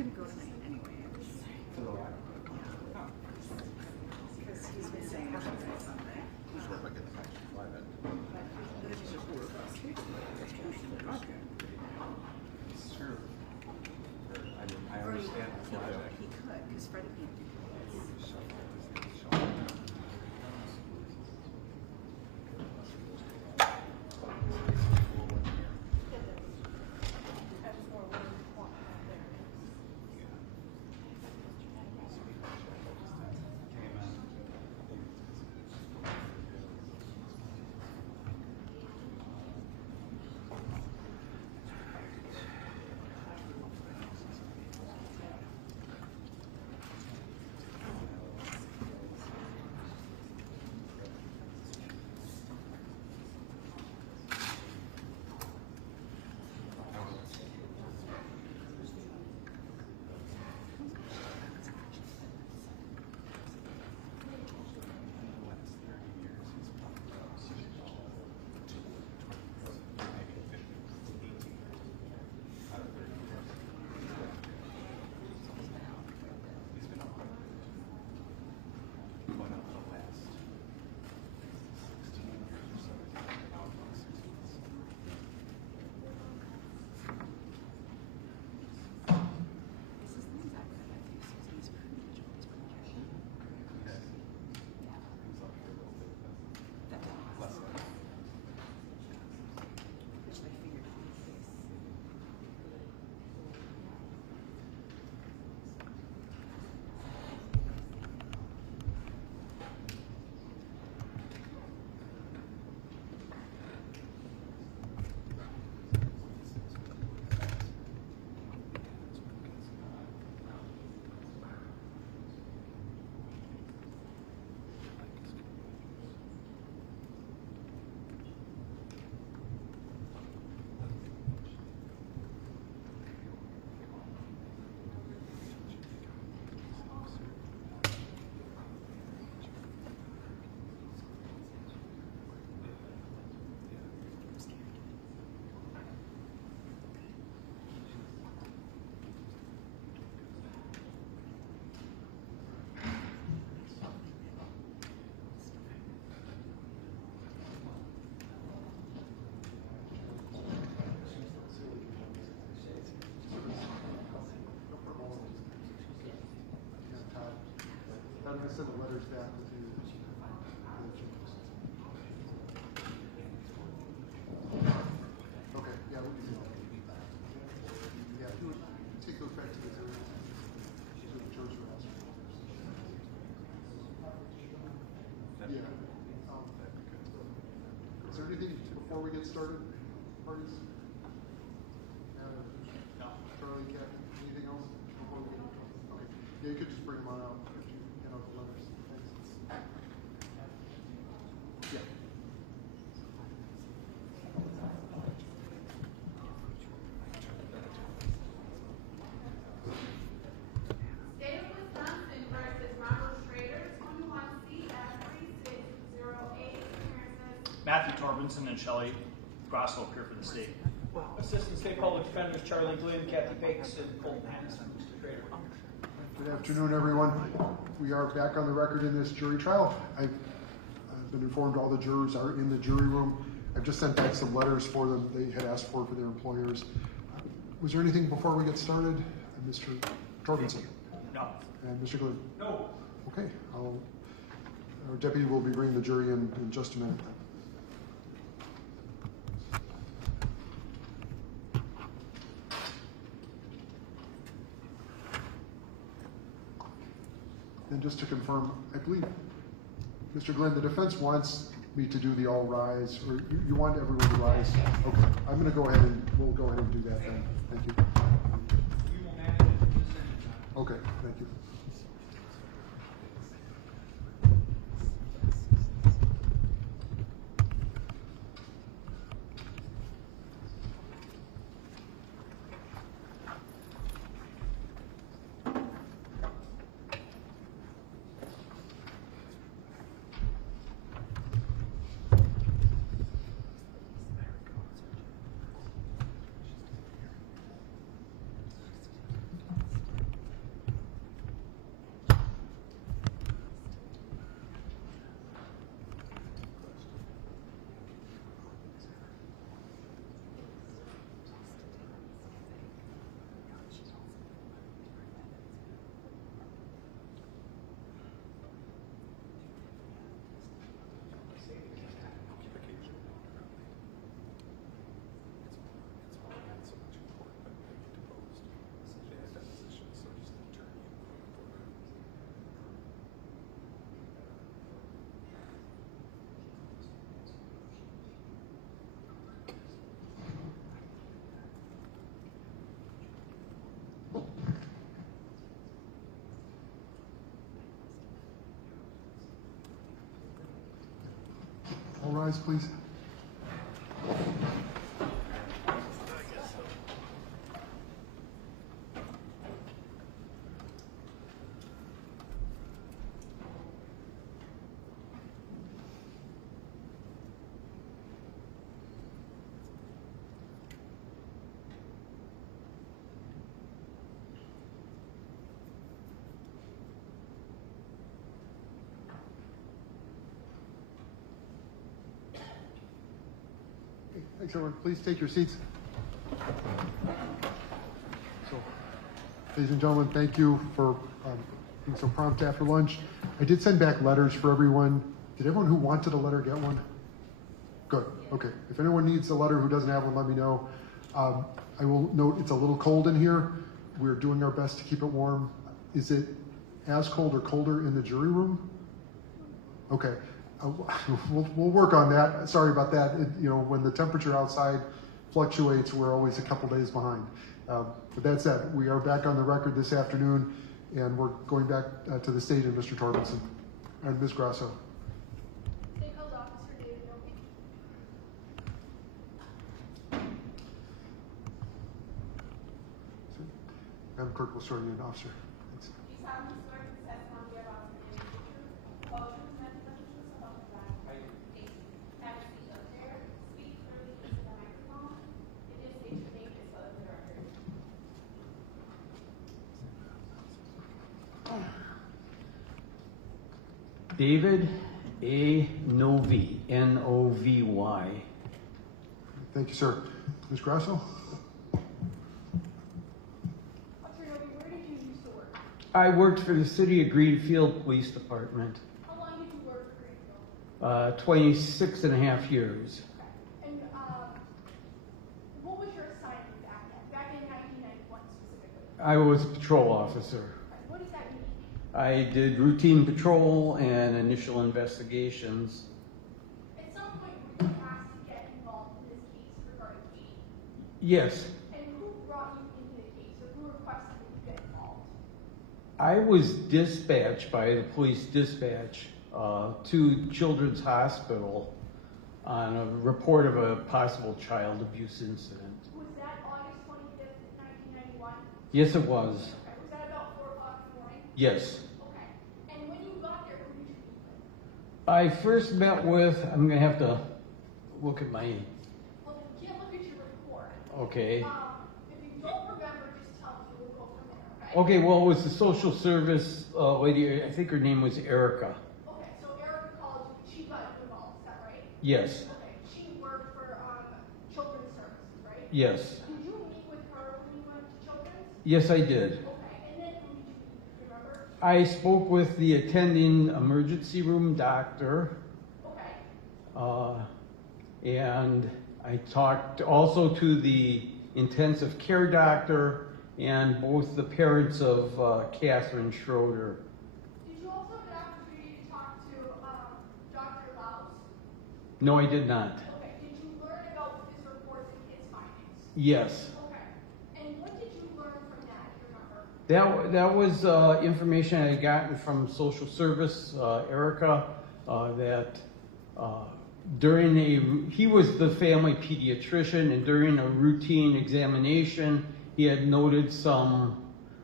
going to go tonight anyway. To the library. Because he's been saying something. Who's work like in the country? Why not? Okay. It's true. I understand the logic. He could, because Freddie can't do this. I'm going to send the letters back with you. Okay, yeah, we can do that. Yeah, if you would take those back to the church for us. Yeah. Is there anything before we get started, parties? No. Charlie, Kathy, anything else before we get started? Okay. Yeah, you could just bring them on out. The letters. Thanks. Yeah. State of Wisconsin versus Ronald Schroeder, 21C at 3608. Matthew Torbenson and Shelley Grosso appear for the state. Assistant State Public Defenders Charlie Glenn, Kathy Bakes, and Colton Hanson. Mr. Schroeder. Good afternoon, everyone. We are back on the record in this jury trial. I've been informed all the jurors are in the jury room. I've just sent back some letters for them they had asked for their employers. Was there anything before we get started? Mr. Torbenson? No. And Mr. Glenn? No. Okay. Our deputy will be bringing the jury in just a minute. And just to confirm, I believe, Mr. Glenn, the defense wants me to do the all rise, or you want everyone to rise? Okay, I'm going to go ahead and we'll go ahead and do that then. Thank you. We will manage it in just a minute. Okay, thank you. All rise, please. Thanks, everyone. Please take your seats. So, ladies and gentlemen, thank you for being so prompt after lunch. I did send back letters for everyone. Did everyone who wanted a letter get one? Good. Okay. If anyone needs a letter who doesn't have one, let me know. I will note it's a little cold in here. We're doing our best to keep it warm. Is it as cold or colder in the jury room? Okay. We'll work on that. Sorry about that. When the temperature outside fluctuates, we're always a couple days behind. But that said, we are back on the record this afternoon, and we're going back to the stage of Mr. Torbenson and Ms. Grasso. Stakeholder Officer David Nolte. Madam Clerk will swear you in, officer. Thanks. Die solemnly swear to the testimony you're about to give is the truth, the whole truth, and nothing but the truth, so help you God. Have a seat up there. Speak clearly into the microphone. It is state your name as well as the record. David A. Novy, N-O-V-Y. Thank you, sir. Ms. Grasso? Officer Nolte, where did you used to work? I worked for the City of Greenfield Police Department, How long did you work for Greenfield? 26 and a half years. And what was your assignment back in 1991 specifically? I was a patrol officer. What does that mean? I did routine patrol and initial investigations. At some point, were you asked to get involved in this case regarding Kate? Yes, And who brought you into the case, or who requested that you get involved? I was dispatched by the police dispatch to Children's Hospital on a report of a possible child abuse incident. Was that August 25th, 1991? Yes, it was. Okay. Was that about 4 o'clock in the morning? Yes. Okay. And when you got there, who did you meet with? I first met with, I'm going to have to look at my, Well, you can't look at your report. okay. If you don't remember, just tell me. We'll go from there, okay? Okay, well, it was the social service lady, I think her name was Erica. Okay, so Erica called you. She got you involved, is that right? Yes, Okay. She worked for Children's Services, right? yes. Did you meet with her when you went to Children's? Yes, I did. Okay. And then who did you meet with? Remember? I spoke with the attending emergency room doctor, Okay. and I talked also to the intensive care doctor and both the parents of Ronald Schroeder. Did you also have an opportunity to talk to Dr. Laus? No, I did not. Okay. Did you learn about his reports and his findings? Yes. Okay. And what did you learn from that, if you remember? That was information I had gotten from social service, Erica, that he was the family pediatrician, and during a routine examination, he had noted some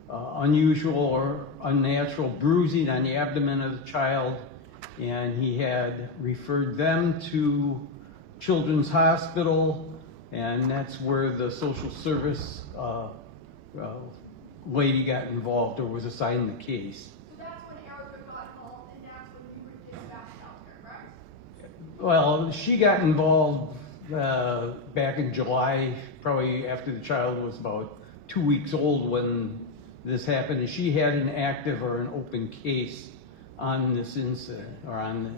unusual or unnatural bruising on the abdomen of the child, and he had referred them to Children's Hospital, and that's where the social service lady got involved or was assigned the case. So that's when Erica got involved, and that's when you were dispatched out there, correct? Well, she got involved back in July, probably after the child was about 2 weeks old when this happened, and she had an active or an open case on this incident or on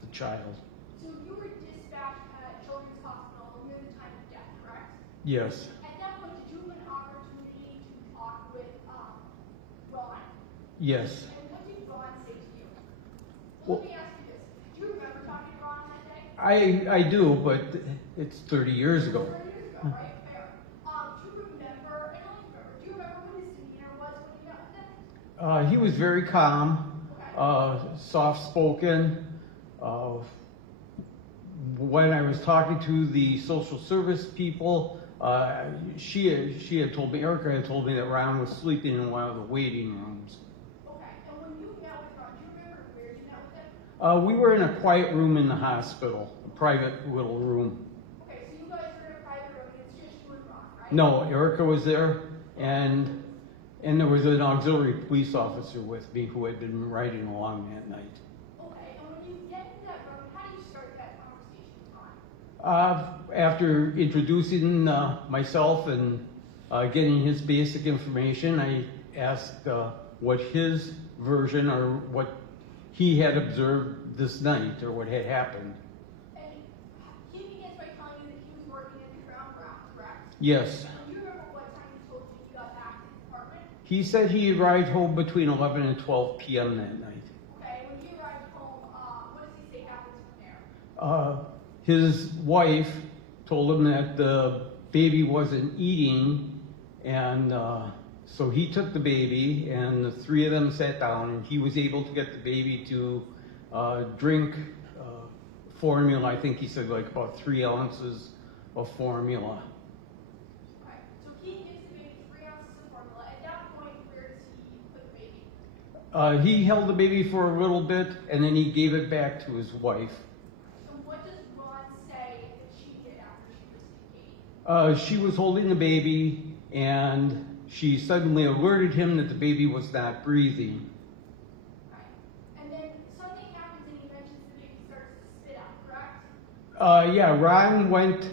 the child. So you were dispatched at Children's Hospital near the time of death, correct? Yes. At that point, did you have an opportunity to talk with Ron? Yes. And what did Ron say to you? Well- Let me ask you this. Do you remember talking to Ron that day? I do, but it's 30 years ago. 30 years ago, right? Fair. Do you remember, and only remember, do you remember what his demeanor was when you met with him? He was very calm, Okay. soft-spoken, when I was talking to the social service people, she had told me, Erica had told me that Ron was sleeping in one of the waiting rooms. Okay, and when you met with Ron, do you remember where you met with him? We were in a quiet room in the hospital, a private little room. Okay, so you guys were in a private room, and it's just you and Ron, right? No, Erica was there, and there was an auxiliary police officer with me who had been riding along that night. Okay, and when you get in that room, how do you start that conversation with Ron? After introducing myself and getting his basic information, I asked what his version or what he had observed this night or what had happened. And he begins by telling you that he was working in the ground, correct? Yes. Do you remember what time he told you he got back to his apartment? He said he arrived home between 11 and 12 p.m. that night. Okay, when he arrived home, what does he say happens from there? His wife told him that the baby wasn't eating, and so he took the baby, and the three of them sat down, and he was able to get the baby to drink formula. I think he said like about 3 ounces of formula. Okay, so he gives the baby 3 ounces of formula. At that point, where does he put the baby? He held the baby for a little bit, and then he gave it back to his wife. And what does Ron say that she did after she received Katie? She was holding the baby, and she suddenly alerted him that the baby was not breathing. Right. And then something happens and he mentions the baby starts to spit out, correct? Yeah, Ron went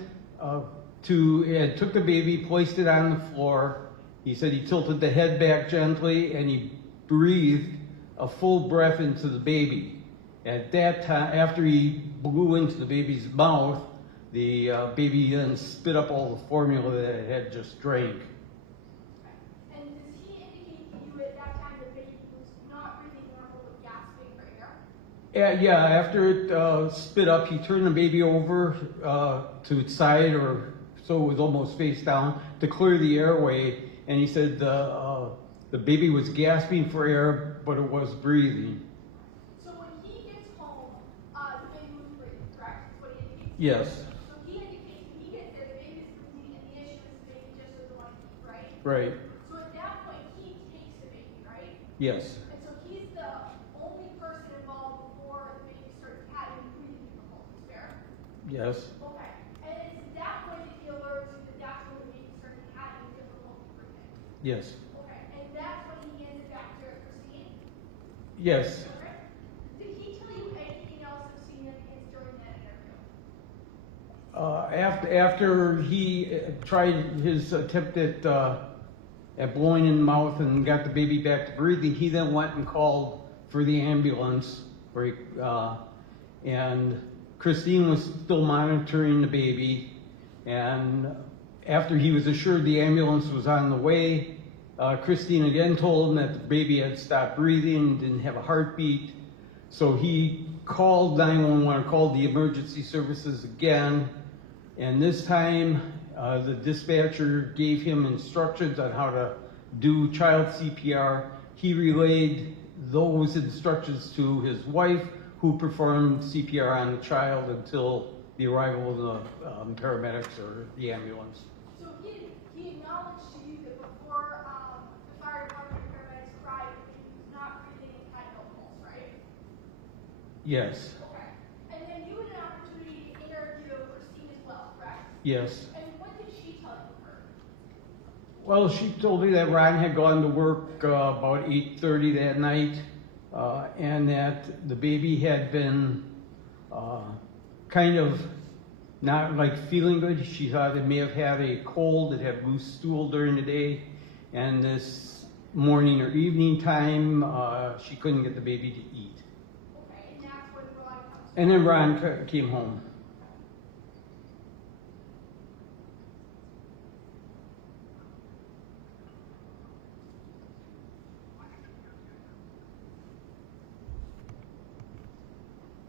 took the baby, placed it on the floor. He said he tilted the head back gently, and he breathed a full breath into the baby. At that time, after he blew into the baby's mouth, the baby then spit up all the formula that it had just drank. And does he indicate to you at that time the baby was not breathing normal but gasping for air? Yeah, after it spit up, he turned the baby over to its side, or so it was almost face down, to clear the airway. And he said the baby was gasping for air, but it was breathing. So when he gets home, the baby was breathing, correct? That's what he indicates? Yes. So he indicates when he gets there, the baby is breathing, and the issue is the baby just doesn't want to eat, right? Right. So at that point, he takes the baby, right? Yes. And so he's the only person involved before the baby starts having breathing difficulties, fair? Yes. Okay. And it's at that point that he alerts you that that's when the baby started having difficulty breathing. Yes. Okay. And that's when he hands it back to Christine? Yes. Okay. Did he tell you anything else of seeing anything during that interview? After he tried his attempt at blowing in the mouth and got the baby back to breathing, he then went and called for the ambulance. And Christine was still monitoring the baby. And after he was assured the ambulance was on the way, Christine again told him that the baby had stopped breathing, didn't have a heartbeat. So he called 911, called the emergency services again. And this time, the dispatcher gave him instructions on how to do child CPR. He relayed those instructions to his wife, who performed CPR on the child until the arrival of the paramedics or the ambulance. So he acknowledged to you that before the fire department and paramedics arrived, that he was not breathing and had no pulse, right? Yes. Okay. And then you had an opportunity to interview Christine as well, correct? Yes. And what did she tell you of her? Well, she told me that Ron had gone to work about 8:30 that night, and that the baby had been kind of not like feeling good. She thought it may have had a cold, it had loose stool during the day, and this morning or evening time, she couldn't get the baby to eat. Okay, and that's when Ron comes. And then Ron came home.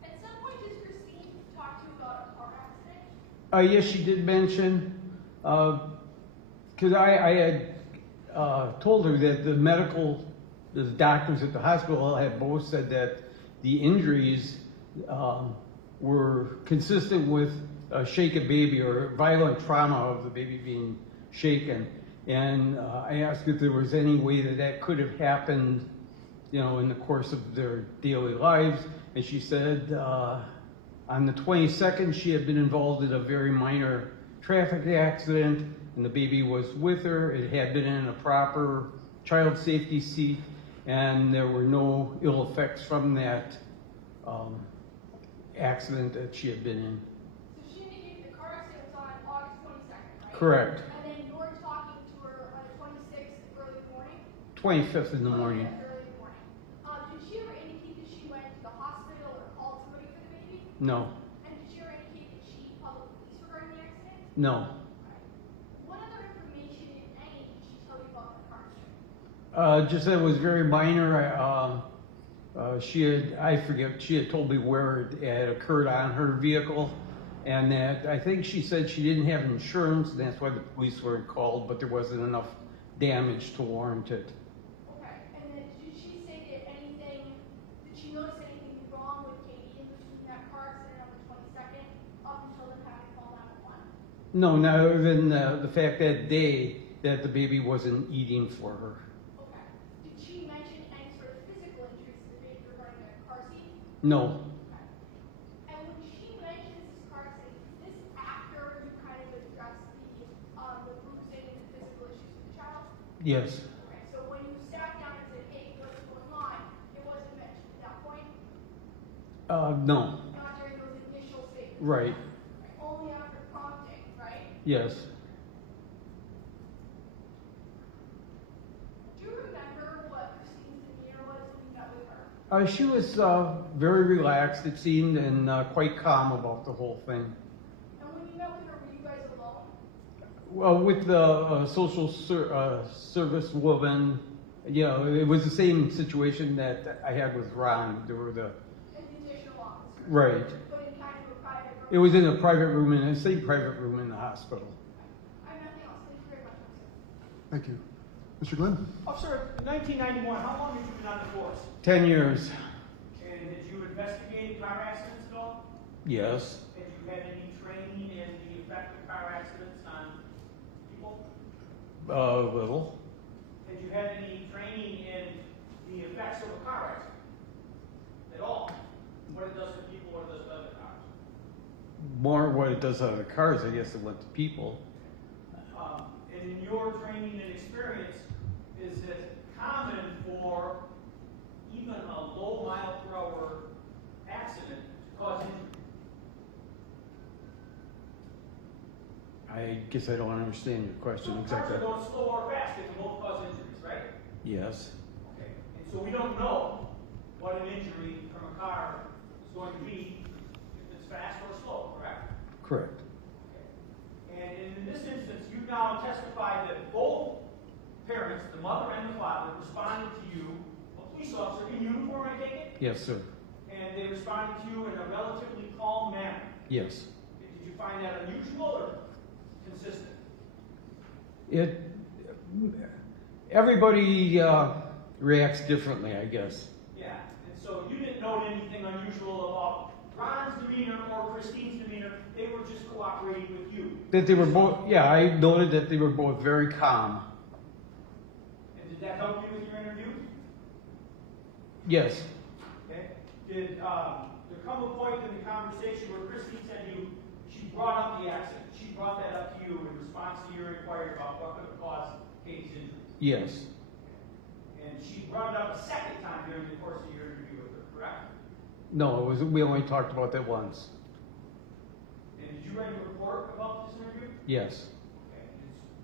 At some point, does Christine talk to you about a car accident? Yes, she did mention, because I had told her that the doctors at the hospital had both said that the injuries were consistent with a shaken baby or violent trauma of the baby being shaken. And I asked if there was any way that that could have happened, you know, in the course of their daily lives. And she said on the 22nd, she had been involved in a very minor traffic accident, and the baby was with her. It had been in a proper child safety seat, and there were no ill effects from that accident that she had been in. So she indicated the car accident was on August 22nd, right? Correct. And then you were talking to her on the 26th early morning? 25th in the morning. 25th early morning. Did she ever indicate that she went to the hospital or called somebody for the baby? No, And did she ever indicate that she called the police regarding the accident? no. What other information, if any, did she tell you about the car accident? Just that it was very minor. She had told me where it had occurred on her vehicle, and that I think she said she didn't have insurance, and that's why the police weren't called, but there wasn't enough damage to warrant it. Okay, and then did she say that did she notice anything wrong with Katie in between that car accident on the 22nd up until the time to call 911? No, not other than the fact that day that the baby wasn't eating for her. Okay. Did she mention any sort of physical injuries to the baby regarding the car seat? No, Okay. And when she mentions this car accident, is this after you kind of addressed the bruising and the physical issues with the child? yes, Okay, so when you sat down and said, hey, what's going on, it wasn't mentioned at that point? no, Not during those initial statements? right, Okay, only after prompting, right? yes. Do you remember what Christine's demeanor was when you met with her? She was very relaxed, it seemed, and quite calm about the whole thing. And when you met with her, were you guys alone? Well, with the social service woman, you know, it was the same situation that I had with Ron. There were the And the additional officer? right. But in kind of a private room? It was in a private room, in the same private room in the hospital. I have nothing else. Thank you very much, officer. Thank you. Mr. Glenn? Officer, in 1991, how long had you been on the force? 10 years. And did you investigate car accidents at all? Yes. Had you had any training in the effect of car accidents on people? Little. Had you had any training in the effects of a car accident? At all? What it does to people, what it does to other cars? More what it does to other cars, I guess, than what to people. And in your training and experience, is it common for even a low mile per hour accident to cause injury? I guess I don't understand your question So exactly. cars are going slow or fast, they can both cause injuries, right? Yes. Okay. And so we don't know what an injury from a car is going to be if it's fast or slow, correct? Correct. Okay. And in this instance, you've now testified that both parents, the mother and the father, responded to you, a police officer in uniform, I take it? Yes, sir. And they responded to you in a relatively calm manner. Yes. Did you find that unusual or consistent? Everybody reacts differently, I guess. Yeah. And so you didn't note anything unusual about Ron's demeanor or Christine's demeanor. They were just cooperating with you. That they were both, yeah, I noted that they were both very calm. And did that help you with your interview? Yes. Okay. Did there come a point in the conversation where Christine said she brought up the accident? She brought that up to you in response to your inquiry about what could have caused Katie's injury? Yes. And she brought it up a second time during the course of your interview with her, correct? No, we only talked about that once. And did you write a report about this interview? Yes. Okay.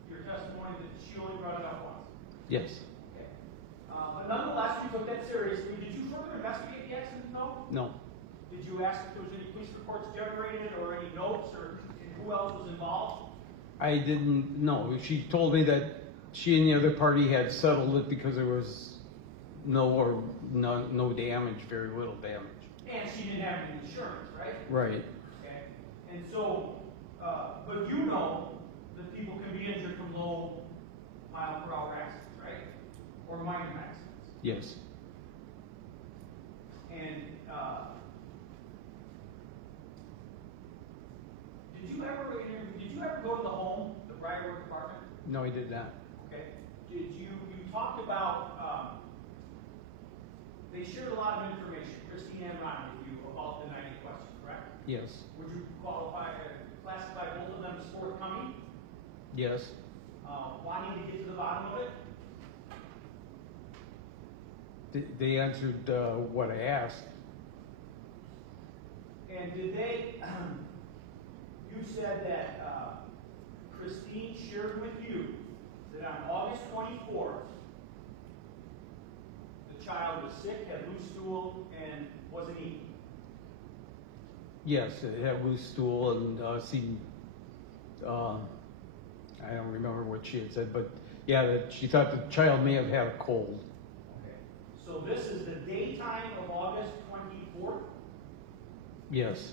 It's your testimony that she only brought it up once. Yes. Okay. But nonetheless, you took that seriously. Did you further investigate the accident, though? No. Did you ask if there was any police reports generated or any notes or who else was involved? I didn't know. She told me that she and the other party had settled it because there was no damage, very little damage. And she didn't have any insurance, right? Right. Okay. And so, but you know that people can be injured from low mile per hour accidents, right? Or minor accidents. Yes. And did you ever go to the home, the Briarwood apartment? No, he did not. Okay. You talked about, they shared a lot of information, Christine and Ron, with you about the 90 questions, correct? Yes. Would you classify both of them as forthcoming, Yes. wanting to get to the bottom of it? They answered what I asked. And did they, you said that Christine shared with you that on August 24th, the child was sick, had loose stool, and wasn't eating. Yes, it had loose stool and seemed, I don't remember what she had said, but yeah, that she thought the child may have had a cold. Okay. So this is the daytime of August 24th, Yes.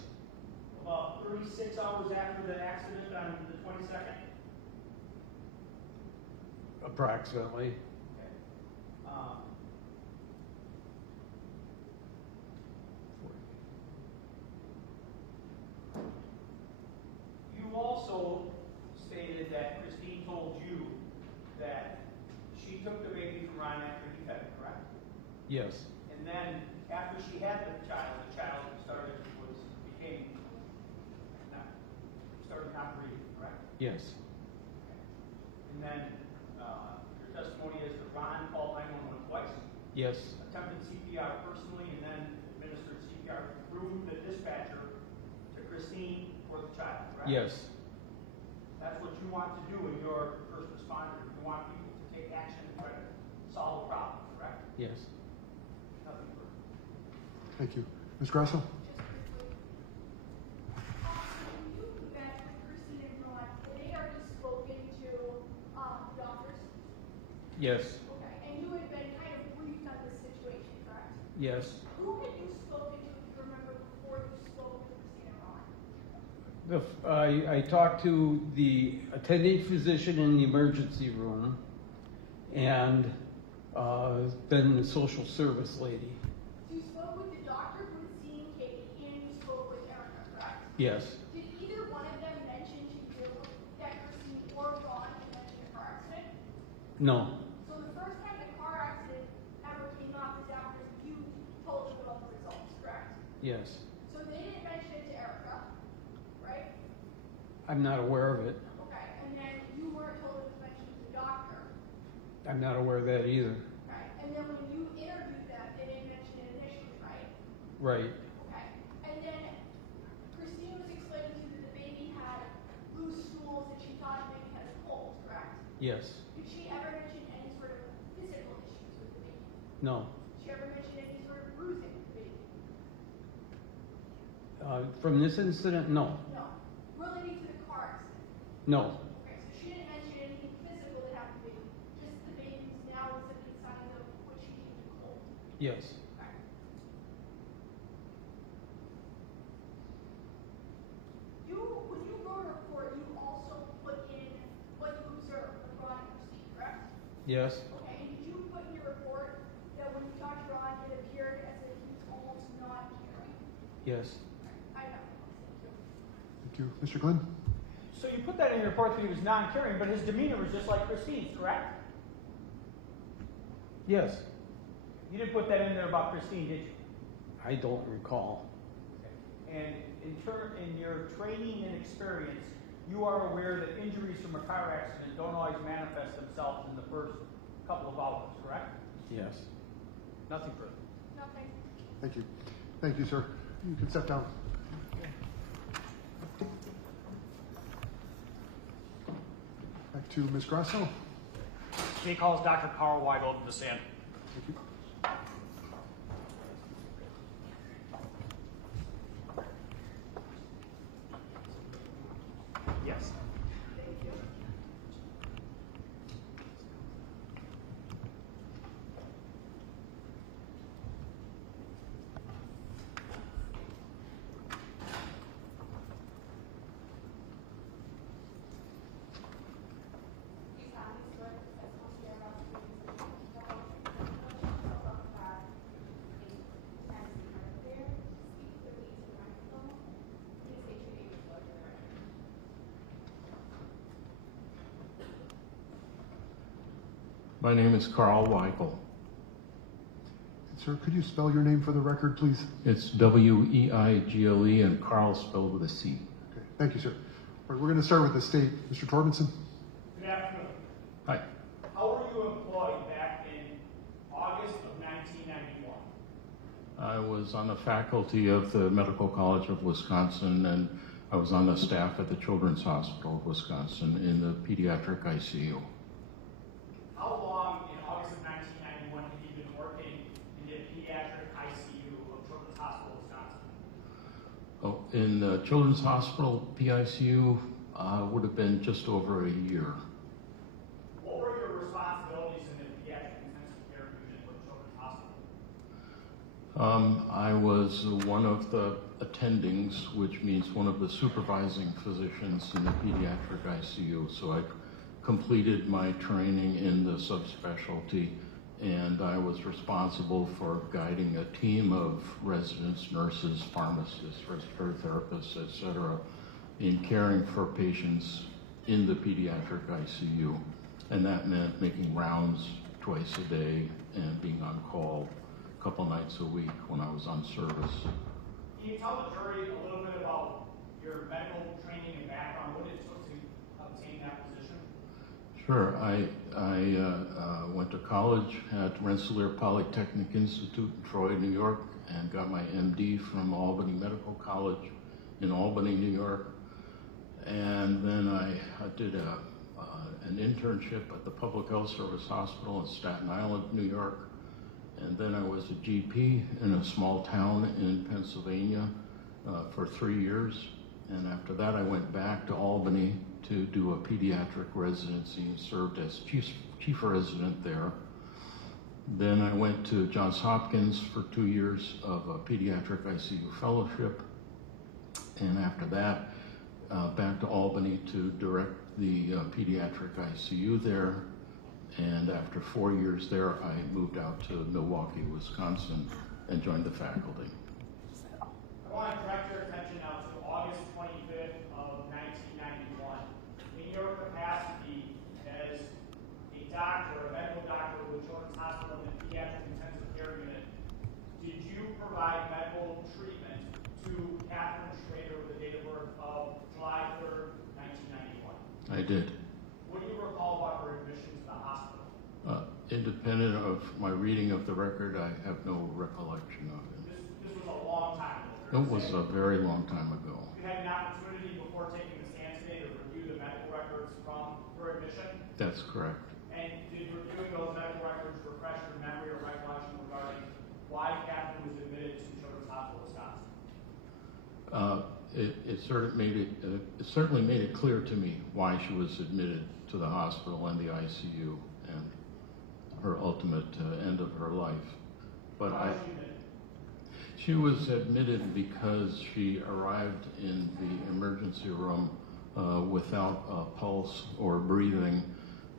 about 36 hours after the accident on the 22nd? Approximately. Okay. You also stated that Christine told you that she took the baby from Ron after he fed it, correct? Yes. And then after she had the child started not breathing, correct? Yes. And then your testimony is that Ron called 911 twice, Yes. attempted CPR personally, and then administered CPR through the dispatcher to Christine for the child, correct? Yes. That's what you want to do in your first responder. You want people to take action and try to solve a problem, correct? Yes. Nothing further. Thank you. Ms. Grasso? Yes. Okay, and you had been kind of briefed on this situation, correct? Yes. Who had you spoken to, if you remember, before you spoke with Christina and Ron? I talked to the attending physician in the emergency room and then the social service lady. So you spoke with the doctor who had seen Katie and you spoke with Erica, correct? Yes. Did either one of them mention to you that Christine or Ron had mentioned a car accident? No. So the first time the car accident ever came up is after you told them about the results, correct? Yes. So they didn't mention it to Erica, right? I'm not aware of it. Okay, and then you weren't told it was mentioned to the doctor. I'm not aware of that either. Okay, and then when you interviewed them, they didn't mention it initially, right? Right. Okay, and then Christine was explaining to you that the baby had loose stools and she thought the baby had a cold, correct? Yes. Did she ever mention any sort of physical issues with the baby? No. Did she ever mention any sort of bruising with the baby? From this incident, no. No. Relating to the car accident? No. Okay, so she didn't mention anything physical that happened to the baby, just the baby's now exhibiting signs of what she deemed a cold. Yes. Okay. When you wrote a report, you also put in what you observed with Ron and Christine, correct? Yes. Okay, and did you put in your report that when you talked to Ron, it appeared as if he was almost not caring? Yes. I know. Thank you. Mr. Glenn? So you put that in your report that he was non-caring, but his demeanor was just like Christine's, correct? Yes. You didn't put that in there about Christine, did you? I don't recall. And in your training and experience, you are aware that injuries from a car accident don't always manifest themselves in the first couple of hours, correct? Yes. Nothing further. Nothing. Thank you. Thank you, sir. You can step down. Back to Ms. Grasso. He calls Dr. Carl Weigel to the stand. Thank you. Yes. My name is Carl Weigel. Sir, could you spell your name for the record, please? It's W-E-I-G-L-E and Carl spelled with a C. Okay, thank you, sir. All right, we're going to start with the state. Mr. Torbenson? Good afternoon. Hi. How were you employed back in August of 1991? I was on the faculty of the Medical College of Wisconsin, and I was on the staff at the Children's Hospital of Wisconsin in the pediatric ICU. How long in August of 1991 have you been working in the pediatric ICU of Children's Hospital, Wisconsin? Oh, in the Children's Hospital PICU would have been just over a year. What were your responsibilities in the pediatric intensive care unit of Children's Hospital? I was one of the attendings, which means one of the supervising physicians in the pediatric ICU. So I completed my training in the subspecialty, and I was responsible for guiding a team of residents, nurses, pharmacists, respiratory therapists, etc., in caring for patients in the pediatric ICU. And that meant making rounds twice a day and being on call a couple nights a week when I was on service. Can you tell the jury a little bit about your medical training and background, what it took to obtain that position? Sure. I went to college at Rensselaer Polytechnic Institute in Troy, New York, and got my MD from Albany Medical College in Albany, New York. And then I did an internship at the Public Health Service Hospital in Staten Island, New York. And then I was a GP in a small town in Pennsylvania for 3 years. And after that, I went back to Albany to do a pediatric residency and served as chief resident there. Then I went to Johns Hopkins for 2 years of a pediatric ICU fellowship. And after that, back to Albany to direct the pediatric ICU there. And after 4 years there, I moved out to Milwaukee, Wisconsin, and joined the faculty. I want to direct your attention now to August 25th of 1991. In your capacity as a doctor, a medical doctor with Children's Hospital in the Pediatric Intensive Care Unit, did you provide medical treatment to Catherine Schroeder with a date of birth of July 3rd, 1991? I did. What do you recall about her admission to the hospital? Independent of my reading of the record, I have no recollection of it. This was a long time ago. It was a very long time ago. You had an opportunity before taking the stand today to review the medical records from her admission? That's correct. And did reviewing those medical records refresh your memory or recollection regarding why Catherine was admitted to Children's Hospital, Wisconsin? It certainly made it clear to me why she was admitted to the hospital and the ICU and her ultimate end of her life. But Why was she admitted? she was admitted because she arrived in the emergency room without a pulse or breathing,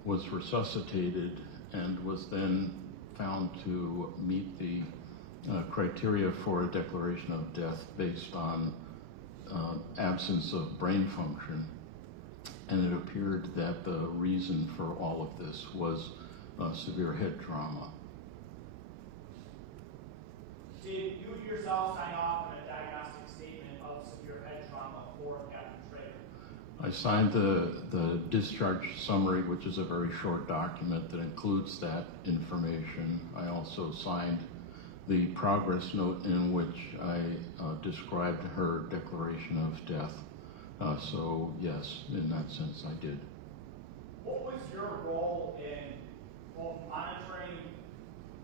was resuscitated, and was then found to meet the criteria for a declaration of death based on absence of brain function. And it appeared that the reason for all of this was severe head trauma. Did you yourself sign off on a diagnostic statement of severe head trauma for Catherine Schroeder? I signed the discharge summary, which is a very short document that includes that information. I also signed the progress note in which I described her declaration of death. So yes, in that sense I did. What was your role in both monitoring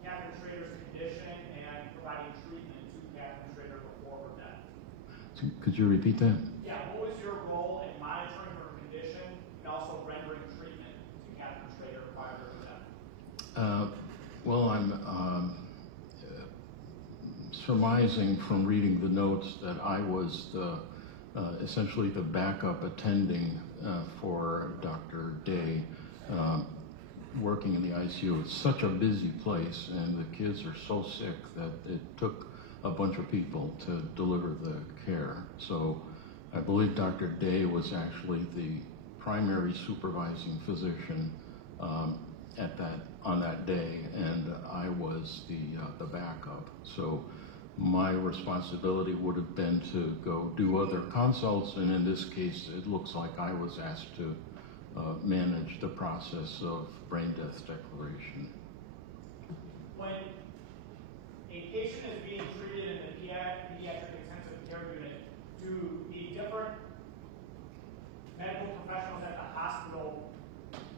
Catherine Schroeder's condition and providing treatment to Catherine Schroeder before her death? Could you repeat that? Yeah, what was your role in monitoring her condition and also rendering treatment to Catherine Schroeder prior to her death? Well, I'm surmising from reading the notes that I was essentially the backup attending for Dr. Day, working in the ICU. It's such a busy place, and the kids are so sick that it took a bunch of people to deliver the care. So I believe Dr. Day was actually the primary supervising physician, on that day, and I was the backup. So my responsibility would have been to go do other consults, and in this case, it looks like I was asked to manage the process of brain death declaration. When a patient is being treated in the pediatric intensive care unit, do the different medical professionals at the hospital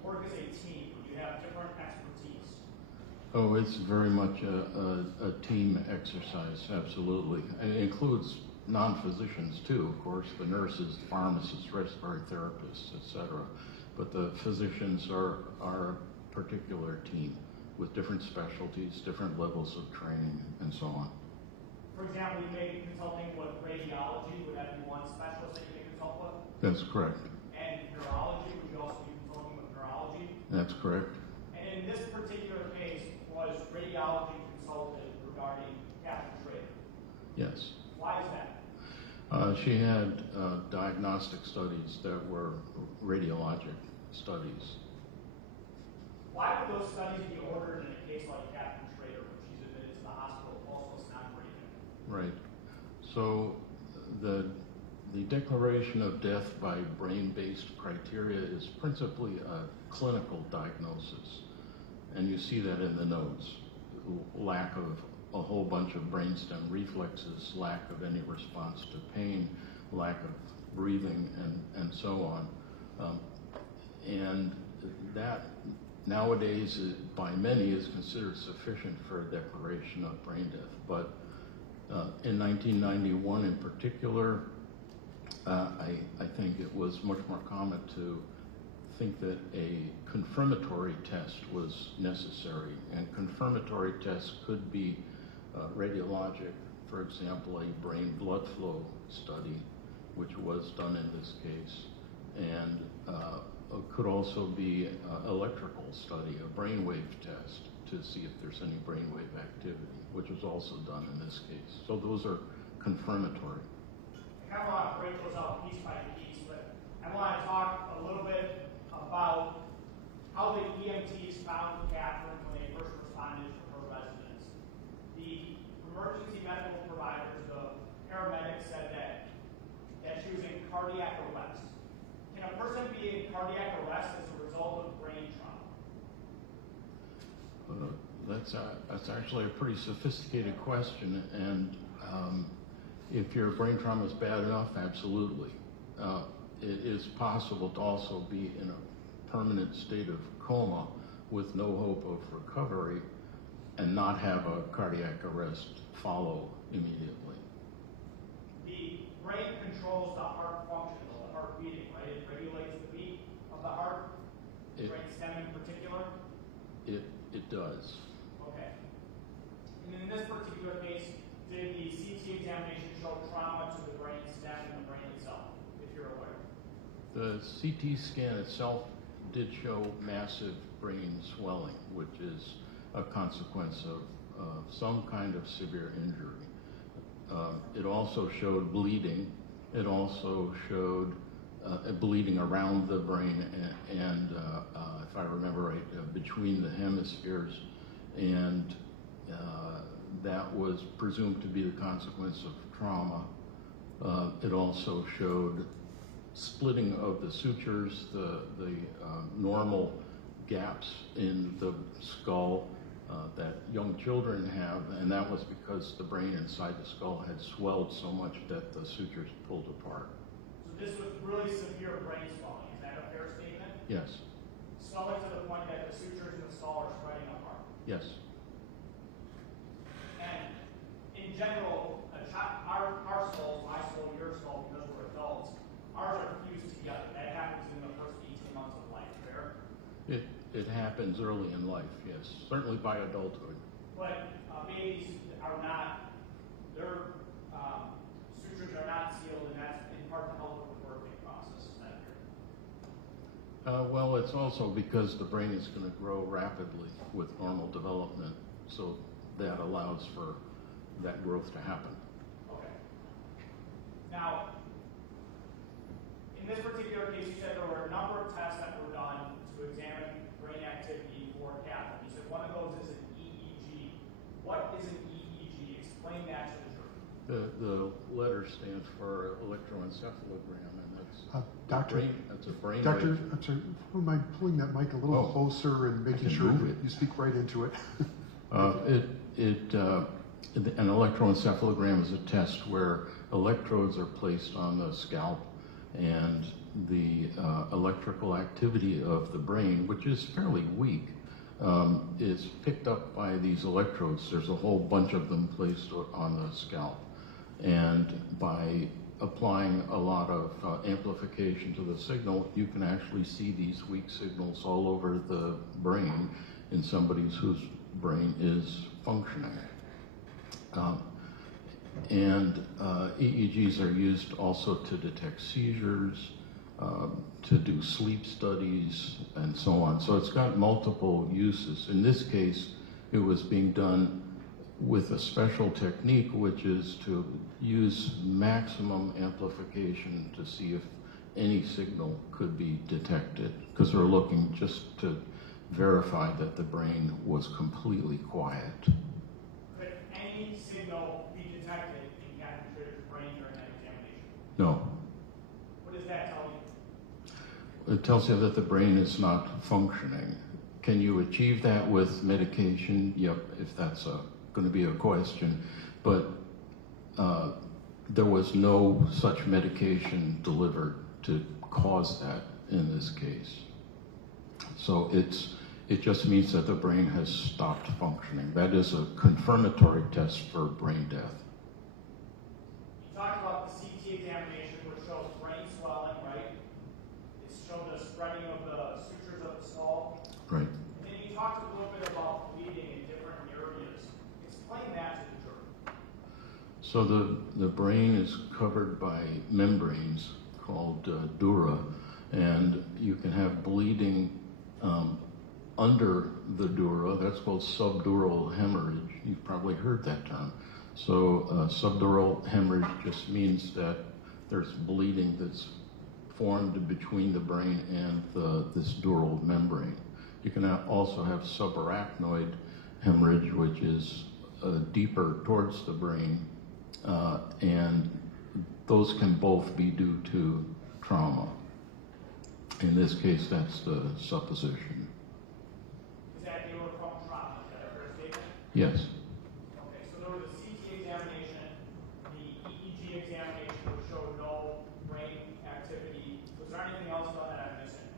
work as a team? Do you have different expertise? Oh, it's very much a team exercise, absolutely. And it includes non-physicians too, of course, the nurses, pharmacists, respiratory therapists, etc. But the physicians are a particular team with different specialties, different levels of training, and so on. For example, you may be consulting with radiology. Would that be one specialist that you may consult with? That's correct. And neurology, would you also be consulting with neurology? That's correct. And in this particular case, was radiology consulted regarding Captain Schroeder? Yes. Why is that? She had diagnostic studies that were radiologic studies. Why would those studies be ordered in a case like Captain Schroeder when she's admitted to the hospital, also not breathing? Right. So the declaration of death by brain-based criteria is principally a clinical diagnosis. And you see that in the notes. Lack of a whole bunch of brainstem reflexes, lack of any response to pain, lack of breathing, and so on. And that nowadays, by many, is considered sufficient for a declaration of brain death. But in 1991 in particular, I think it was much more common to think that a confirmatory test was necessary. And confirmatory tests could be radiologic, for example, a brain blood flow study, which was done in this case, and could also be electrical study, a brainwave test to see if there's any brainwave activity, which was also done in this case. So those are confirmatory. I kind of want to break those out piece by piece, but I want to talk a little bit about how the EMTs found Catherine when they first responded to her residence. The emergency medical providers, the paramedics, said that she was in cardiac arrest. Can a person be in cardiac arrest as a result of brain trauma? That's actually a pretty sophisticated question, and if your brain trauma is bad enough, absolutely. It is possible to also be in a permanent state of coma with no hope of recovery and not have a cardiac arrest follow immediately. The brain controls the heart function, the heart beating, right? It regulates the beat of the heart, brain stem in particular? It does. Okay. And in this particular case, did the CT examination show trauma to the brain stem and the brain itself, if you're aware? The CT scan itself did show massive brain swelling, which is a consequence of some kind of severe injury. It also showed bleeding. It also showed bleeding around the brain and if I remember right, between the hemispheres, and that was presumed to be the consequence of trauma. It also showed splitting of the sutures, the normal gaps in the skull that young children have, and that was because the brain inside the skull had swelled so much that the sutures pulled apart. So this was really severe brain swelling, is that a fair statement? Yes. Swelling to the point that the sutures in the skull are spreading apart. Yes. And in general, our skulls, my skull, your skull, because we're adults, ours are fused together. That happens in the first 18 months of life, fair? It happens early in life, yes. Certainly by adulthood. But babies are not, their sutures are not sealed, and that's in part to help with the birthing process. Is that fair? Well, it's also because the brain is going to grow rapidly with normal development, so that allows for that growth to happen. Okay. Now, in this particular case, you said there were a number of tests that were done to examine brain activity for Catherine. You said one of those is an EEG. What is an EEG? Explain that to the jury. The letter stands for electroencephalogram, and that's Doctor, brain. That's a brain Doctor, wave. I'm sorry, would you mind pulling that mic a little Oh. closer and making can sure move that it. you speak right into it? An electroencephalogram is a test where electrodes are placed on the scalp, and the electrical activity of the brain, which is fairly weak, is picked up by these electrodes. There's a whole bunch of them placed on the scalp, and by applying a lot of amplification to the signal, you can actually see these weak signals all over the brain in somebody whose brain is functioning. EEGs are used also to detect seizures, to do sleep studies, and so on. So it's got multiple uses. In this case, it was being done with a special technique, which is to use maximum amplification to see if any signal could be detected, because they're looking just to verify that the brain was completely quiet. Could any signal be detected in Catherine Schroeder's brain during that examination? No. What does that tell you? It tells you that the brain is not functioning. Can you achieve that with medication? Yep, if that's going to be a question. But there was no such medication delivered to cause that in this case. So it just means that the brain has stopped functioning. That is a confirmatory test for brain death. You talked about the CT examination, which shows brain swelling, right? It showed the spreading of the sutures of the skull. Right. And then you talked a little bit about bleeding in different areas. Explain that to the jury. So the brain is covered by membranes called dura, and you can have bleeding under the dura. That's called subdural hemorrhage. You've probably heard that term. So subdural hemorrhage just means that there's bleeding that's formed between the brain and this dural membrane. You can also have subarachnoid hemorrhage, which is deeper towards the brain, and those can both be due to trauma. In this case, that's the supposition. Is that they were from trauma? Is that a fair statement? Yes. Okay, so there was a CT examination, the EEG examination, which showed no brain activity. Was there anything else done that I'm missing?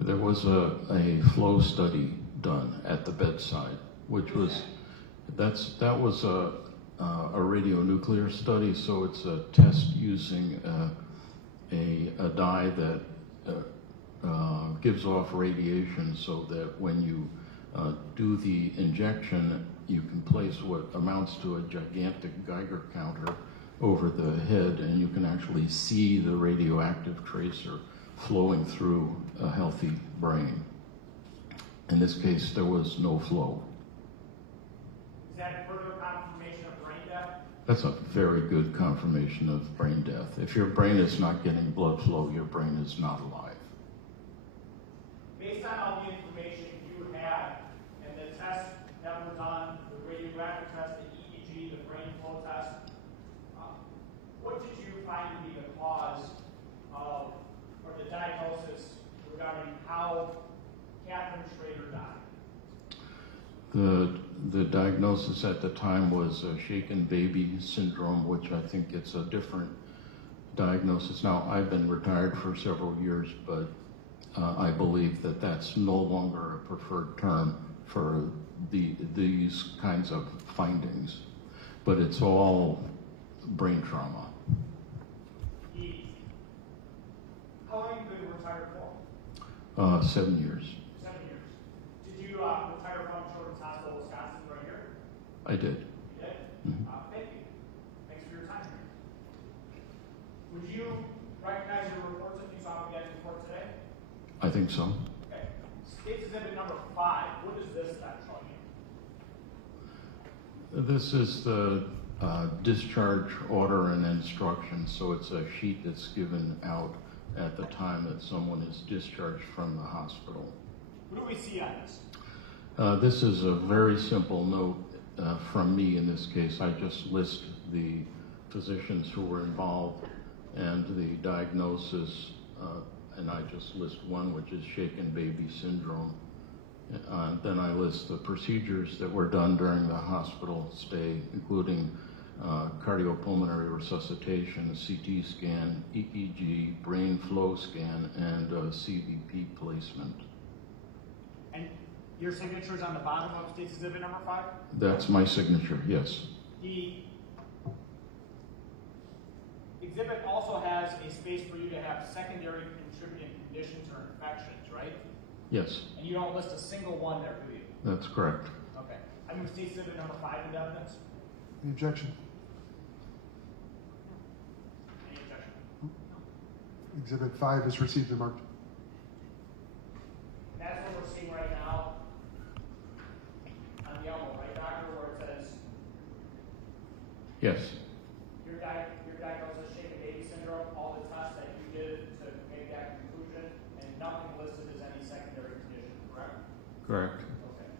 There was a flow study done at the bedside, which was that was a radionuclear study. So it's a test using a dye that gives off radiation, so that when you do the injection, you can place what amounts to a gigantic Geiger counter over the head, and you can actually see the radioactive tracer flowing through a healthy brain. In this case, there was no flow. Is that further confirmation of brain death? That's a very good confirmation of brain death. If your brain is not getting blood flow, your brain is not alive. Based on all the information you had and the tests that were done, the radiographic test, the EEG, the brain flow test, what did you find to be the cause of, or the diagnosis regarding how Catherine Schroeder died? The diagnosis at the time was shaken baby syndrome, which I think it's a different diagnosis. Now, I've been retired for several years, but I believe that that's no longer a preferred term for these kinds of findings, but it's all brain trauma. How long have you been retired for? 7 years. 7 years. Did you retire from Children's Hospital, Wisconsin, right here? I did. You did? Mhm. Thank you. Thanks for your time. Would you recognize your reports if you saw them again in court today? I think so. Okay. State exhibit number 5. What is this then showing you? This is the discharge order and instruction, so it's a sheet that's given out at the time that someone is discharged from the hospital. What do we see on this? This is a very simple note from me in this case. I just list the physicians who were involved and the diagnosis, and I just list one, which is shaken baby syndrome. Then I list the procedures that were done during the hospital stay, including cardiopulmonary resuscitation, a CT scan, EEG, brain flow scan, and CVP placement. And your signature is on the bottom of State's Exhibit number 5? That's my signature, yes. The exhibit also has a space for you to have secondary contributing conditions or infections, right? Yes, And you don't list a single one there, do you? that's correct. Okay. I move State's Exhibit number 5 into evidence. Any objection? Any objection? Exhibit 5 is received and marked. And that's what we're seeing right now on the elbow, right, doctor, where it says Yes, your diagnosis shaken baby syndrome, all the tests that you did to make that conclusion, and nothing listed as any secondary condition, correct? correct. Okay.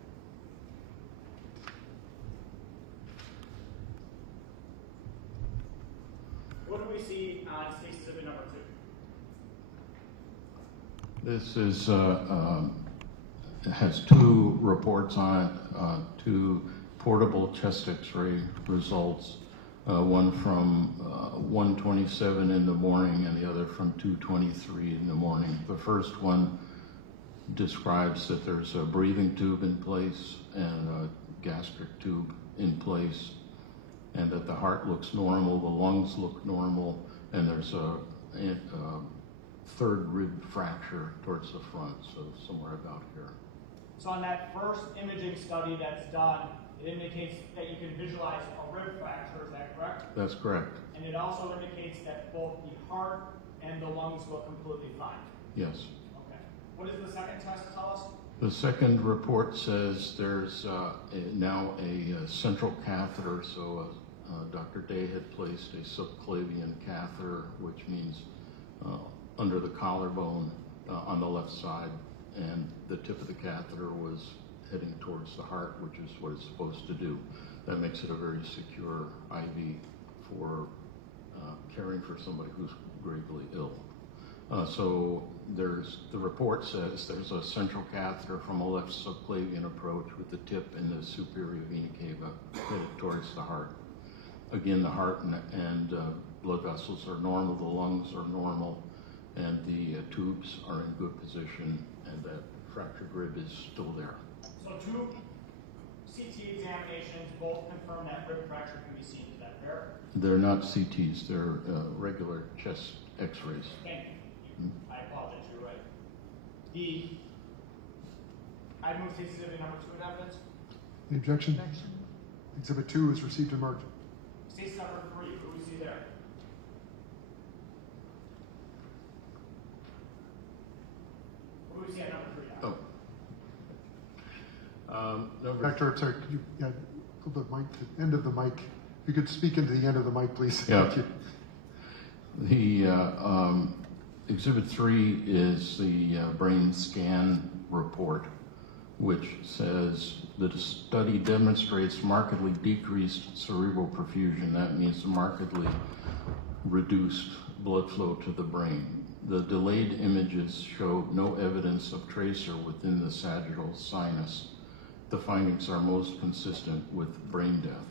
What do we see on State's Exhibit number 2? This is has 2 reports on it, 2 portable chest X-ray results. One from 1:27 in the morning and the other from 2:23 in the morning. The first one describes that there's a breathing tube in place and a gastric tube in place, and that the heart looks normal, the lungs look normal, and there's a third rib fracture towards the front, so somewhere about here. So on that first imaging study that's done, it indicates that you can visualize a rib fracture, is that correct? That's correct. And it also indicates that both the heart and the lungs look completely fine. Yes. Okay. What does the second test tell us? The second report says there's now a central catheter, so Dr. Day had placed a subclavian catheter, which means under the collarbone on the left side, and the tip of the catheter was heading towards the heart, which is what it's supposed to do. That makes it a very secure IV for caring for somebody who's gravely ill. So the report says there's a central catheter from a left subclavian approach with the tip in the superior vena cava headed towards the heart. Again, the heart and blood vessels are normal, the lungs are normal, and the tubes are in good position, and that fractured rib is still there. So 2 CT examinations both confirm that rib fracture can be seen. Is that fair? They're not CTs, they're regular chest X-rays. Thank you. I apologize, you're right. I move to Exhibit number 2 in evidence. Any objection? Exhibit 2 is received and marked. State's number 3, what do we see there? What do we see at number 3 now? Doctor, I'm sorry, could you pull the mic to the end of the mic? If you could speak into the end of the mic, please. Yeah. Thank you. The Exhibit 3 is the brain scan report, which says the study demonstrates markedly decreased cerebral perfusion. That means markedly reduced blood flow to the brain. The delayed images show no evidence of tracer within the sagittal sinus. The findings are most consistent with brain death.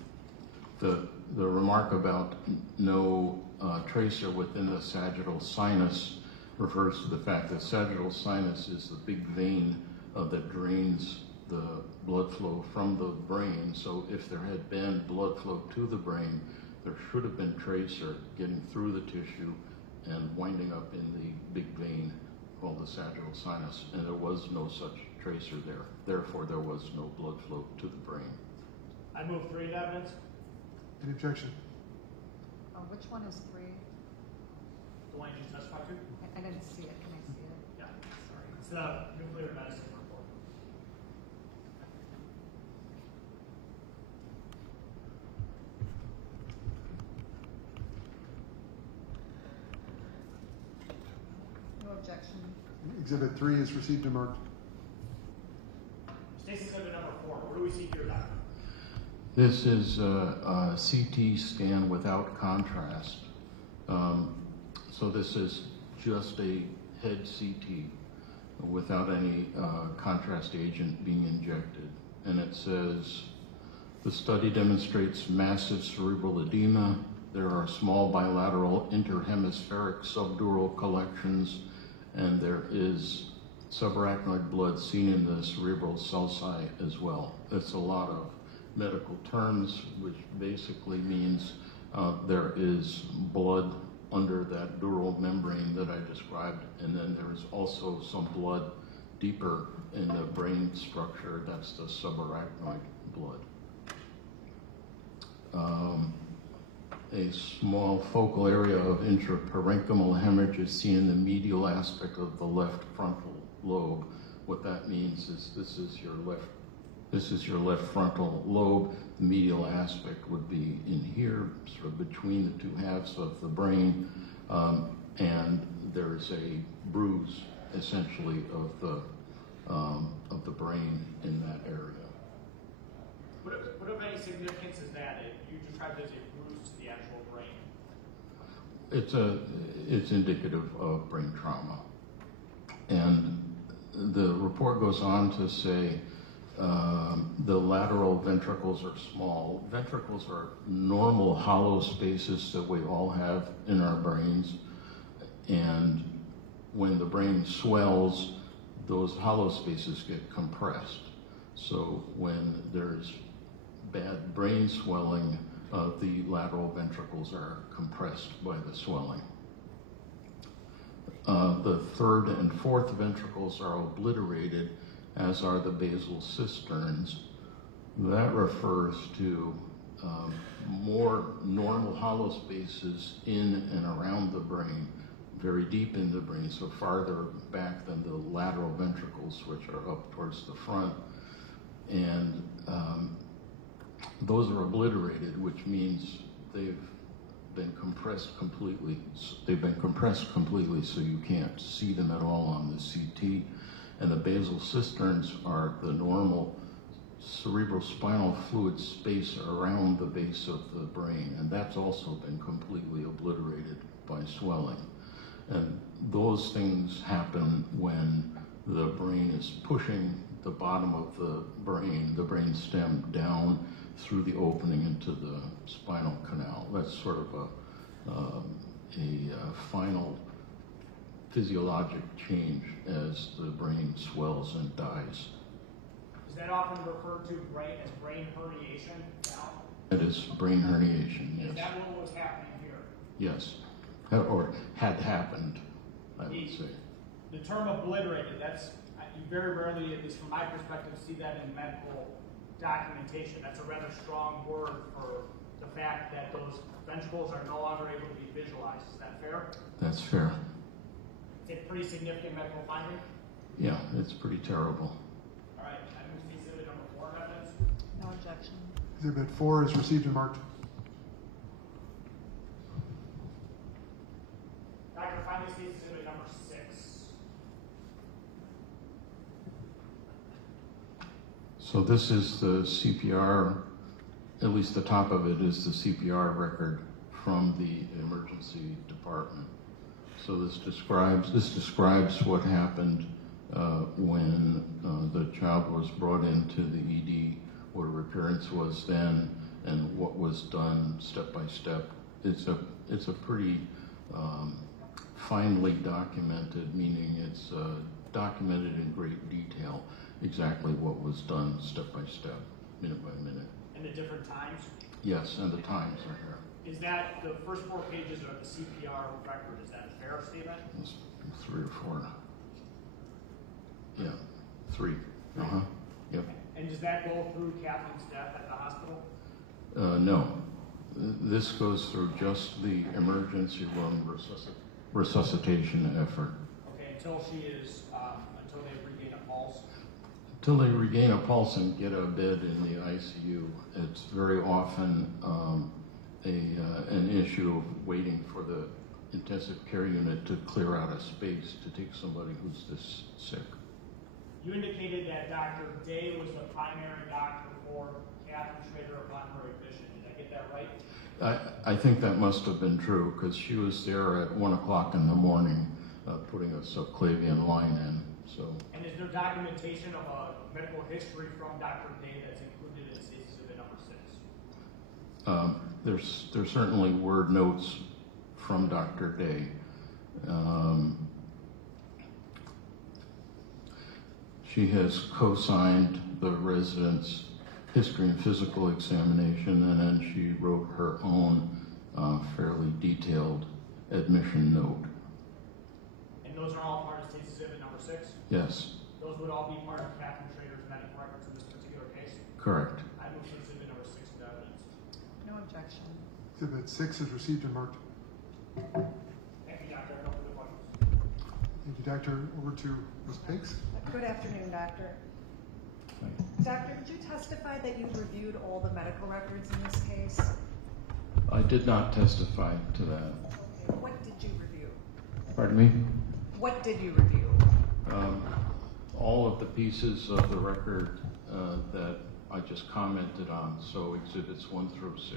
The remark about no tracer within the sagittal sinus refers to the fact that sagittal sinus is the big vein that drains the blood flow from the brain. So if there had been blood flow to the brain, there should have been tracer getting through the tissue and winding up in the big vein called the sagittal sinus, and there was no such tracer there. Therefore, there was no blood flow to the brain. I move 3 in evidence. Any objection? Which one is 3? The one you just testified to? I didn't see it. Can I see it? Yeah. Sorry. It's the nuclear medicine report. No objection. Exhibit 3 is received and marked. State's Exhibit number This is a CT scan without contrast. So this is just a head CT without any contrast agent being injected. And it says, the study demonstrates massive cerebral edema. There are small bilateral interhemispheric subdural collections, and there is subarachnoid blood seen in the cerebral sulci as well. That's a lot of medical terms, which basically means there is blood under that dural membrane that I described, and then there is also some blood deeper in the brain structure. That's the subarachnoid blood. A small focal area of intraparenchymal hemorrhage is seen in the medial aspect of the left frontal lobe. What that means is this is your left frontal lobe. The medial aspect would be in here, sort of between the two halves of the brain, and there's a bruise, essentially, of the brain in that area. What of any significance is that? You described it as a bruise to the actual brain. It's indicative of brain trauma. And the report goes on to say the lateral ventricles are small. Ventricles are normal hollow spaces that we all have in our brains. And when the brain swells, those hollow spaces get compressed. So when there's bad brain swelling, the lateral ventricles are compressed by the swelling. The third and fourth ventricles are obliterated, as are the basal cisterns. That refers to more normal hollow spaces in and around the brain, very deep in the brain, so farther back than the lateral ventricles, which are up towards the front. And those are obliterated, which means they've been compressed completely. They've been compressed completely, so you can't see them at all on the CT. And the basal cisterns are the normal cerebrospinal fluid space around the base of the brain, and that's also been completely obliterated by swelling. And those things happen when the brain is pushing the bottom of the brain stem down through the opening into the spinal canal. That's sort of a final physiologic change as the brain swells and dies. Is that often referred to as brain herniation now? It is brain herniation, yes. Is that what was happening here? Yes, or had happened, I would say. The term obliterated, you very rarely, at least from my perspective, see that in medical documentation. That's a rather strong word for the fact that those ventricles are no longer able to be visualized. Is that fair? That's fair. It's a pretty significant medical finding? Yeah, it's pretty terrible. All right, I move to exhibit number 4 of evidence. No objection. Exhibit 4 is received and marked. Dr. Finley states exhibit number 6. So this is the CPR, at least the top of it is the CPR record from the emergency department. So this describes what happened when the child was brought into the ED, what her appearance was then, and what was done step by step. It's a pretty finely documented, meaning it's documented in great detail exactly what was done step by step, minute by minute. And the different times? Yes, and the times are here. Is that the first 4 pages of the CPR record? Is that a fair statement? It's 3 or 4. Yeah, 3. Yep. And does that go through Kathleen's death at the hospital? No. This goes through just the emergency room resuscitation effort. Okay, until they regain a pulse? Until they regain a pulse and get a bed in the ICU. It's very often an issue of waiting for the intensive care unit to clear out a space to take somebody who's this sick. You indicated that Dr. Day was the primary doctor for Catherine Schroeder upon her admission. Did I get that right? I think that must have been true because she was there at 1 o'clock in the morning putting a subclavian line in. So. And is there documentation of a medical history from Dr. Day that's included in State Exhibit number 6? There certainly were notes from Dr. Day. She has co-signed the resident's history and physical examination, and then she wrote her own fairly detailed admission note. And those are all part of State Exhibit number 6? Yes. Those would all be part of Catherine Schroeder's medical records in this particular case? Correct. I move to Exhibit number 6 with evidence. No objection. Exhibit 6 is received and marked. Thank you, Doctor. No further questions. Thank you, Doctor. Over to Ms. Pikes. Good afternoon, Doctor. Doctor, did you testify that you reviewed all the medical records in this case? I did not testify to that. Okay. What did you review? Pardon me? What did you review? All of the pieces of the record that I just commented on, so exhibits 1 through 6.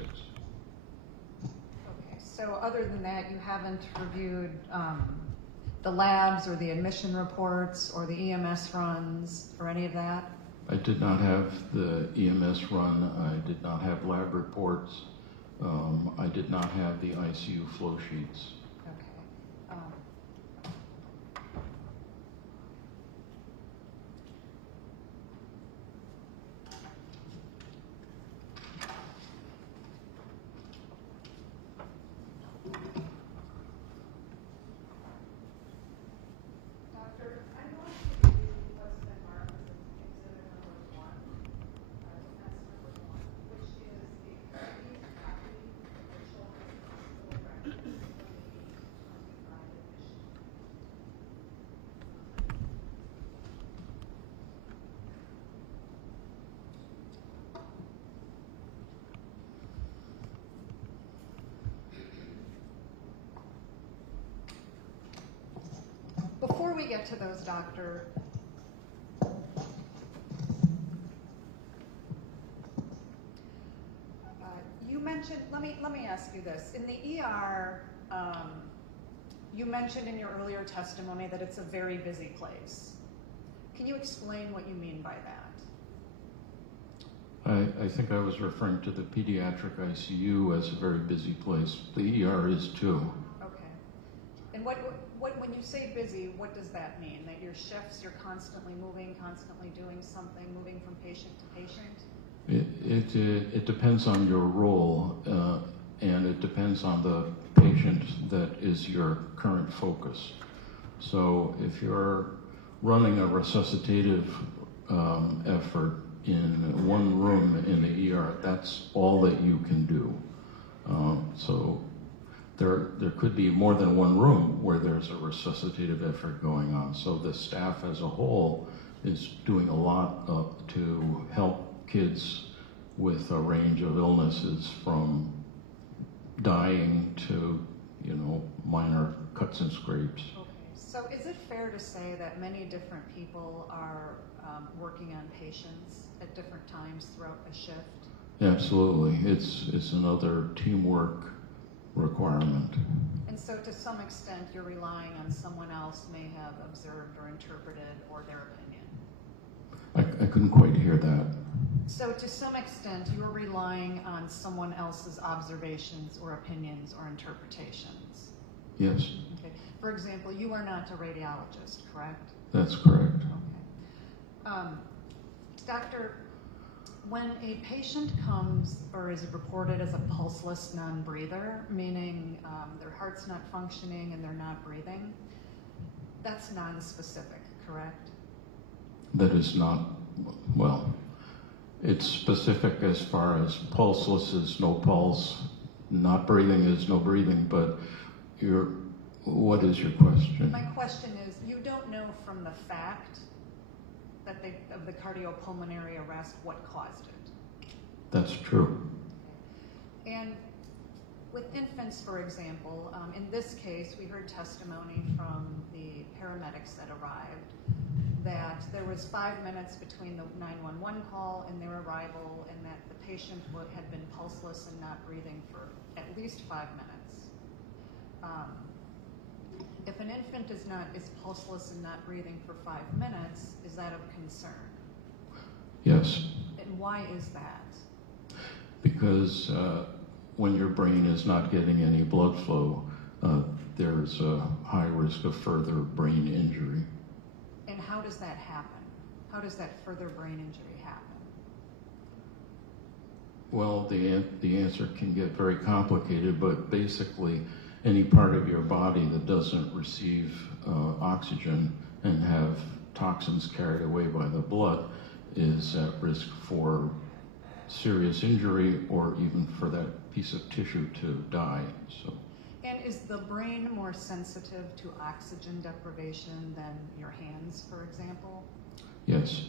Okay, so other than that, you haven't reviewed the labs or the admission reports or the EMS runs or any of that? I did not have the EMS run. I did not have lab reports. I did not have the ICU flow sheets. Okay. Doctor, I'm going to review what's been marked as Exhibit number 1, defense number 1, which is a complete copy of the children's hospital records from the 825 admission. Before we get to those, Doctor, you mentioned, let me ask you this. In the ER, you mentioned in your earlier testimony that it's a very busy place. Can you explain what you mean by that? I think I was referring to the pediatric ICU as a very busy place. The ER is too. Okay. And when you say busy, what does that mean? That your shifts, you're constantly moving, constantly doing something, moving from patient to patient? It depends on your role, and it depends on the patient that is your current focus. So if you're running a resuscitative effort in one room in the ER, that's all that you can do. So there could be more than one room where there's a resuscitative effort going on. So the staff as a whole is doing a lot to help kids with a range of illnesses, from dying to, minor cuts and scrapes. Okay. So is it fair to say that many different people are working on patients at different times throughout a shift? Absolutely. It's another teamwork requirement. And so to some extent, you're relying on someone else may have observed or interpreted or their opinion. I couldn't quite hear that. So to some extent, you're relying on someone else's observations or opinions or interpretations. Yes, Okay. For example, you are not a radiologist, correct? that's correct. Okay. Doctor, when a patient comes or is reported as a pulseless non-breather, meaning their heart's not functioning and they're not breathing, that's non-specific, correct? That is not, well, it's specific as far as pulseless is no pulse, not breathing is no breathing, but what is your question? My question is, you don't know from the fact that of the cardiopulmonary arrest what caused it. That's true. And with infants, for example, in this case, we heard testimony from the paramedics that arrived that there was 5 minutes between the 911 call and their arrival, and that the patient had been pulseless and not breathing for at least 5 minutes. If an infant is pulseless and not breathing for 5 minutes, is that of concern? Yes, And why is that? because when your brain is not getting any blood flow, there's a high risk of further brain injury. And how does that happen? How does that further brain injury happen? Well, the answer can get very complicated, but basically any part of your body that doesn't receive oxygen and have toxins carried away by the blood is at risk for serious injury or even for that piece of tissue to die. So, And is the brain more sensitive to oxygen deprivation than your hands, for example? yes.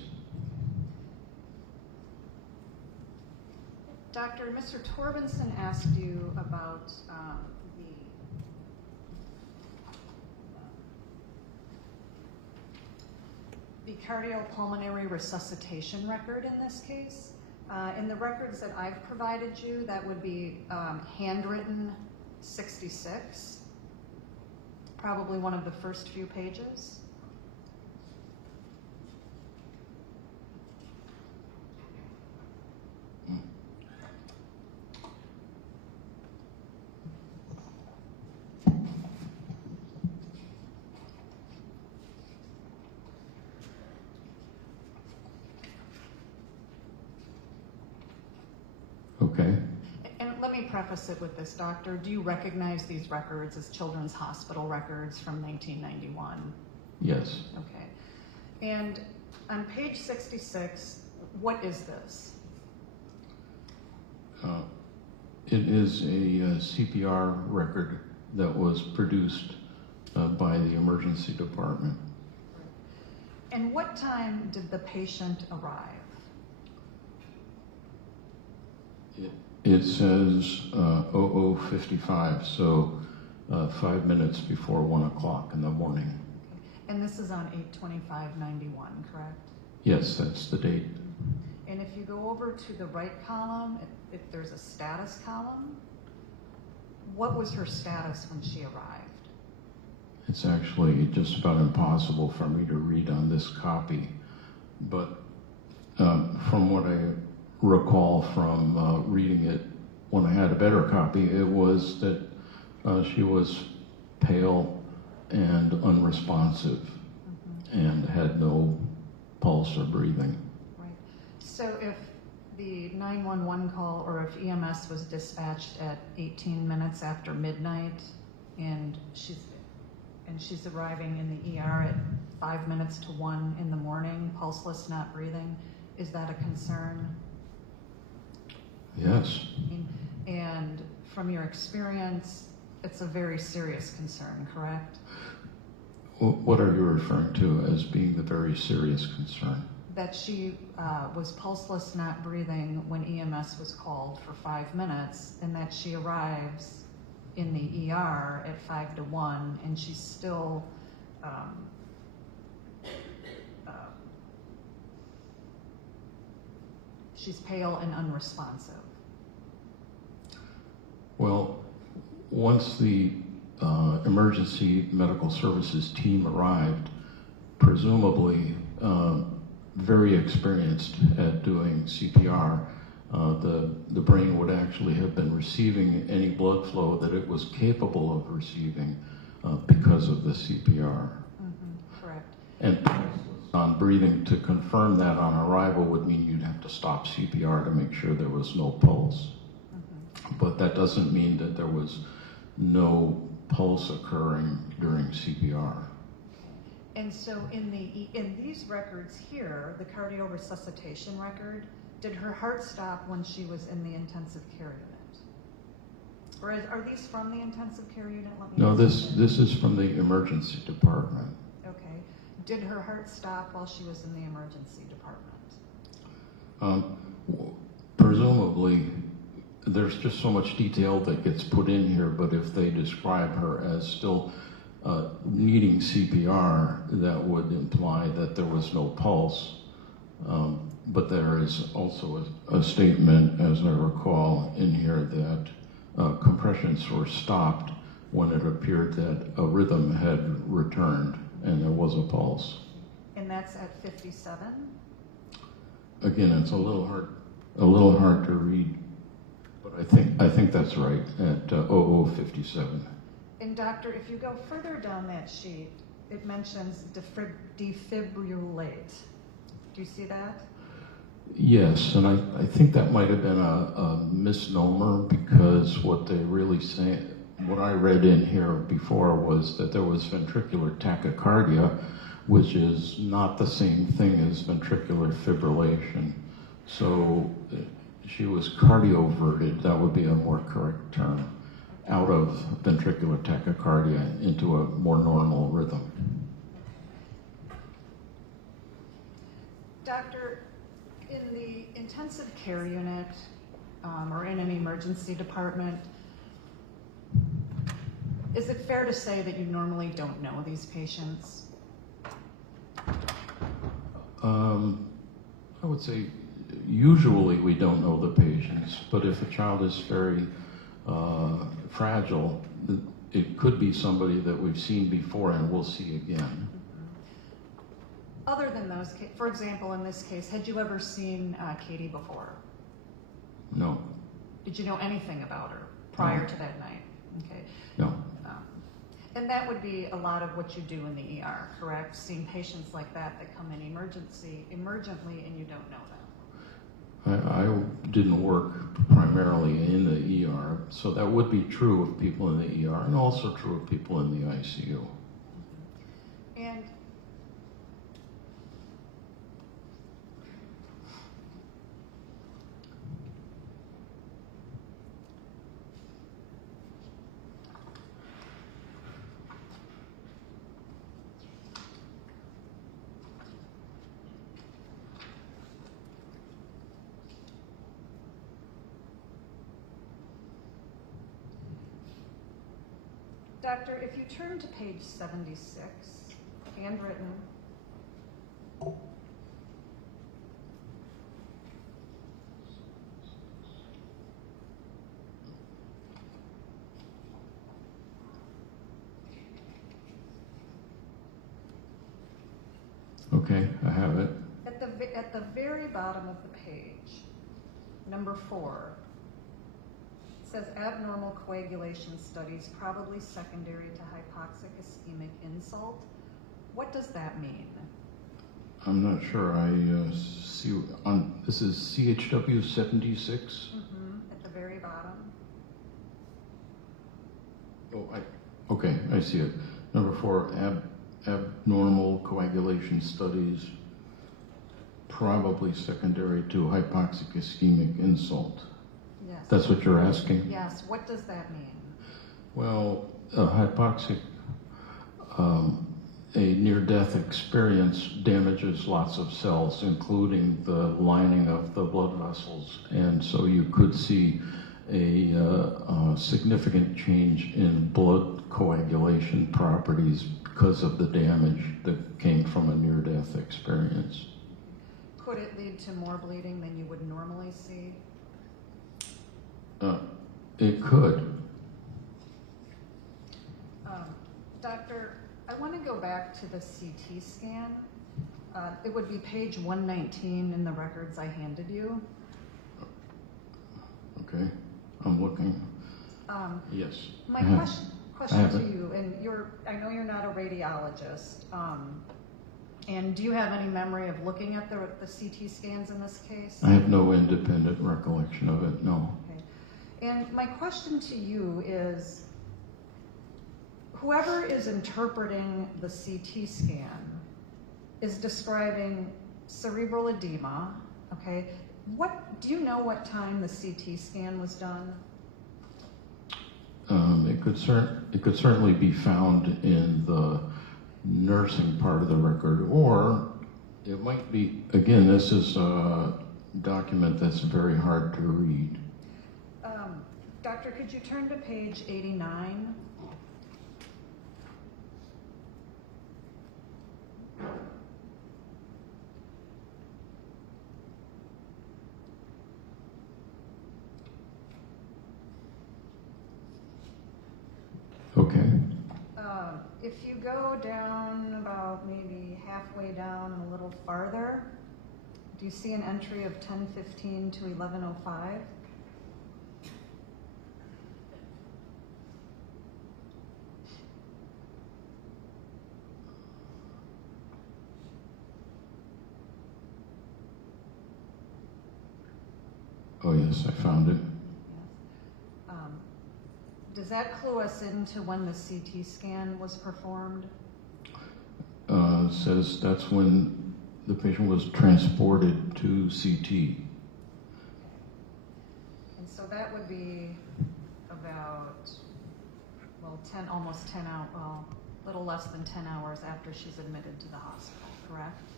Doctor, Mr. Torbenson asked you about the cardiopulmonary resuscitation record in this case. In the records that I've provided you, that would be handwritten 66, probably one of the first few pages. Okay. And let me preface it with this, Doctor. Do you recognize these records as Children's Hospital records from 1991? Yes. Okay. And on page 66, what is this? It is a CPR record that was produced by the emergency department. And what time did the patient arrive? It says 00:55, so 5 minutes before 1 o'clock in the morning. And this is on 8/25/91, correct? Yes, that's the date. And if you go over to the right column, if there's a status column, what was her status when she arrived? It's actually just about impossible for me to read on this copy, but from what I recall from reading it when I had a better copy, it was that she was pale and unresponsive and had no pulse or breathing. Right. So if the 911 call or if EMS was dispatched at 18 minutes after midnight and she's arriving in the ER at 5 minutes to 1 in the morning, pulseless, not breathing, is that a concern? Yes. And from your experience, it's a very serious concern, correct? What are you referring to as being the very serious concern? That she was pulseless, not breathing when EMS was called for 5 minutes, and that she arrives in the ER at 5 to 1, and she's still she's pale and unresponsive. Well, once the emergency medical services team arrived, presumably very experienced at doing CPR, the brain would actually have been receiving any blood flow that it was capable of receiving because of the CPR. Correct. And on breathing to confirm that on arrival would mean you'd have to stop CPR to make sure there was no pulse. But that doesn't mean that there was no pulse occurring during CPR. And so in these records here, the cardio resuscitation record, did her heart stop when she was in the intensive care unit? Or are these from the intensive care unit? No, this is from the emergency department. Okay. Did her heart stop while she was in the emergency department? Presumably, there's just so much detail that gets put in here, but if they describe her as still needing CPR, that would imply that there was no pulse. But there is also a statement, as I recall in here, that compressions were stopped when it appeared that a rhythm had returned and there was a pulse. And that's at 57? Again, it's a little hard to read, but I think that's right at 0057. And doctor, if you go further down that sheet, it mentions defibrillate. Do you see that? Yes, and I think that might have been a misnomer, because what they really say, what I read in here before, was that there was ventricular tachycardia, which is not the same thing as ventricular fibrillation. So she was cardioverted, that would be a more correct term, out of ventricular tachycardia into a more normal rhythm. Doctor, in the intensive care unit or in an emergency department, is it fair to say that you normally don't know these patients? I would say usually we don't know the patients, but if a child is very fragile, it could be somebody that we've seen before and we'll see again. Other than those, for example, in this case, had you ever seen Katie before? No. Did you know anything about her prior to that night? Okay. No. And that would be a lot of what you do in the ER, correct? Seeing patients like that come in emergently, and you don't know them. I didn't work primarily in the ER, so that would be true of people in the ER and also true of people in the ICU. And Doctor, if you turn to page 76, handwritten, Okay, I have it. at the very bottom of the page, number 4, it says abnormal coagulation studies probably secondary to hypoxic ischemic insult. What does that mean? I'm not sure. I see on this is CHW 76. At the very bottom. Oh, okay, I see it. Number 4, abnormal coagulation studies probably secondary to hypoxic ischemic insult. Yes. That's what you're asking? Yes. What does that mean? Well, hypoxic, a near-death experience damages lots of cells, including the lining of the blood vessels, and so you could see a significant change in blood coagulation properties because of the damage that came from a near-death experience. Could it lead to more bleeding than you would normally see? It could. Doctor, I want to go back to the CT scan. It would be page 119 in the records I handed you. Okay, I'm looking. Yes. My I have- question have to it. you, and I know you're not a radiologist, and do you have any memory of looking at the CT scans in this case? I have no independent recollection of it, no. Okay. And my question to you is, whoever is interpreting the CT scan is describing cerebral edema, okay? Do you know what time the CT scan was done? It could certainly be found in the nursing part of the record, or it might be, again, this is a document that's very hard to read. Doctor, could you turn to page 89? If you go down about maybe halfway down and a little farther, do you see an entry of 10:15 to 11:05? Oh, yes, I found it. Does that clue us into when the CT scan was performed? Says that's when the patient was transported to CT. And so that would be about, well, almost 10 hours, well, a little less than 10 hours after she's admitted to the hospital, correct?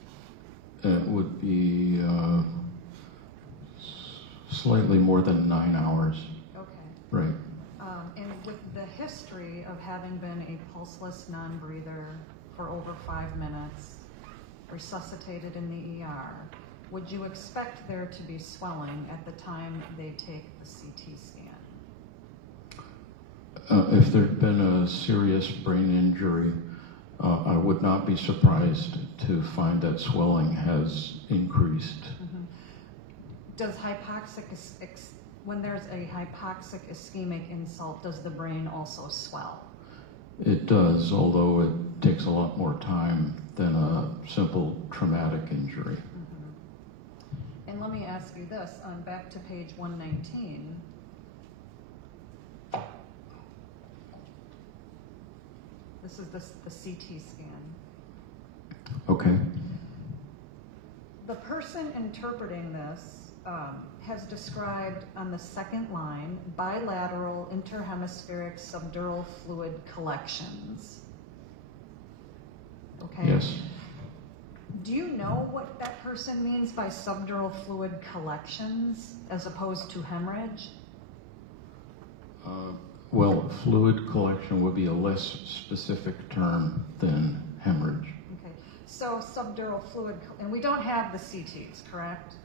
It would be slightly more than 9 hours. Okay. Right. And with the history of having been a pulseless non-breather for over 5 minutes, resuscitated in the ER, would you expect there to be swelling at the time they take the CT scan? If there'd been a serious brain injury, I would not be surprised to find that swelling has increased. Mm-hmm. Does when there's a hypoxic ischemic insult, does the brain also swell? It does, although it takes a lot more time than a simple traumatic injury. Mm-hmm. And let me ask you this, back to page 119. This is the CT scan. Okay. The person interpreting this has described on the second line bilateral interhemispheric subdural fluid collections. Okay? Yes. Do you know what that person means by subdural fluid collections as opposed to hemorrhage? Well, fluid collection would be a less specific term than hemorrhage. Okay, so subdural fluid, and we don't have the CTs, correct?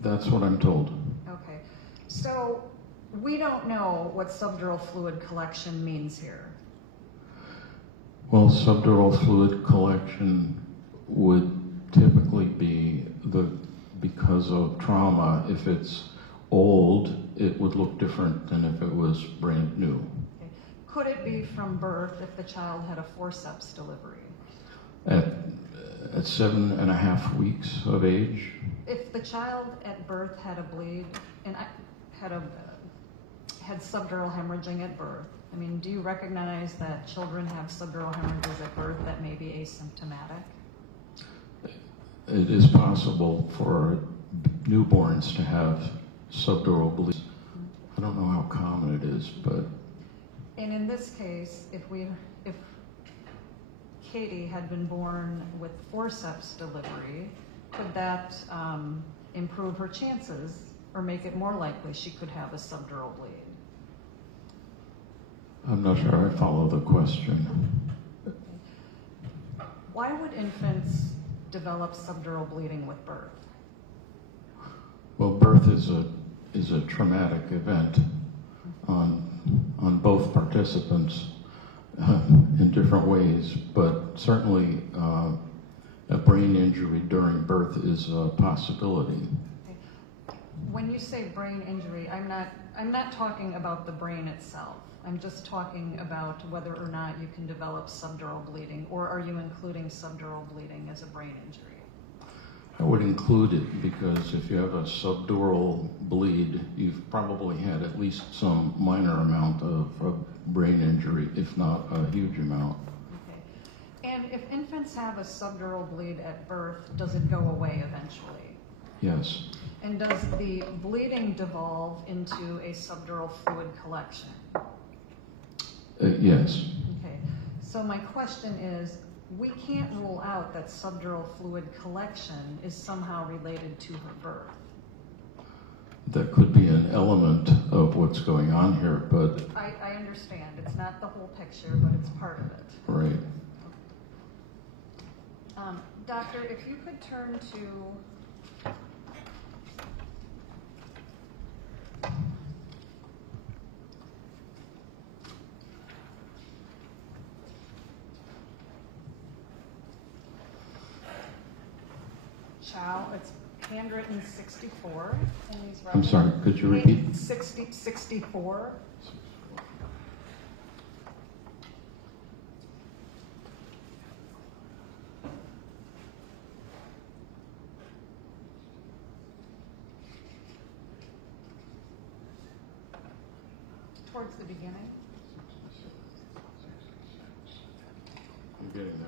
That's what I'm told. Okay, so we don't know what subdural fluid collection means here. Well, subdural fluid collection would typically be because of trauma. If it's old, it would look different than if it was brand new. Okay. Could it be from birth if the child had a forceps delivery? At 7.5 weeks of age, If the child at birth had a bleed and had subdural hemorrhaging at birth, I mean, do you recognize that children have subdural hemorrhages at birth that may be asymptomatic? it is possible for newborns to have subdural bleeds. I don't know how common it is, but And in this case, if Katie had been born with forceps delivery, could that improve her chances or make it more likely she could have a subdural bleed? I'm not sure I follow the question. Why would infants develop subdural bleeding with birth? Well, birth is a traumatic event on both participants in different ways, but certainly a brain injury during birth is a possibility. Okay. When you say brain injury, I'm not talking about the brain itself. I'm just talking about whether or not you can develop subdural bleeding, or are you including subdural bleeding as a brain injury? I would include it because if you have a subdural bleed, you've probably had at least some minor amount of brain injury, if not a huge amount. Okay. And if infants have a subdural bleed at birth, does it go away eventually? Yes. And does the bleeding devolve into a subdural fluid collection? Yes. Okay. So my question is, we can't rule out that subdural fluid collection is somehow related to her birth. That could be an element of what's going on here, but I understand. It's not the whole picture, but it's part of it. right. Doctor, if you could turn to child, it's handwritten 64 in these I'm records. sorry, could you repeat? 64. Towards the beginning. I'm getting there.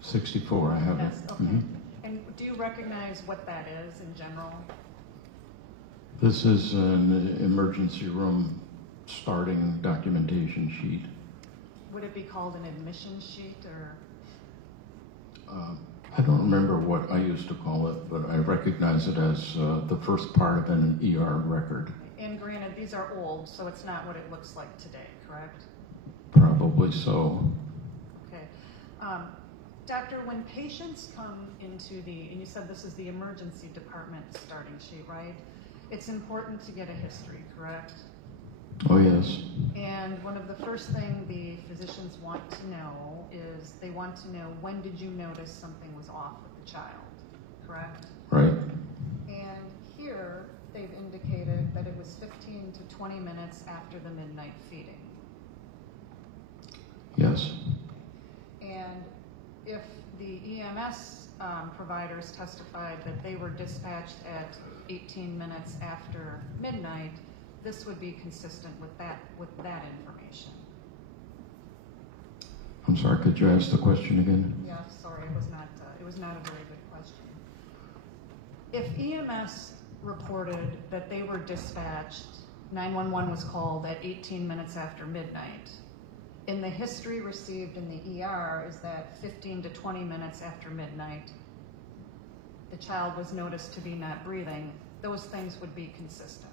64, I have it. Yes, okay. Mhm. And do you recognize what that is in general? This is an emergency room starting documentation sheet. Would it be called an admission sheet or? I don't remember what I used to call it, but I recognize it as the first part of an ER record. And granted, these are old, so it's not what it looks like today, correct? Probably so. Okay. Doctor, when patients come into the, and you said this is the emergency department starting sheet, right? It's important to get a history, correct? Oh, yes. And one of the first thing the physicians want to know is they want to know, when did you notice something was off with the child, correct? Right. And here they've indicated that it was 15 to 20 minutes after the midnight feeding. Yes. And if the EMS providers testified that they were dispatched at 18 minutes after midnight, this would be consistent with that information. I'm sorry, could you ask the question again? Yeah, sorry, it was not a very good question. If EMS reported that they were dispatched, 911 was called at 18 minutes after midnight, in the history received in the ER is that 15 to 20 minutes after midnight, the child was noticed to be not breathing, those things would be consistent.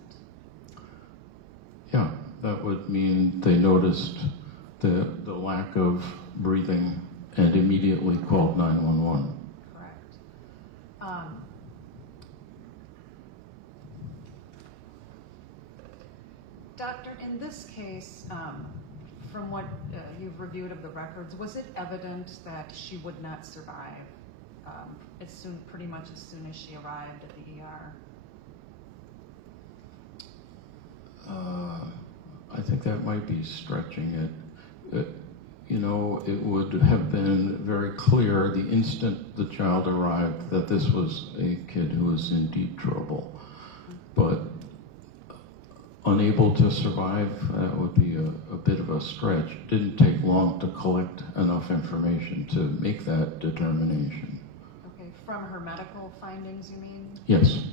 Yeah, that would mean they noticed the lack of breathing and immediately called 911. Correct. Doctor, in this case, from what you've reviewed of the records, was it evident that she would not survive pretty much as soon as she arrived at the ER? I think that might be stretching it. You know, it would have been very clear the instant the child arrived that this was a kid who was in deep trouble. But unable to survive, that would be a bit of a stretch. It didn't take long to collect enough information to make that determination. Okay, from her medical findings, you mean? Yes.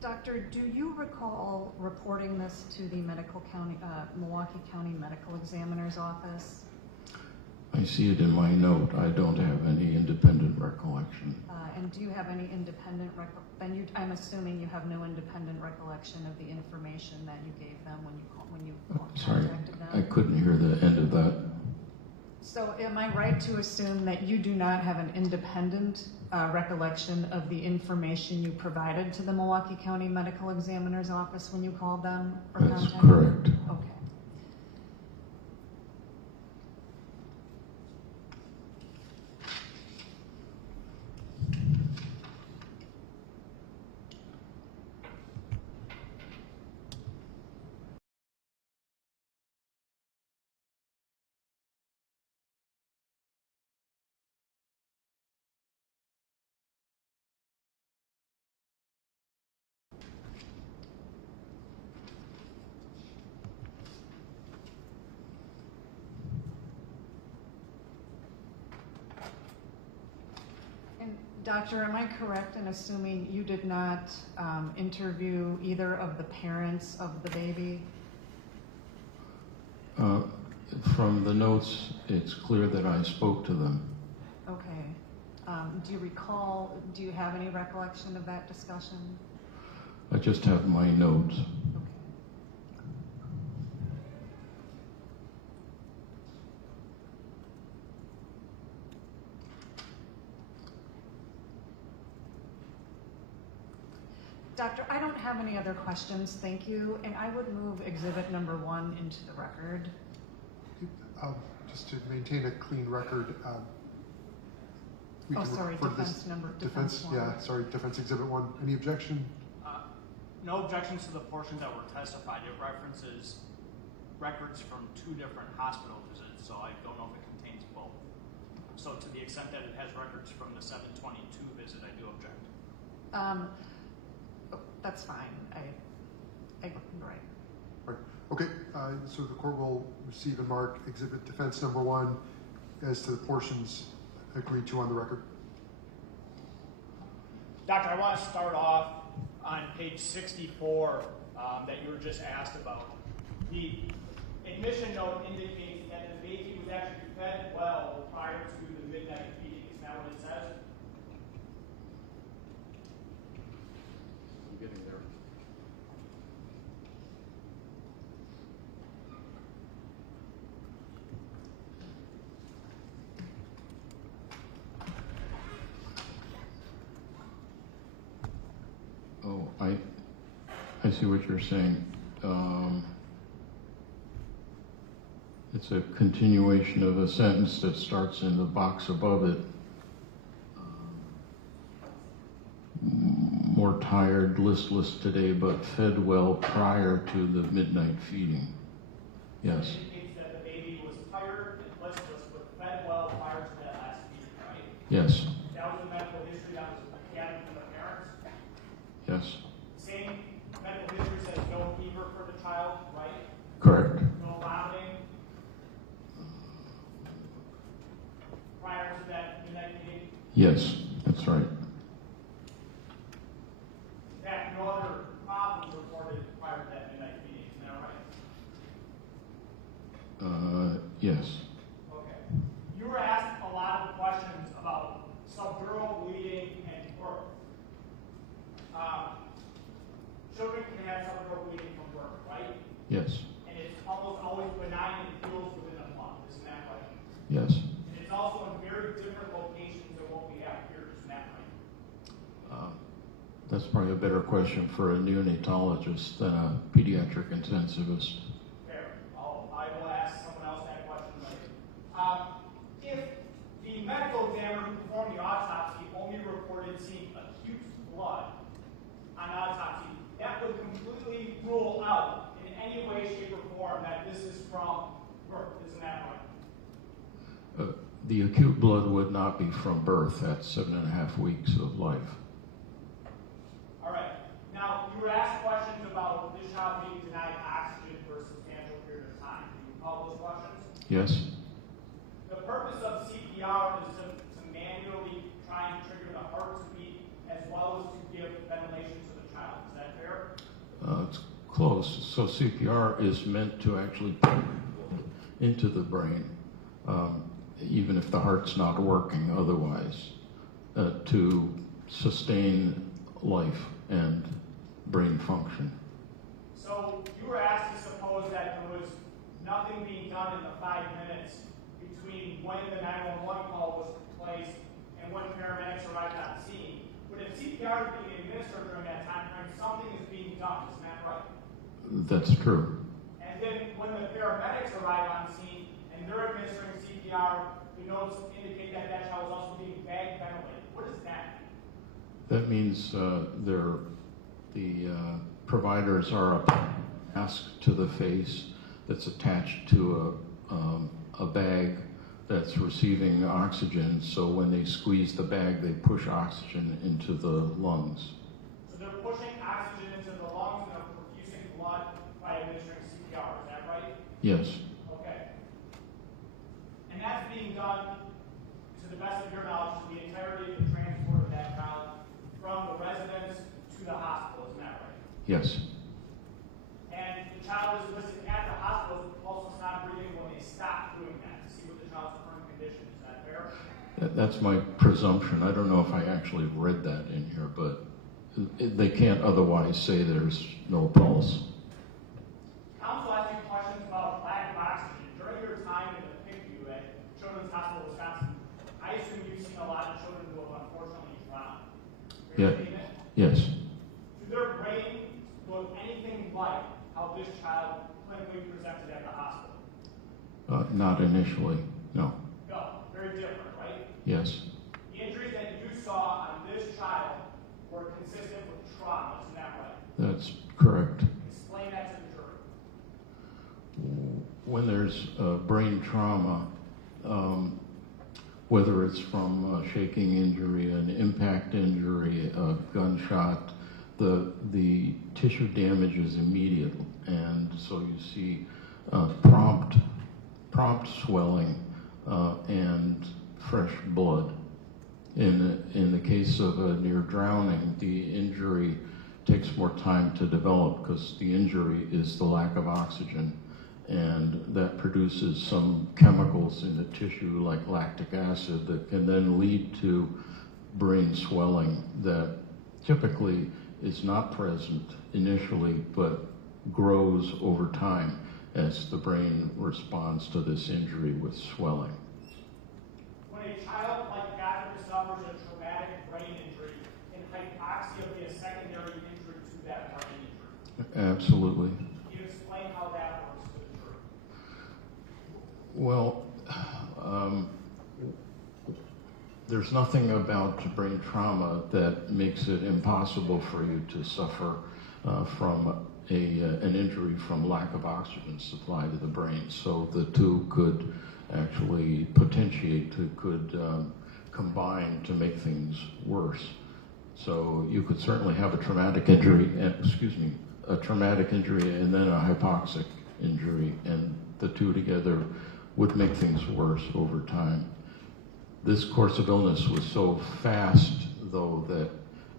Doctor, do you recall reporting this to the Milwaukee County Medical Examiner's Office? I see it in my note. I don't have any independent recollection. And do you have any independent I'm assuming you have no independent recollection of the information that you gave them when you Sorry, contacted them? I couldn't hear the end of that. So am I right to assume that you do not have an independent recollection of the information you provided to the Milwaukee County Medical Examiner's Office when you called them or That's contacted correct. them? Okay. Doctor, am I correct in assuming you did not interview either of the parents of the baby? From the notes, it's clear that I spoke to them. Okay. Do you have any recollection of that discussion? I just have my notes. Okay. Doctor, I don't have any other questions, thank you, and I would move exhibit number 1 into the record. Just to maintain a clean record, we Oh, can sorry, refer this- defense number, Defense, defense 1. yeah, sorry, defense exhibit 1. Any objection? No objections to the portions that were testified. It references records from 2 different hospital visits, so I don't know if it contains both. So to the extent that it has records from the 7/22 visit, I do object. That's fine, right. Right. Okay, so the court will receive and mark exhibit defense number 1 as to the portions agreed to on the record. Doctor, I want to start off on page 64 that you were just asked about. The admission note indicates that the baby was actually fed well prior to the midnight feeding. Is that what it says? I'm getting there. Oh, I see what you're saying. It's a continuation of a sentence that starts in the box above it. More tired, listless today, but fed well prior to the midnight feeding. Yes. It indicates that the baby was tired and listless, but fed well prior to that last feeding, right? Yes. That was the medical history that was gathered from the parents. Yes. Same medical history says no fever for the child, right? Correct. No vomiting. Prior to that midnight feeding. Yes, that's right. That no other problems reported prior to that midnight feeding, isn't that right? Yes. Okay. You were asked a lot of questions about subdural bleeding and birth. Children can have subdural bleeding from birth, right? Yes. And it's almost always benign and heals within a month, isn't that right? Yes. And it's also in very different locations than what we have here, isn't that right? That's probably a better question for a neonatologist than a pediatric intensivist. Fair. I will ask someone else that question later. If the medical examiner who performed the autopsy only reported seeing acute blood on autopsy, that would completely rule out in any way, shape, or form that this is from birth, isn't that right? The acute blood would not be from birth at 7.5 weeks of life. All right. Now, you were asked questions about this child being denied oxygen for a substantial period of time. Do you recall those questions? Yes. The purpose of CPR is to manually try and trigger the heart to beat as well as to give ventilation to the child. Is that fair? It's close. So CPR is meant to actually put into the brain, even if the heart's not working otherwise, to sustain life and brain function. So you were asked to suppose that there was nothing being done in the 5 minutes between when the 911 call was placed and when paramedics arrived on scene. But if CPR is being administered during that time frame, something is being done. Isn't that right? That's true. And then when the paramedics arrive on scene and they're administering CPR, the notes indicate that that child was also being bag ventilated. What does that mean? That means the providers are a mask to the face that's attached to a bag that's receiving oxygen. So when they squeeze the bag, they push oxygen into the lungs. So they're pushing oxygen into the lungs and they're perfusing blood by administering CPR. Is that right? Yes. Okay. And that's being done, to the best of your knowledge, to the entirety of the transport of that child from the residence to the hospital. Isn't that right? Yes. And the child is listed at the hospital with pulseless non-breathing when they stop That's my presumption. I don't know if I actually read that in here, but they can't otherwise say there's no pulse. Council asked you questions about lack of oxygen. During your time in the PICU at Children's Hospital, Wisconsin, I assume you've seen a lot of children who have unfortunately drowned. Yeah. Yes. Do their brains look anything like how this child clinically presented at the hospital? Not initially, no. No, very different, right? Yes. The injuries that you saw on this child were consistent with trauma, isn't that right? That's correct. Explain that to the jury. When there's brain trauma, whether it's from a shaking injury, an impact injury, a gunshot, the tissue damage is immediate, and so you see prompt swelling and fresh blood. In the case of a near drowning, the injury takes more time to develop because the injury is the lack of oxygen, and that produces some chemicals in the tissue like lactic acid that can then lead to brain swelling that typically is not present initially but grows over time as the brain responds to this injury with swelling. When a child like Godfrey suffers a traumatic brain injury, can hypoxia be a secondary injury to that brain injury? Absolutely. Can you explain how that works to the jury? Well, there's nothing about brain trauma that makes it impossible for you to suffer from an injury from lack of oxygen supply to the brain. So the two could actually potentiate, could combine to make things worse. So you could certainly have a traumatic injury, a traumatic injury and then a hypoxic injury, and the two together would make things worse over time. This course of illness was so fast, though, that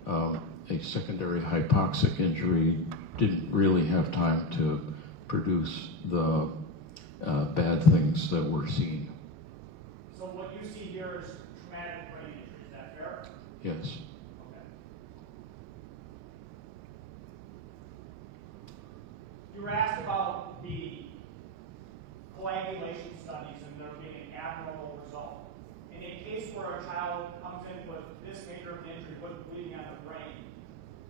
a secondary hypoxic injury didn't really have time to produce the bad things that were seen. So what you see here is traumatic brain injury, is that fair? Yes. Okay. You were asked about the coagulation studies and there being an abnormal result. In a case where a child comes in with this major of an injury with bleeding on the brain,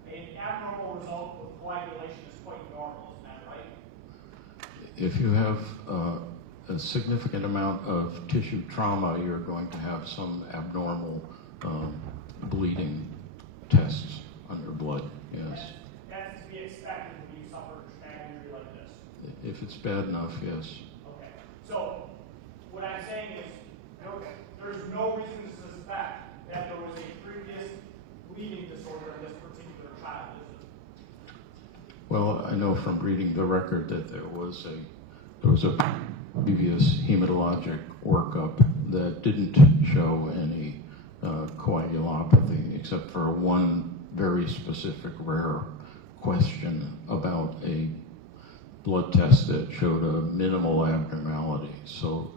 an abnormal result with coagulation is quite normal, isn't that right? If you have a significant amount of tissue trauma, you're going to have some abnormal bleeding tests on your blood, yes. That's to be expected when you suffer a traumatic injury like this. If it's bad enough, yes. Okay. So what I'm saying is there's no reason to suspect that there was a previous bleeding disorder in this particular child, is it? Well, I know from reading the record that there was a previous hematologic workup that didn't show any coagulopathy, except for one very specific rare question about a blood test that showed a minimal abnormality. So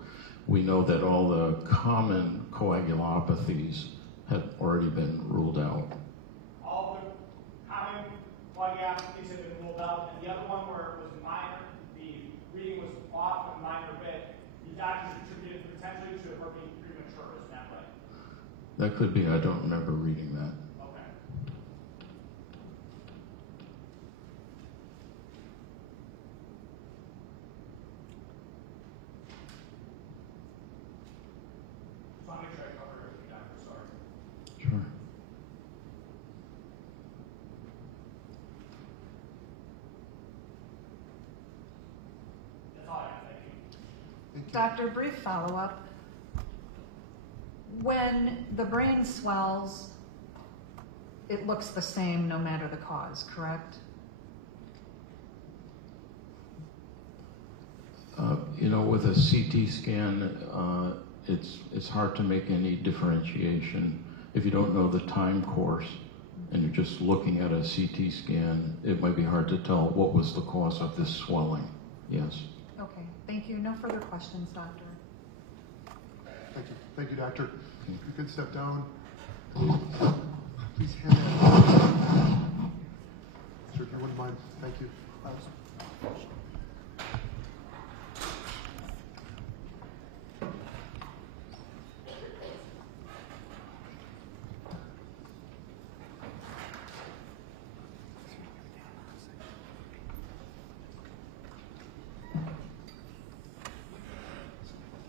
we know that all the common coagulopathies had already been ruled out. All the common coagulopathies have been ruled out, and the other one where it was minor, the reading was off a minor bit, the doctors attributed potentially to her being premature, isn't that right? That could be, I don't remember reading that. Okay. So I'll make sure I cover everything, Doctor, sorry. Sure. That's all I have, thank you. Doctor, brief follow-up. When the brain swells, it looks the same no matter the cause, correct? With a CT scan, it's hard to make any differentiation. If you don't know the time course and you're just looking at a CT scan, it might be hard to tell what was the cause of this swelling. Yes. Okay, thank you. No further questions, Doctor. Thank you, doctor. You can step down. Please hand that. Sir, if you wouldn't mind, thank you.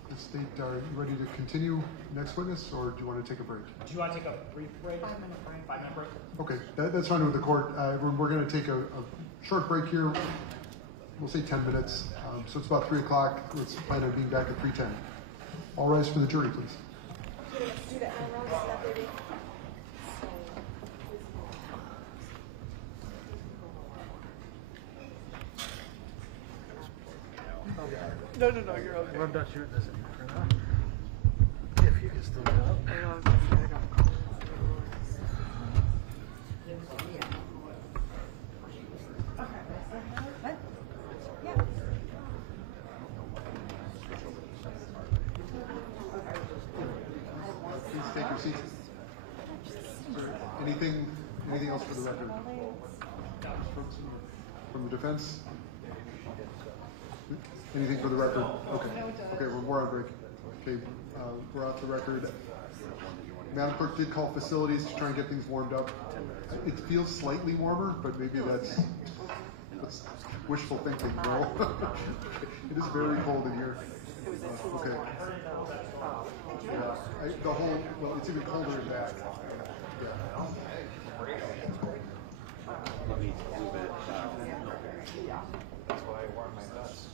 The state, are you ready to continue next witness, or do you want to take a break? Do you want to take a brief break? 5-minute break. 5-minute break? Okay, that's fine with the court. We're going to take a short break here. We'll say 10 minutes. So it's about 3 o'clock. Let's plan on being back at 3:10. All rise for the jury, please. No, you're okay. I'm not shooting this in front of. If you can still get up. Please take your seats. Sir, anything else for the record? From the defense? Anything for the record? Okay. Okay, we're on break. Okay, we're off the record. Madam Clerk did call facilities to try and get things warmed up. It feels slightly warmer, but maybe that's wishful thinking, no? It is very cold in here. Okay. Well, it's even colder in back. Yeah. Let me move it. That's why I wore my vest.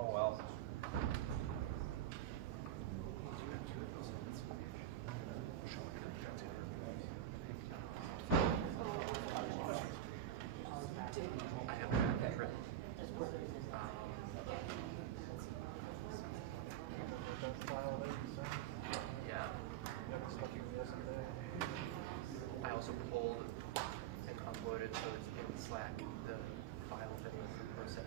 Oh well. I also pulled and uploaded, so it's in Slack, the file that was posted.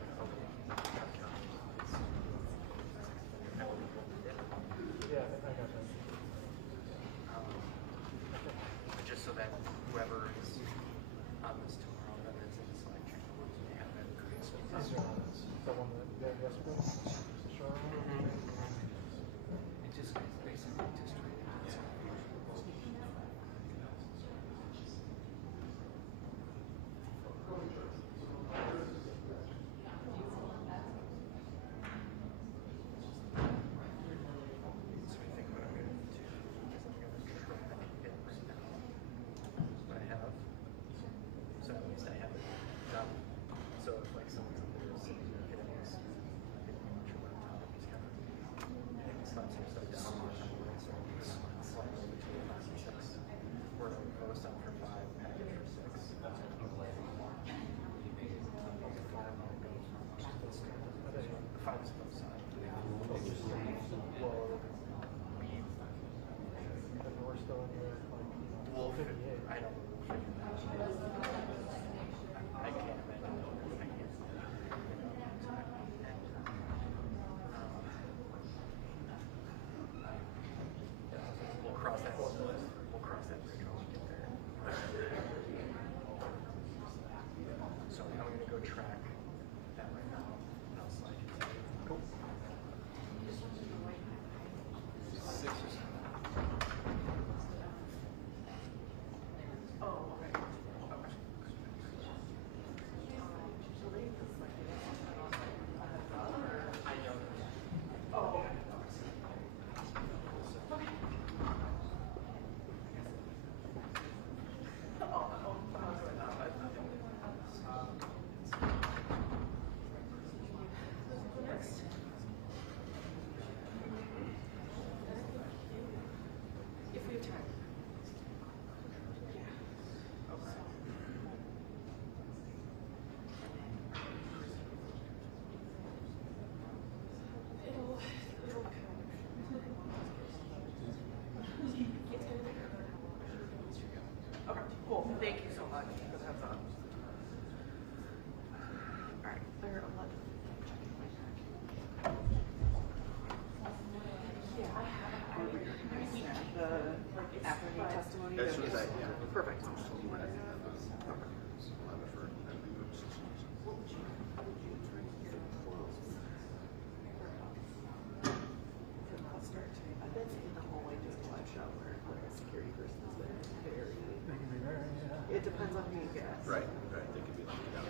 Right, right, they could be looking down.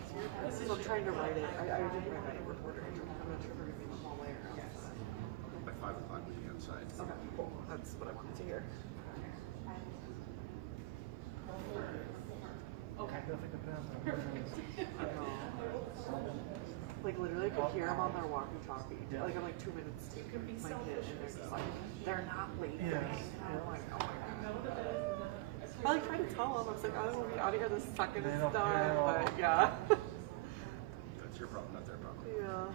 So I'm trying to write it. I didn't write my reporter. I'm not sure if we're gonna be in the hallway or outside. By 5 o'clock we'll be outside. Okay, cool. That's what I wanted to hear. Nothing to pass on. Like literally, I could hear them on their walkie-talkie. Like I'm like 2 minutes to my kid, and they're just like, they're not leaving. Yeah. And I'm like, oh my god. I like trying to tell them. I was like, I want to be out of here the second They it's don't done. care at all. But yeah. That's your problem, not their problem. Yeah.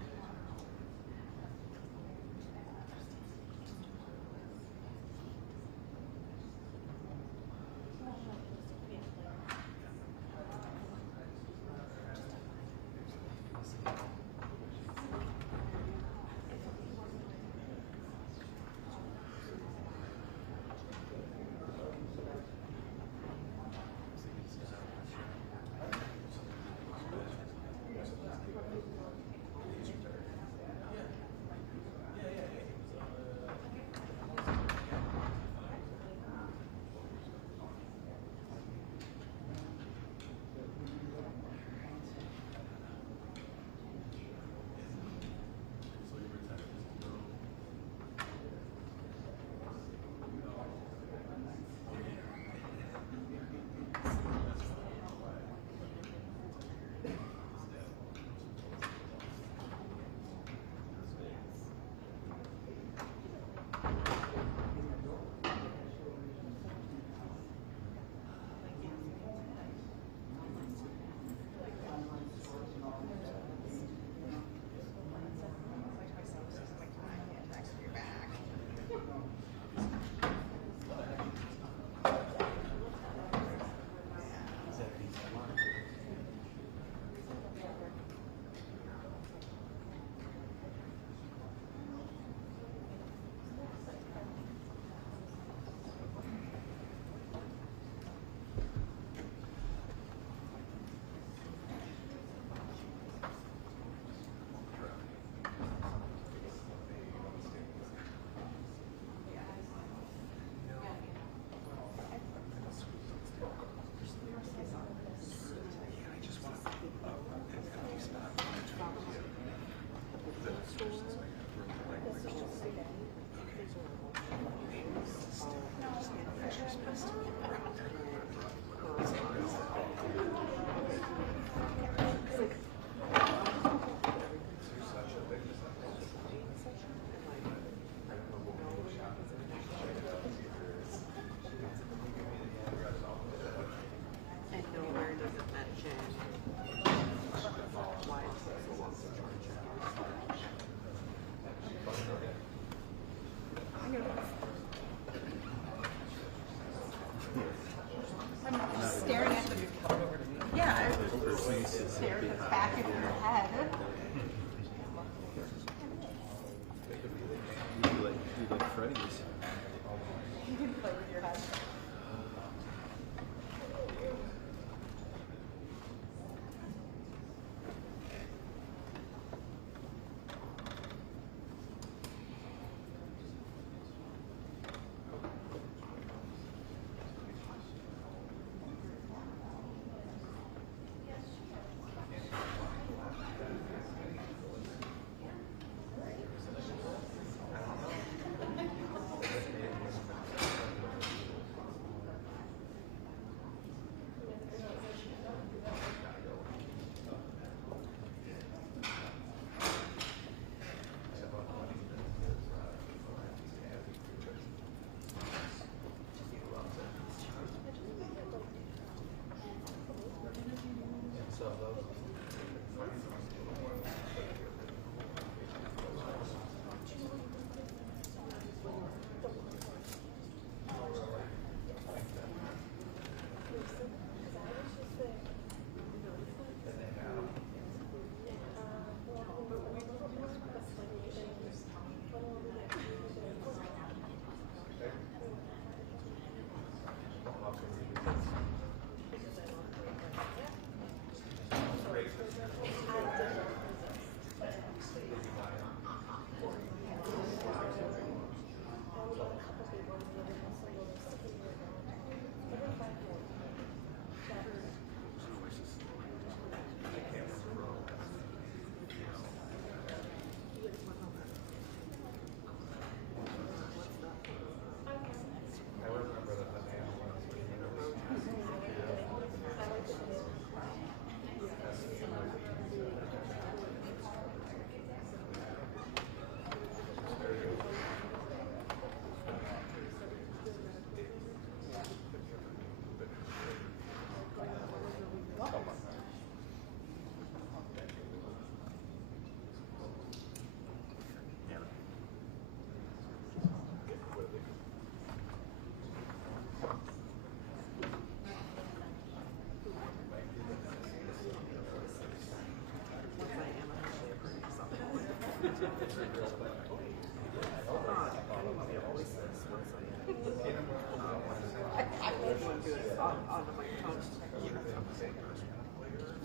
I would want to do it on the microphone.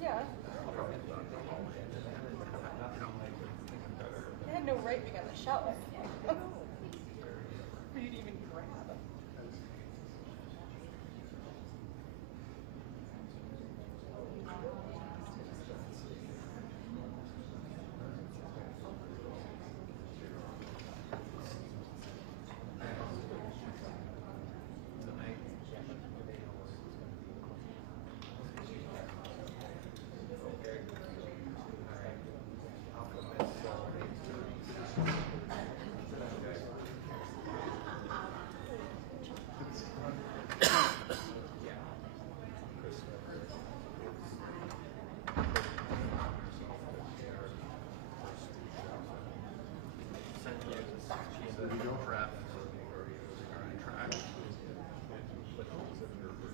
Yeah. I had no right being on the shelf. For you to even grab.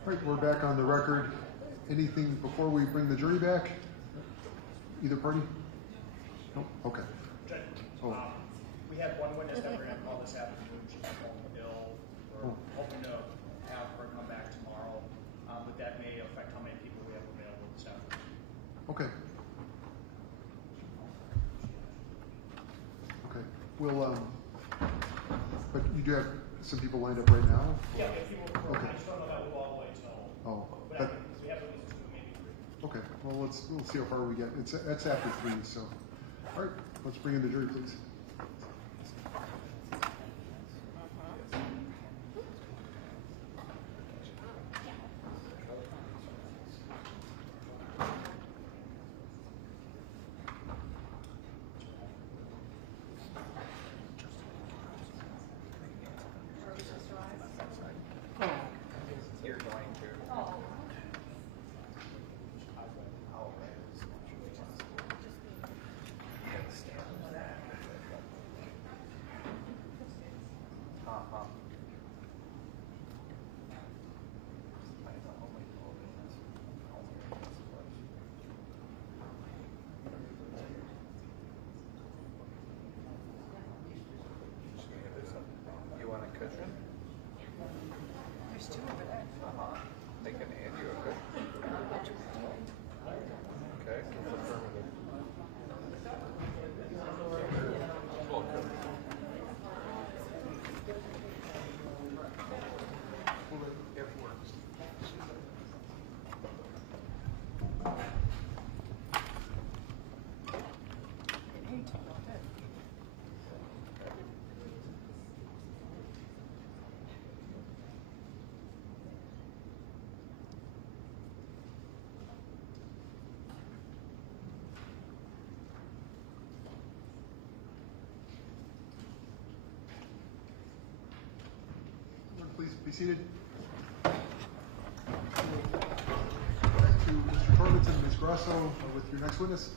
All right, we're back on the record. Anything before we bring the jury back? Either party? No? Okay. Judge, Oh. we have one witness that we're gonna call this afternoon. She's home ill. We're hoping to have her come back tomorrow, but that may affect how many people we have available this afternoon. Okay. Okay. We'll, but you do have some people lined up right now? Yeah, if you will, Okay. I just don't know that we'll go all the way till. Oh, But but, because we have at least 2, maybe 3. okay, well, we'll see how far we get. That's after 3, so. All right, let's bring in the jury, please. You're going to. You want a cushion? There's 2 over there. They can add you a cushion. Okay. Affirmative. Welcome. It works. Please be seated. Back to Mr. Torbenson and Ms. Grasso with your next witness.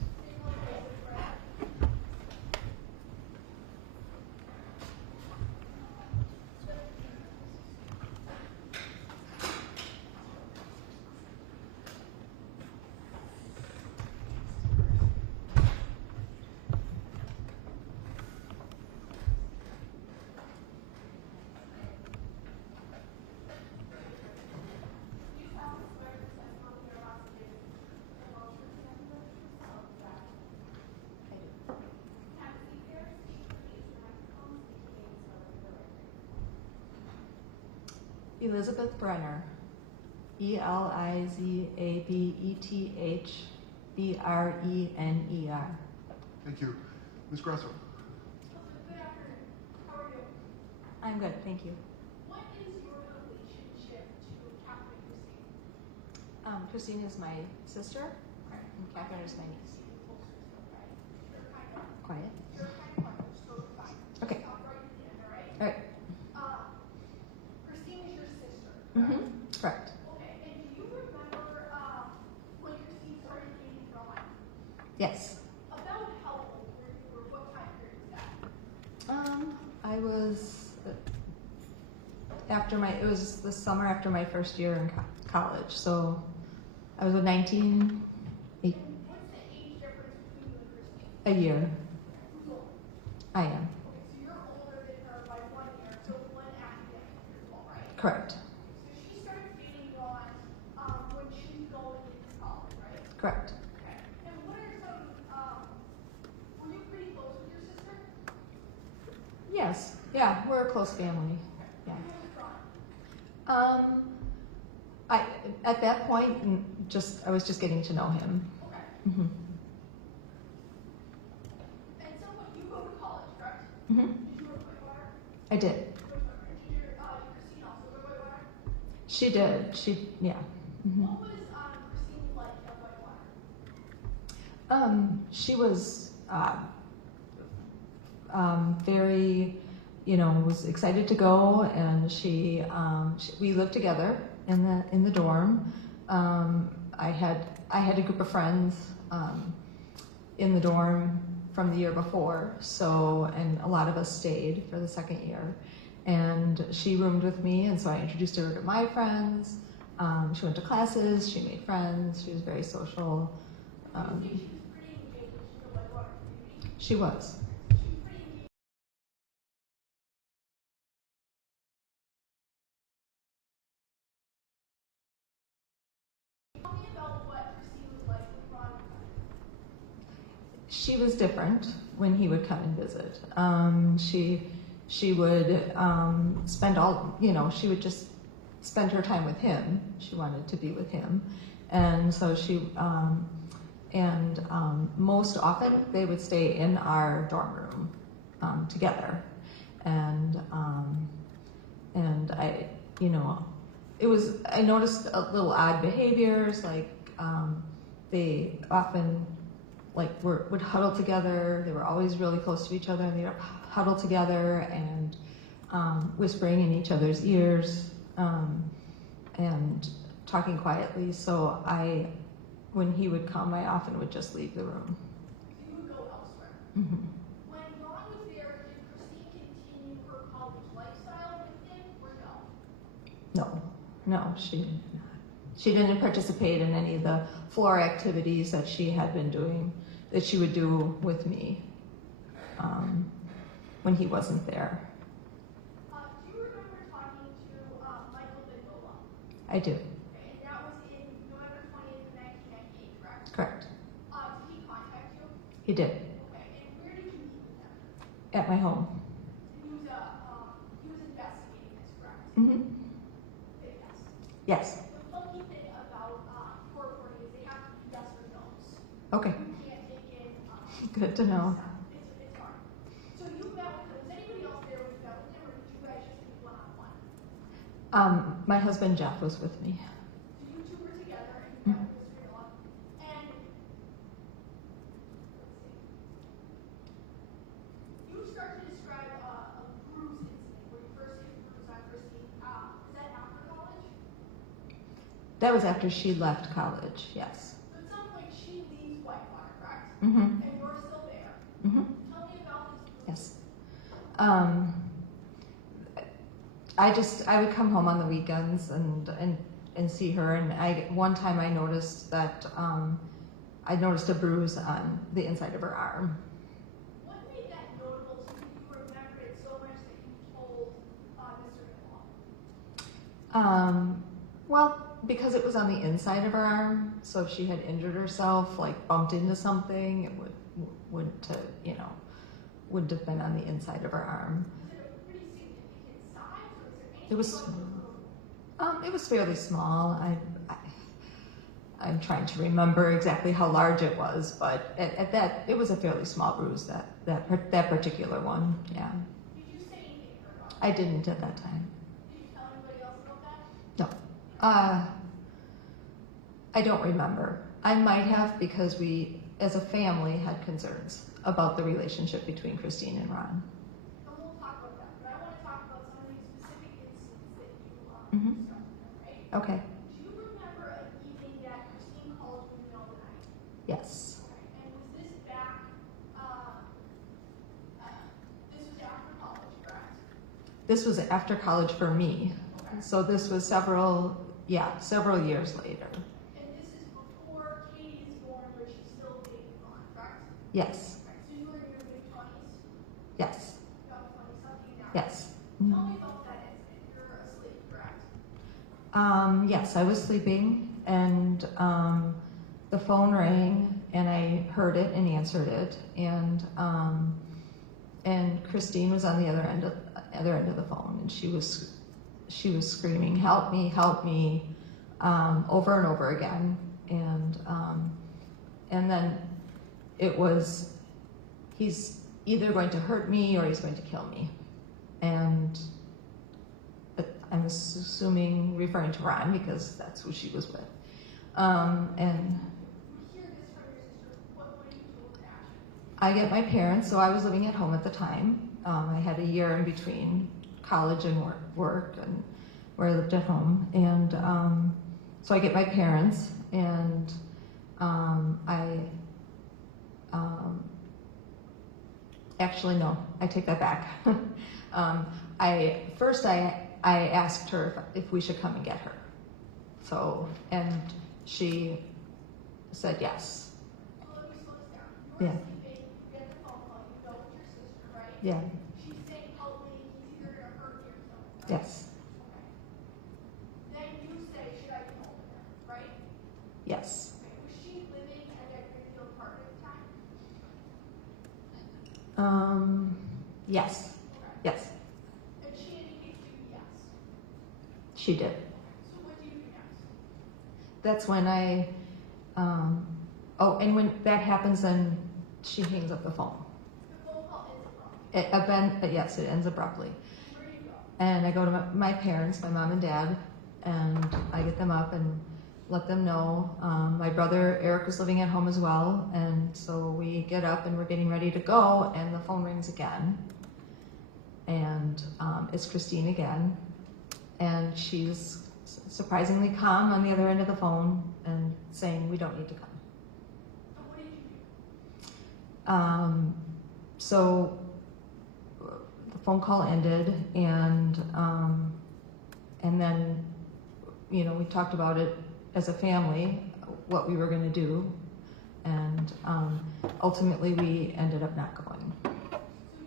Elizabeth Brenner, Elizabethbrenner. Thank you. Ms. Grasso. Good afternoon. How are you? I'm good, thank you. What is your relationship to Catherine Christine? Christine is my sister, and Catherine is my niece. Quiet. You're kind of so fine. Okay. Stop right in, all right? All right. Christine is your sister. Mm-hmm. Correct. Okay, and do you remember when Christine started dating Ron? Yes. About how old were you, or what time period was that? I was it was the summer after my first year in college, so I was 19, And what's the age difference between you and Christine? a year. Who's older? I am. Correct. So she started dating Ron when she was going into college, right? Correct. Okay. And what are some, were you pretty close with your sister? Yes. Yeah, we're a close family. Yeah. Who was Ron? At that point, I was just getting to know him. Okay. Mm-hmm. And someone, you go to college, correct? Mm-hmm. Did you go to Whitewater? I did. Did your Christine also go to Whitewater? She did. Yeah. Mm-hmm. What was Christine like at Whitewater? She was very, was excited to go, and we lived together in the dorm. I had a group of friends in the dorm from the year before, and a lot of us stayed for the second year. And she roomed with me, and so I introduced her to my friends. She went to classes, she made friends, she was very social. She was pretty engaged in the Whitewater community. She was. She was pretty engaged. Tell me about what Christine was like with Ron. She was different when he would come and visit. She would spend she would just spend her time with him. She wanted to be with him. And so most often they would stay in our dorm room together. And I noticed little odd behaviors, like they often would huddle together. They were always really close to each other, and they would huddle together and whispering in each other's ears and talking quietly. So when he would come, I often would just leave the room. You would go elsewhere. Mm-hmm. When Ron was there, did Christine continue her college lifestyle with him, or no? No, she did not. She didn't participate in any of the floor activities that she had been doing, that she would do with me when he wasn't there. Do you remember talking to Michael Bengola? I do. Okay, and that was in November 20th of 1998, correct? Correct. Did he contact you? He did. Okay, and where did you meet with him? At my home. And he was investigating this, correct? Mm-hmm. Yes. Yes. The funky thing about court reporting is they have to be yes or no's. Okay. You can't take in. Good to know. It's hard. So you met with him. Was anybody else there when you met with him, or did you guys just meet one-on-one? My husband Jeff was with me. So you two were together and you met with Mr. Miller. And let's see. You start to describe a bruise incident where you first hit bruise on Christine. Is that after college? That was after she left college, yes. So at some point she leaves Whitewater, correct? Mm-hmm. And you're still there. Mm-hmm. Tell me about this bruise. Yes. I would come home on the weekends and see her, and one time I noticed that I noticed a bruise on the inside of her arm. What made that notable to you? You remember it so much that you told Mr. Miller? Well, because it was on the inside of her arm, so if she had injured herself, like bumped into something, it wouldn't have been on the inside of her arm. Was it a pretty significant size, or was there anything It was. about the bruise? It was fairly small. I'm trying to remember exactly how large it was, but at that, it was a fairly small bruise. That particular one, yeah. Did you say anything to her about that? I didn't at that time. Did you tell anybody else about that? No. I don't remember. I might have, because we, as a family, had concerns about the relationship between Christine and Ron. And we'll talk about that, but I want to talk about some of these specific incidents that you Mhm. discussed with them, right? Okay. Do you remember an evening that Christine called you in the middle of the night? Yes. Okay. And was this back, this was after college, correct? This was after college for me. Okay. So this was several years later. And this is before Katie is born, but she's still dating Ron, correct? Yes. Okay. So you were in your mid-20s? Yes. About 20-something now? Yes. Tell me about that incident. You're asleep, correct? Yes, I was sleeping, and the phone rang, and I heard it and answered it, and Christine was on the other end of the phone, and she was screaming, "Help me, help me," over and over again, and then it was, he's either going to hurt me or he's going to kill me, and I'm assuming referring to Ron because that's who she was with, and I get my parents, so I was living at home at the time. I had a year in between college and work, and where I lived at home, and so I get my parents, and actually no, I take that back. I asked her if we should come and get her, and she said yes. Yeah. Yeah. She's saying, help me, he's either gonna hurt me or kill me. Yes. Okay. Then you say, should I come over there, right? Yes. Okay. Was she living at that Greenfield Park at the time? Yes. Okay. Yes. And she indicates to you yes. She did. So what do you do next? That's when and when that happens, then she hangs up the phone. The phone call ends abruptly. Yes, it ends abruptly. Where do you go? And I go to my parents, my mom and dad, and I get them up and let them know. My brother Eric was living at home as well, and so we get up and we're getting ready to go, and the phone rings again. And it's Christine again, and she's surprisingly calm on the other end of the phone and saying, "We don't need to come." And what did you do? So the phone call ended, and then, we talked about it as a family, what we were going to do, and ultimately we ended up not going. So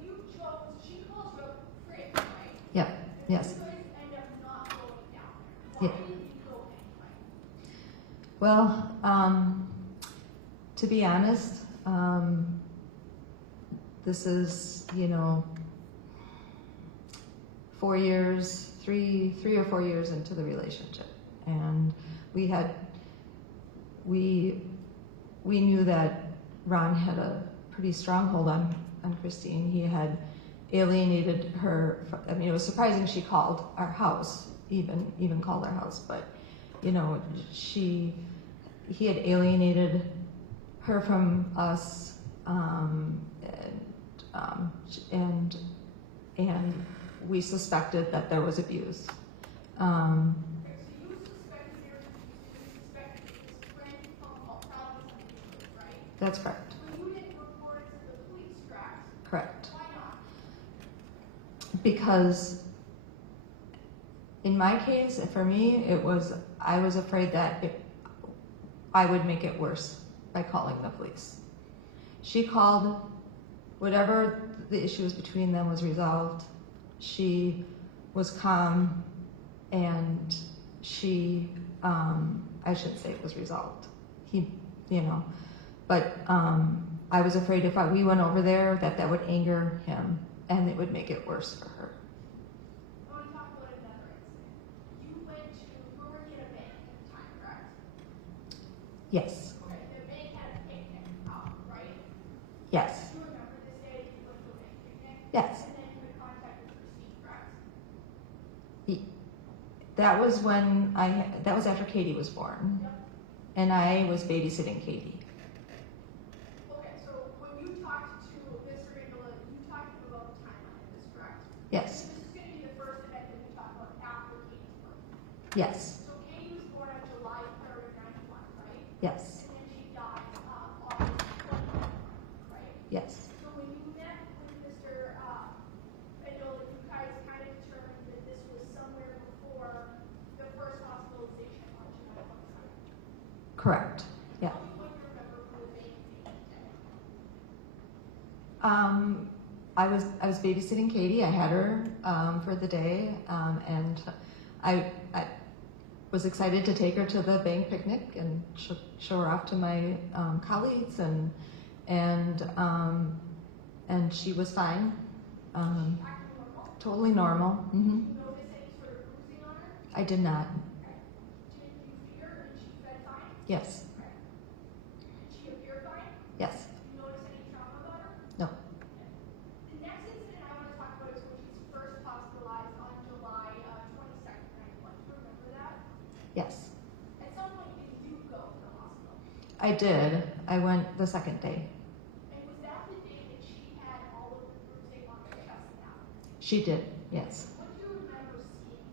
you chose, she calls you up praying, right? Yep. Yes. You guys end up not going down there. Yeah. Why did you go anyway? Well, to be honest, this is, 4 years, three or 4 years into the relationship, and we knew that Ron had a pretty strong hold on Christine. He had alienated her. I mean, it was surprising she called our house, even called our house, but he had alienated her from us, and we suspected that there was abuse. Okay, so you suspected there was abuse, you suspected this friend phone call probably something to do, right? That's correct. But you didn't report it to the police, correct? Correct. Why not? Because in my case, for me, I was afraid that I would make it worse by calling the police. She called, whatever the issues between them was resolved. She was calm, and she, I shouldn't say it was resolved. But I was afraid if we went over there that would anger him and it would make it worse for her. I want to talk about another incident. You were working at a bank at the time, correct? Yes. Okay, the bank had a picnic out, right? Yes. Do you remember this day you went to a bank picnic? Yes. And then you had contact with Christine, correct? That was that was after Katie was born. Yep. And I was babysitting Katie. Okay, so when you talked to Mr. Nicola, you talked to him about the timeline of this, correct? Yes. This is going to be the first event that we talk about after Katie's birth. Yes. So Katie was born on July 3rd, 91, right? Yes. And then she died August 20th, right? Yes. So when you met with Mr. I know that you guys kind of determined that this was somewhere before the first hospitalization on July 22nd. Correct. Yeah. Tell me what you remember from the bank meeting day. I was babysitting Katie. I had her for the day, and was excited to take her to the bank picnic and show her off to my colleagues, and she was fine, totally normal. Mm-hmm. Did you notice any sort of bruising on her? I did not. Did you fear her and she fed fine? Yes. Did she appear fine? Yes. Did you notice any trauma about her? No. The next incident I want to talk about is when she was first hospitalized on July 22nd, 91. Do you remember that? Yes. At some point, did you go to the hospital? I did. I went the second day. And was that the day that she had all of the bruising on her chest now? She did. Yes. What do you remember seeing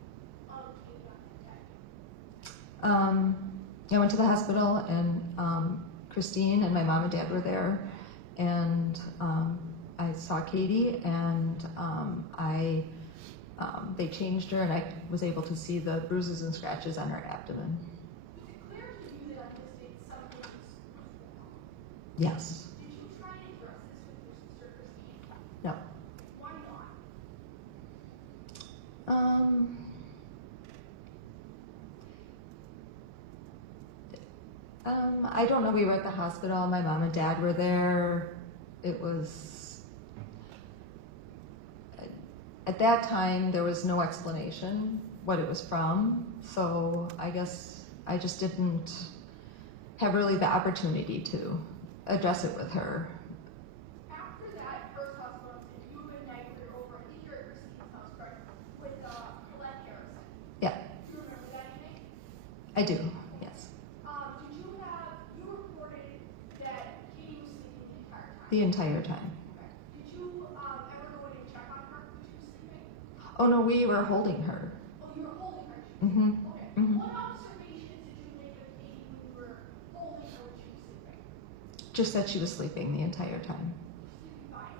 of Katie on that day? I went to the hospital, and Christine and my mom and dad were there, and I saw Katie, and they changed her, and I was able to see the bruises and scratches on her abdomen. Was it clear to you that on this date something was wrong? Yes. Did you try and address this with your sister Christine? No. Why not? I don't know. We were at the hospital. My mom and dad were there. It was, at that time, there was no explanation what it was from. So I guess I just didn't have really the opportunity to address it with her. After that first hospital incident, you and Meg were over, I think you're at Christine's house, correct? With Colette Harrison. Yeah, Do you remember that evening? I do. Yes. You reported that Katie was sleeping the entire time? The entire time. Okay. Did you ever go in and check on her when she was sleeping? Oh no, we were holding her. Oh, you were holding her. Mm-hmm. Okay. Mm-hmm. What observations did you make of Katie when you were holding her when she was sleeping? Just that she was sleeping the entire time. Sleeping fine.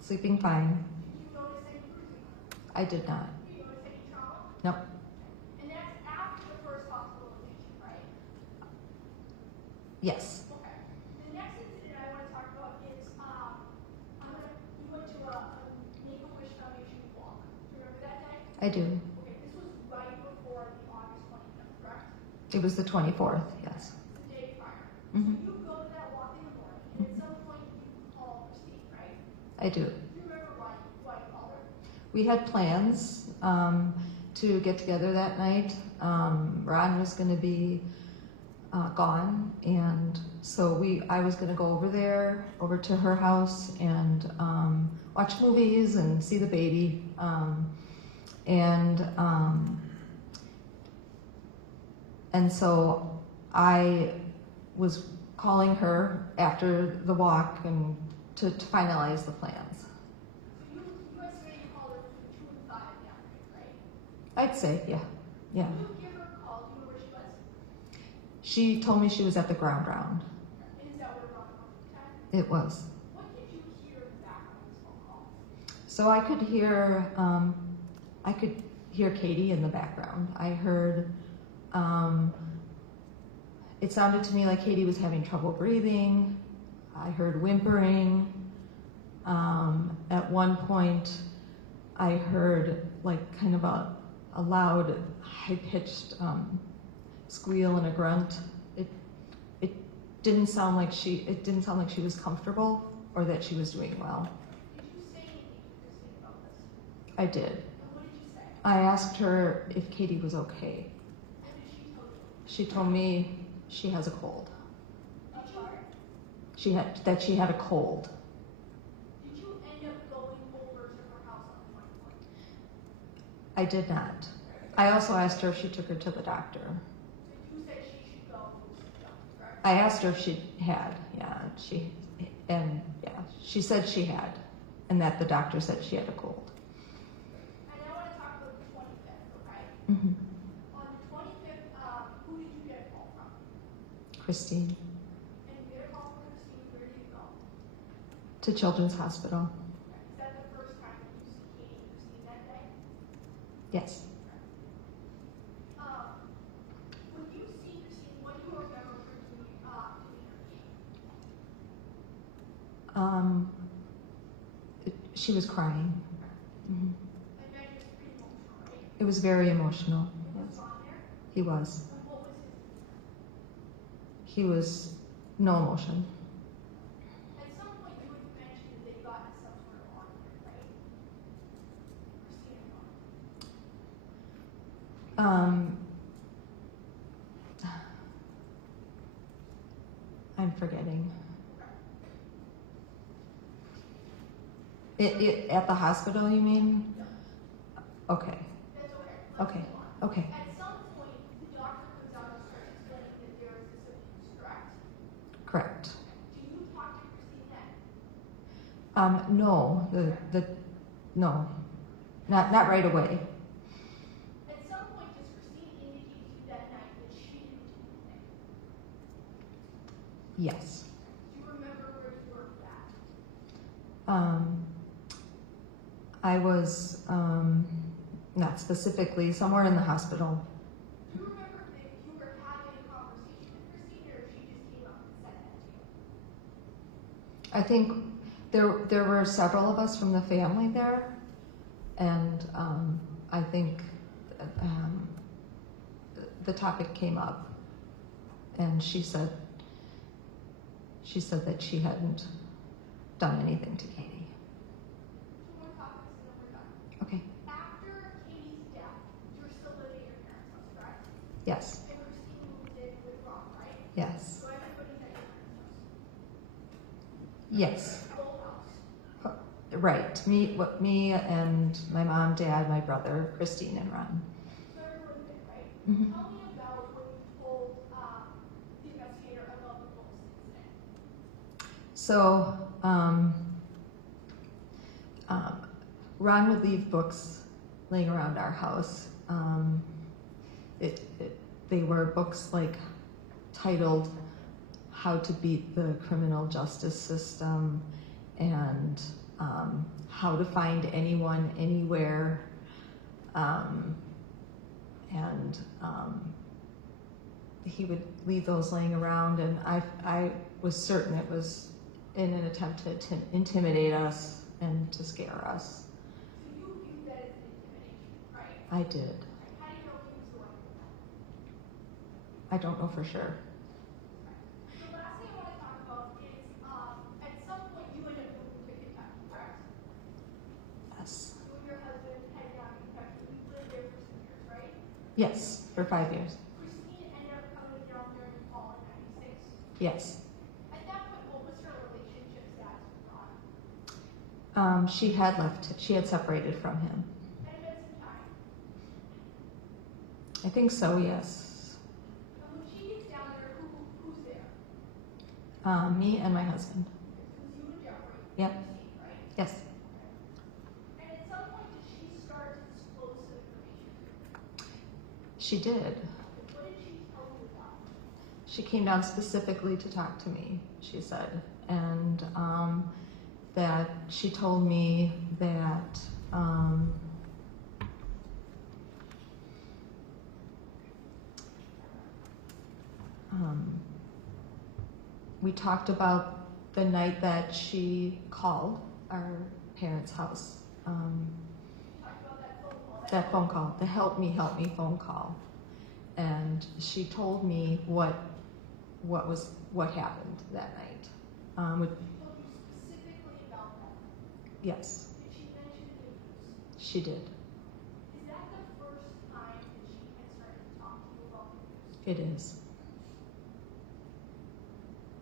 Sleeping fine. Did you notice any bruising on her? I did not. Did you notice any trauma? No. And that's after the first hospitalization, right? Yes. Okay. The next incident I want to talk about is we went to a Make-A-Wish Foundation walk. Do you remember that day? I do. Okay, this was right before the August 25th, correct? It was the 24th. Yes. The day prior. Mm-hmm. So you go to that walk in the morning, and at some point you call Christine, right? I do. Do you remember why you called her? We had plans to get together that night. Ron was going to be gone, and so I was going to go over to her house, and watch movies and see the baby, and so I was calling her after the walk and to finalize the plans. So you estimated you called her between 2 and 5 that night, right? I'd say, yeah. Yeah. Did you give her a call? Do you know where she was? She told me she was at the ground round. And is that where Ron was at the time? It was. What did you hear in the background of this phone call? So I could hear Katie in the background. I heard, it sounded to me like Katie was having trouble breathing. I heard whimpering. At one point, I heard like kind of a loud, high-pitched squeal and a grunt. It didn't sound like she was comfortable or that she was doing well. Did you say anything to Christine about this? I did. And what did you say? I asked her if Katie was okay. What did she tell you? She told me she has a cold. Did She had a cold. Did you end up going over to her house on the 24th? I did not. I also asked her if she took her to the doctor. So you said she should go to the doctor, correct? I asked her if she had, she said she had, and that the doctor said she had a cold. And I want to talk about the 25th, okay? Mm-hmm. On the 25th, who did you get a call from? Christine, And you get a call from Christine, where did you go? to Children's Hospital. Is that the first time that you see Katie and Christine that day? Yes. When you see Christine, what do you remember her doing or being? She was crying. Mm-hmm. I imagine it's pretty emotional, right? It was very emotional. Was Yes. on there? He was. And what was his? He was no emotion. At some point, you had mentioned that they got in some sort of argument, right? Christina and Ron. I'm forgetting. At the hospital, you mean? Okay. That's okay. Okay. Okay. At some point, the doctor comes out and starts explaining that there is this abuse, correct? Correct. Do you talk to Christine then? No. No. Not right away. At some point, does Christine indicate to you that night that she didn't do anything? Yes. Do you remember where you were for that? I was, not specifically, somewhere in the hospital. Do you remember if you were having a conversation with Christine, or if she just came up and said that to you? I think there were several of us from the family there, and I think the topic came up, and she said that she hadn't done anything to Katie. Two more topics and then we're done. Okay. After Katie's death, you were still living at your parents' house, correct? Yes. And Christine moved in with Ron, right? Yes. So everybody's at your parents' Yes. house. Full house. Right. Me and my mom, dad, my brother, Christine, and Ron. So everyone's in, right? Mhm. Tell me about when you told the investigator about the books incident. So, Ron would leave books laying around our house. They were books like titled "How to Beat the Criminal Justice System" and "How to Find Anyone Anywhere," and he would leave those laying around, and I was certain it was in an attempt to intimidate us and to scare us. So you viewed that as an intimidation, right? I did. How do you know he was the one who did that? I don't know for sure. The last thing I want to talk about is, at some point you ended up moving to Kentucky, correct? Yes. You and your husband headed down to Kentucky. You lived there for some years, right? Yes, for 5 years. Christine ended up coming down during the fall in '96. Yes. At that point, what was her relationship status with Ron? She had left. She had separated from him. Had it been some time? I think so. Yes. And when she gets down there, who's there? Me and my husband. It was you and Jeffrey. Yep. Christine, right? Yes. And at some point, did she start to disclose some information? She did. What did she tell you about? She came down specifically to talk to me, she said, and that she told me that we talked about the night that she called our parents' house. Talked about that phone call. That phone call, the help me phone call. And she told me what happened that night. She told you specifically about that. Yes, Did she mention the abuse? she did. Is that the first time that she had started to talk to you about the abuse? It is.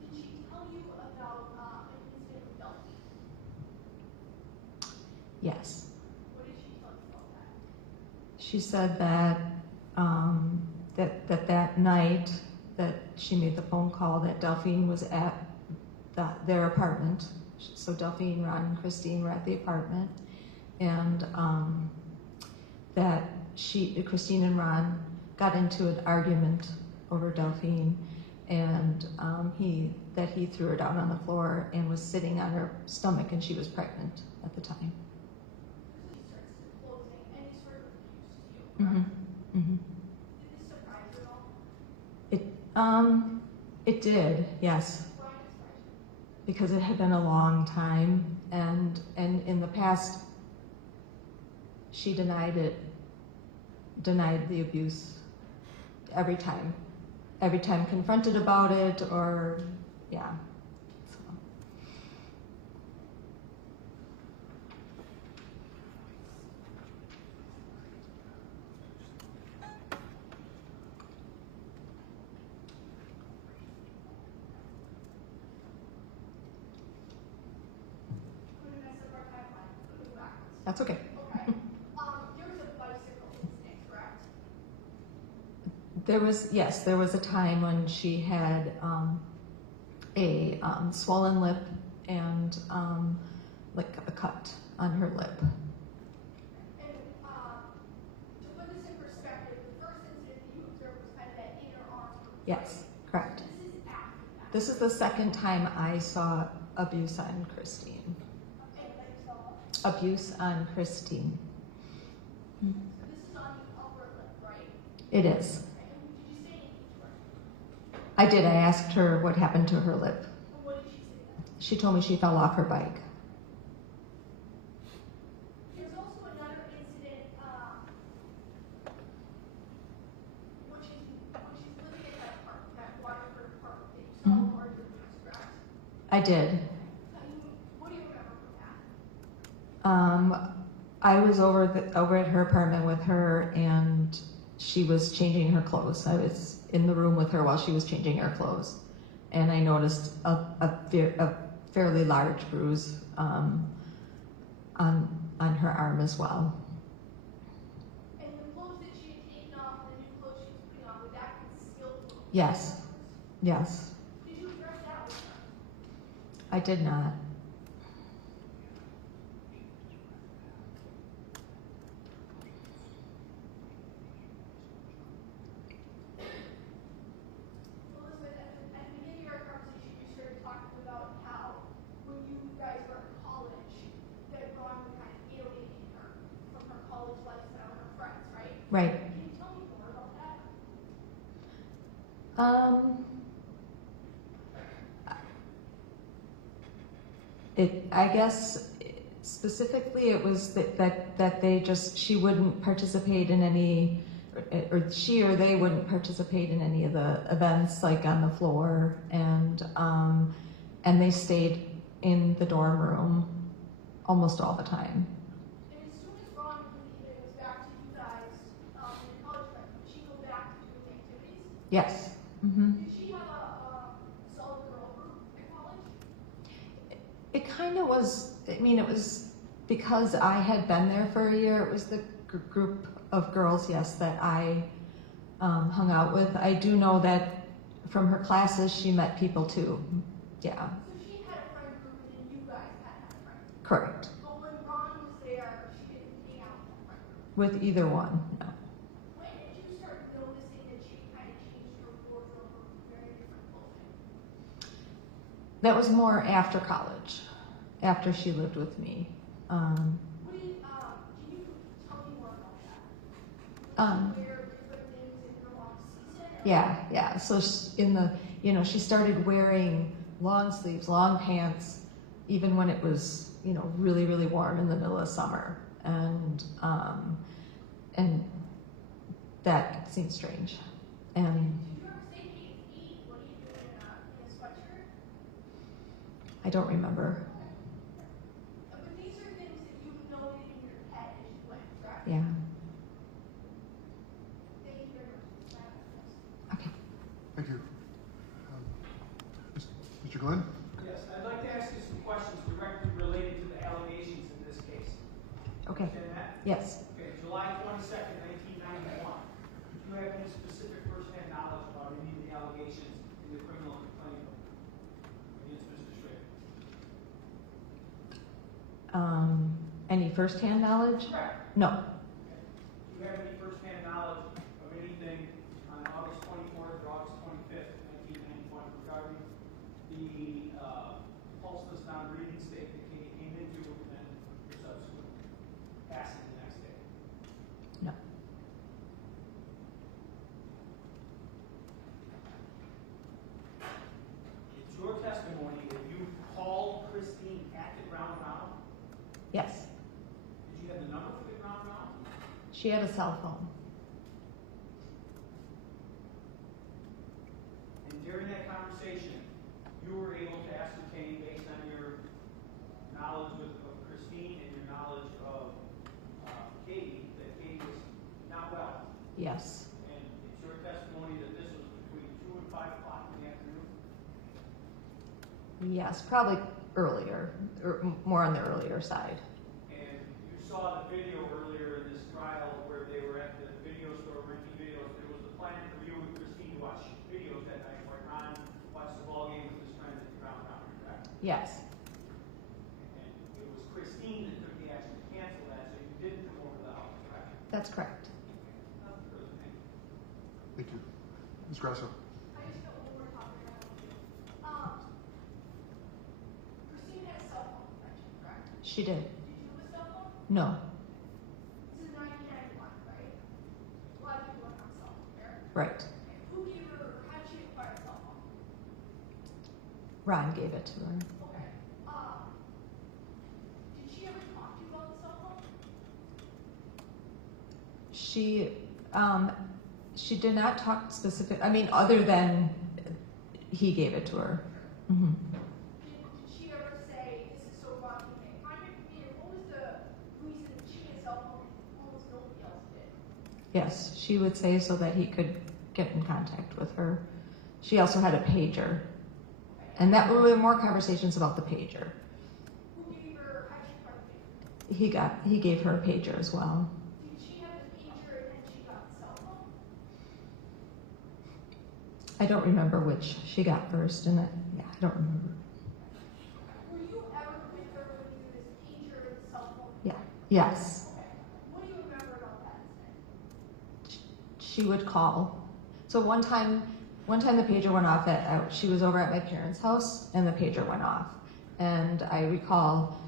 Did she tell you about an incident with Delphi? Yes. What did she tell you about that? She said that that night that she made the phone call, that Delphine was at their apartment. So Delphine, Ron, and Christine were at the apartment, and that Christine and Ron got into an argument over Delphine, and he threw her down on the floor and was sitting on her stomach, and she was pregnant at the time. She starts disclosing any sort of abuse to you. Mm-hmm. Mm-hmm. Did this surprise you at all? It did, yes, Why did it surprise you? because it had been a long time, and in the past, she denied the abuse every time confronted about it, or yeah. So. That's okay. Okay. There was a bicycle incident, correct? There was a time when she had a swollen lip and like a cut on her lip. And to put this in perspective, the first incident that you observed was kind of that inner arm. Yes, correct. This is after that. This is the second time I saw abuse on Christine. And like so. Abuse on Christine. So this is on the upper lip, right? It is. Okay. And did you say anything to her? I did. I asked her what happened to her lip. And what did she say then? She told me she fell off her bike. There's also another incident when she's living in that Waterford apartment that you saw Mhm. more abuse, correct? I did. What do you remember from that? I was over at her apartment with her, and she was changing her clothes. I was in the room with her while she was changing her clothes, and I noticed a fairly large bruise on her arm as well. And the clothes that she had taken off, the new clothes she was putting on, would that conceal the bruise? Yes. Yes. Did you address that with her? I did not. Elizabeth, at the beginning of our conversation, you started talking about how when you guys were in college, that Ron was kind of alienating her from her college lifestyle and her friends, right? Right. Can you tell me more about that? I guess specifically it was that she wouldn't participate in any, or she or they wouldn't participate in any of the events like on the floor, and they stayed in the dorm room almost all the time. And as soon as Ron believed it was back to you guys in college life, did she go back to doing activities? Yes. Mm-hmm. Did she have a solid girl group in college? It kind of was, I mean, it was because I had been there for a year. It was the group of girls, yes, that I hung out with. I do know that from her classes, she met people too. Yeah. So she had a friend group and then you guys had a friend group. Correct. But when Ron was there, she didn't hang out with that friend group. With either one, no. When did you start noticing that she kind of changed her wardrobe or wearing different clothing? That was more after college, after she lived with me. Can you tell me more about that? Did she wear different things in her long season? Yeah. So she started wearing long sleeves, long pants, even when it was, really, really warm in the middle of summer. And that seemed strange. And Did you ever say, hey, Pete, what are you doing in a sweatshirt? I don't remember. But these are things that you noted in your head as you went, correct? Yeah. Thank you very much. Okay. Thank you. Mr. Glenn? Yes, I'd like to ask you some questions directly related to the allegations in this case. Okay. Understand that? Yes. Okay, July 22nd, 1991. Do you have any specific first-hand knowledge about any of the allegations in the criminal complaint against Mr. Schroeder? Any first-hand knowledge? Correct. No. Do you have any first-hand knowledge of anything on August 24th or August 25th, 1991 regarding the pulseless non-breathing state that Katie came into and then her subsequent passing the next day? No. It's your testimony that you called Christine at the ground round. Yes. Did you have the number for the ground round? She had a cell phone. Yes. And it's your testimony that this was between 2 and 5 o'clock in the afternoon? Yes, probably earlier, or more on the earlier side. And you saw the video earlier in this trial where they were at the video store renting videos. It was the plan for you and Christine to watch videos that night where Ron watched the ball game with his friends at the ground down, correct? Yes. And it was Christine that took the action to cancel that, so you didn't come over to the house, correct? That's correct. Thank you. Ms. Grasso. I just got one more topic I want to do. Christine had a cell phone connection, correct? She did. Did you have a cell phone? No. This is 1991, right? A lot of people don't have cell phone, correct? Right. Okay. Who gave her, or how did she acquire a cell phone? Ron gave it to her. Okay. Did she ever talk to you about the cell phone? She did not talk specific, I mean, other than he gave it to her. Mm-hmm. Did she ever say, this is so wrong, you may find it for me, or what was the reason that she had a cell phone and almost nobody else did? Yes, she would say so that he could get in contact with her. She also had a pager. And that were more conversations about the pager. Who gave her, how did she acquire the pager? He gave her a pager as well. Did she have the pager and then she got the cell phone? I don't remember which she got first, and I don't remember. Were you ever with her when you did this pager and the cell phone? Yeah. Yes. Okay. What do you remember about that incident? She would call. So one time the pager went off she was over at my parents' house and the pager went off. And I recall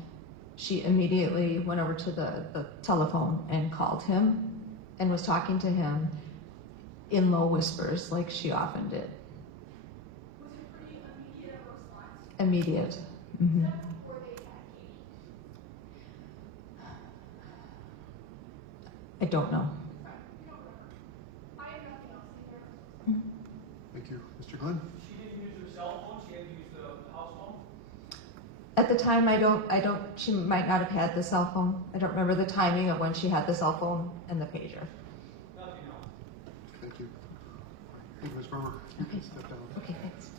she immediately went over to the telephone and called him and was talking to him in low whispers like she often did. Was it pretty immediate response? Immediate. Mm-hmm. Except before they had Katie. I don't know. Right. You don't remember. I have nothing else either. Thank you. Mr. Glenn. She didn't use her cell phone, she had to use the house phone? At the time, she might not have had the cell phone. I don't remember the timing of when she had the cell phone and the pager. Nothing else. Thank you. Thank you, Ms. Bremer. You can step down. Okay, thanks.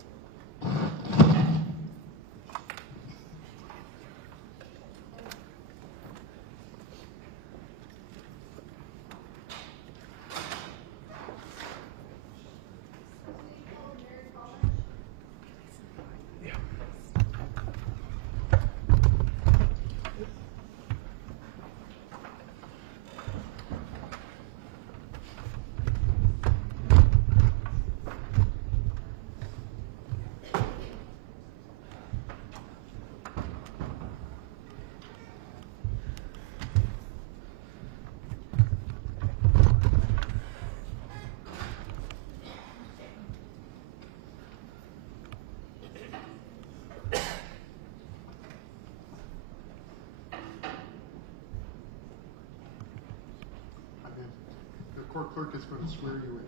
The court clerk is going to swear you in.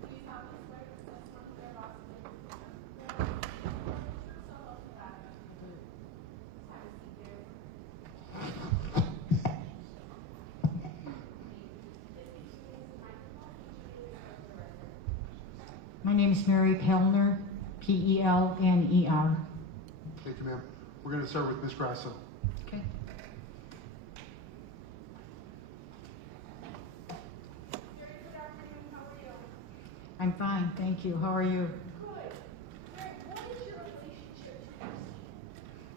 Please have this way for this one for their last name. Have a seat there. My name is Mary Pelner, P-E-L-N-E-R. Thank you, ma'am. We're going to start with Ms. Grasso. Okay. Very good afternoon. How are you? I'm fine, thank you. How are you? Good. Mary, what is your relationship to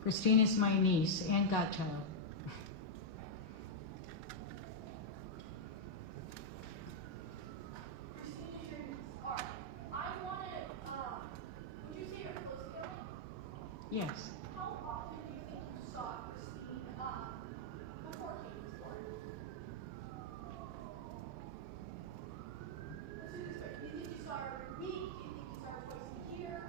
Christine Christine? is my niece and godchild. Christine is your niece. All right. I want to, would you say you're close family? Yes. How often do you think you saw Christine before Kate was born? Let's do this way. Do you think you saw her every week? Do you think you saw her twice a year?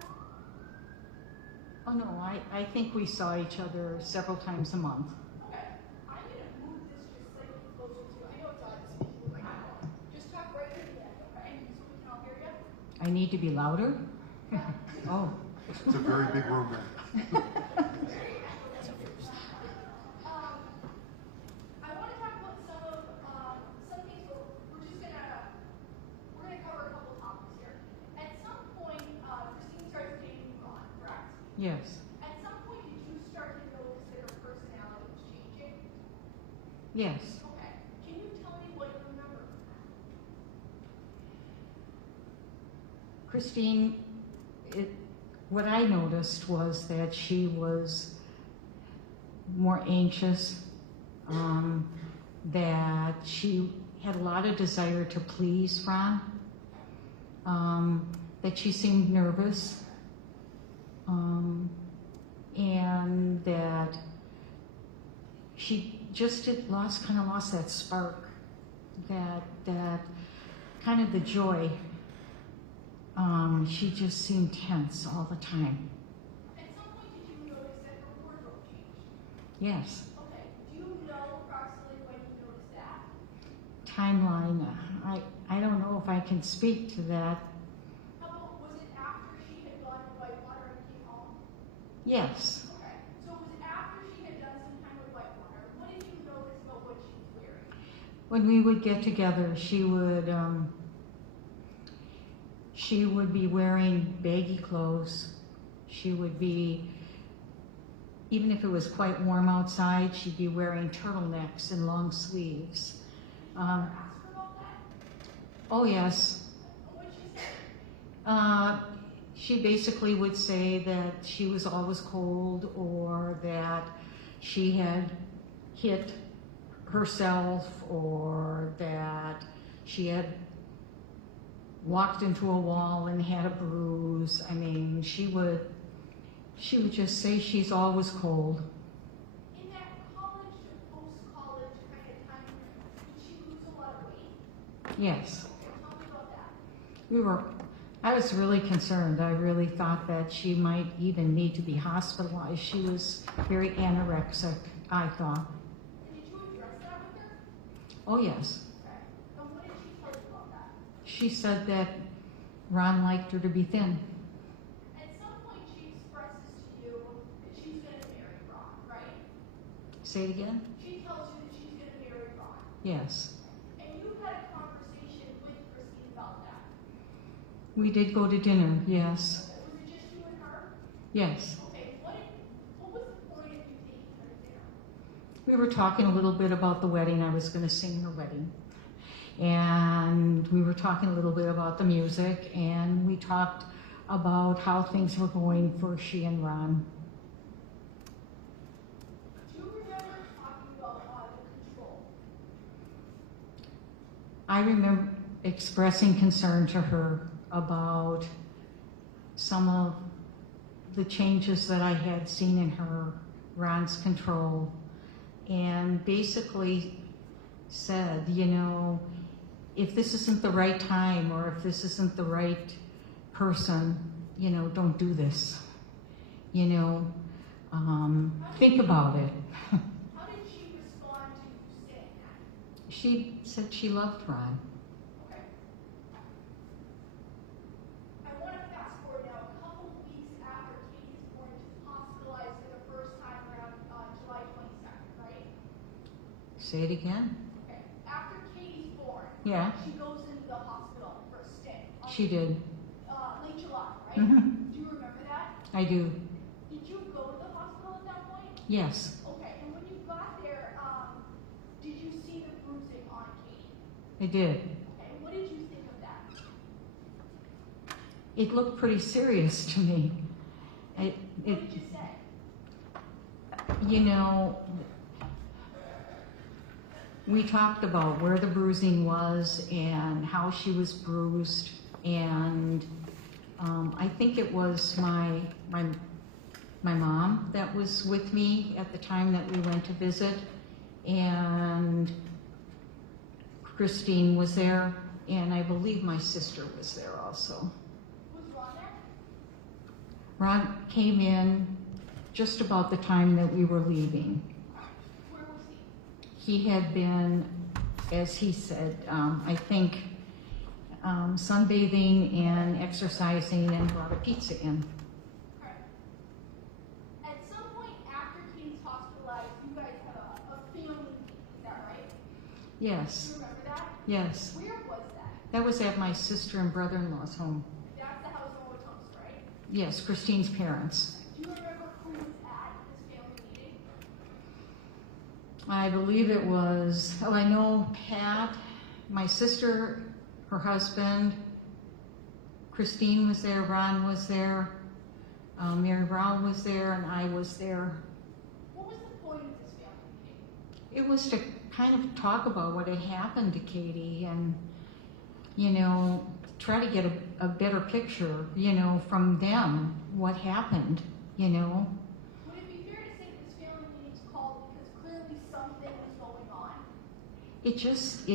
Oh, no, I think we saw each other several times a month. Okay. I'm going to move this just slightly closer to, I know it's odd to speak with my microphone. Just talk right to the end, okay? So we can all hear you. I need to be louder? Oh. It's a very big room there. I want to talk about some things we're Yes. At some point, did you start to notice that her personality was changing? Yes. Okay. Can you tell me what you remember? Christine, what I noticed was that she was more anxious, that she had a lot of desire to please Ron, that she seemed nervous, and that she just kind of lost that spark, that kind of the joy. She just seemed tense all the time. At some point, did you notice that her wardrobe changed? Yes. Okay. Do you know approximately when you noticed that? Timeline, I don't know if I can speak to that. How about, was it after she had gone to Whitewater and came home? Yes. Okay. So it was after she had done some time with Whitewater. What did you notice about what she was wearing? When we would get together, she would be wearing baggy clothes. She would be, even if it was quite warm outside, she'd be wearing turtlenecks and long sleeves. Ask her about that? Oh yes. What did she say? She basically would say that she was always cold, or that she had hit herself, or that she had walked into a wall and had a bruise. I mean, she would just say she's always cold. In that college to post-college kind of time frame, did she lose a lot of weight? Yes. Okay, tell me about that. I was really concerned. I really thought that she might even need to be hospitalized. She was very anorexic, I thought. And did you address that with her? Oh yes. Okay. And what did she tell you about that? She said that Ron liked her to be thin. At some point, she expresses to you that she's going to marry Ron, right? Say it again? She tells you that she's going to marry Ron. Yes. And you had a conversation with Christine about that. We did go to dinner, yes. Okay. Was it just you and her? Yes. Okay. What was the point of you taking her to dinner? We were talking a little bit about the wedding. I was going to sing her wedding. And we were talking a little bit about the music, and we talked about how things were going for she and Ron. Do you remember talking about the control? I remember expressing concern to her about some of the changes that I had seen in her, Ron's control, and basically said, you know, if this isn't the right time, or if this isn't the right person, you know, don't do this. You know, think about it. How did she respond to you saying that? She said she loved Ron. Okay. I want to fast forward now a couple of weeks after Katie is born, she's hospitalized for the first time around July 22nd, right? Say it again? Okay. After Katie's born, Yeah. she goes into the hospital for a stint. She did. Late July, right? Mhm. Do you remember that? I do. Did you go to the hospital at that point? Yes, Okay. And when you got there, did you see the bruising on Katie? I did. Okay. What did you think of that? It looked pretty serious to me. What did you say? You know, we talked about where the bruising was and how she was bruised, and I think it was my mom that was with me at the time that we went to visit, and Christine was there, and I believe my sister was there also. Was Ron there? Ron came in just about the time that we were leaving. Where was he? He had been, as he said, I think, sunbathing and exercising, and brought a pizza in. Okay. At some point after Katie's hospitalized, you guys had a family meeting, is that right? Do Yes, you remember that? yes. Where was that? That was at my sister and brother-in-law's home. That's the house in Wautonka, right? Yes, Christine's parents. Do you I believe it was, oh, I know Pat, my sister, her husband, Christine was there, Ron was there, Mary Brown was there, and I was there. What was the point of this family meeting? It was to kind of talk about what had happened to Katie and, you know, try to get a better picture, you know, from them, what happened, you know. Would it be fair to say this family meeting's called because clearly something was going on? It just,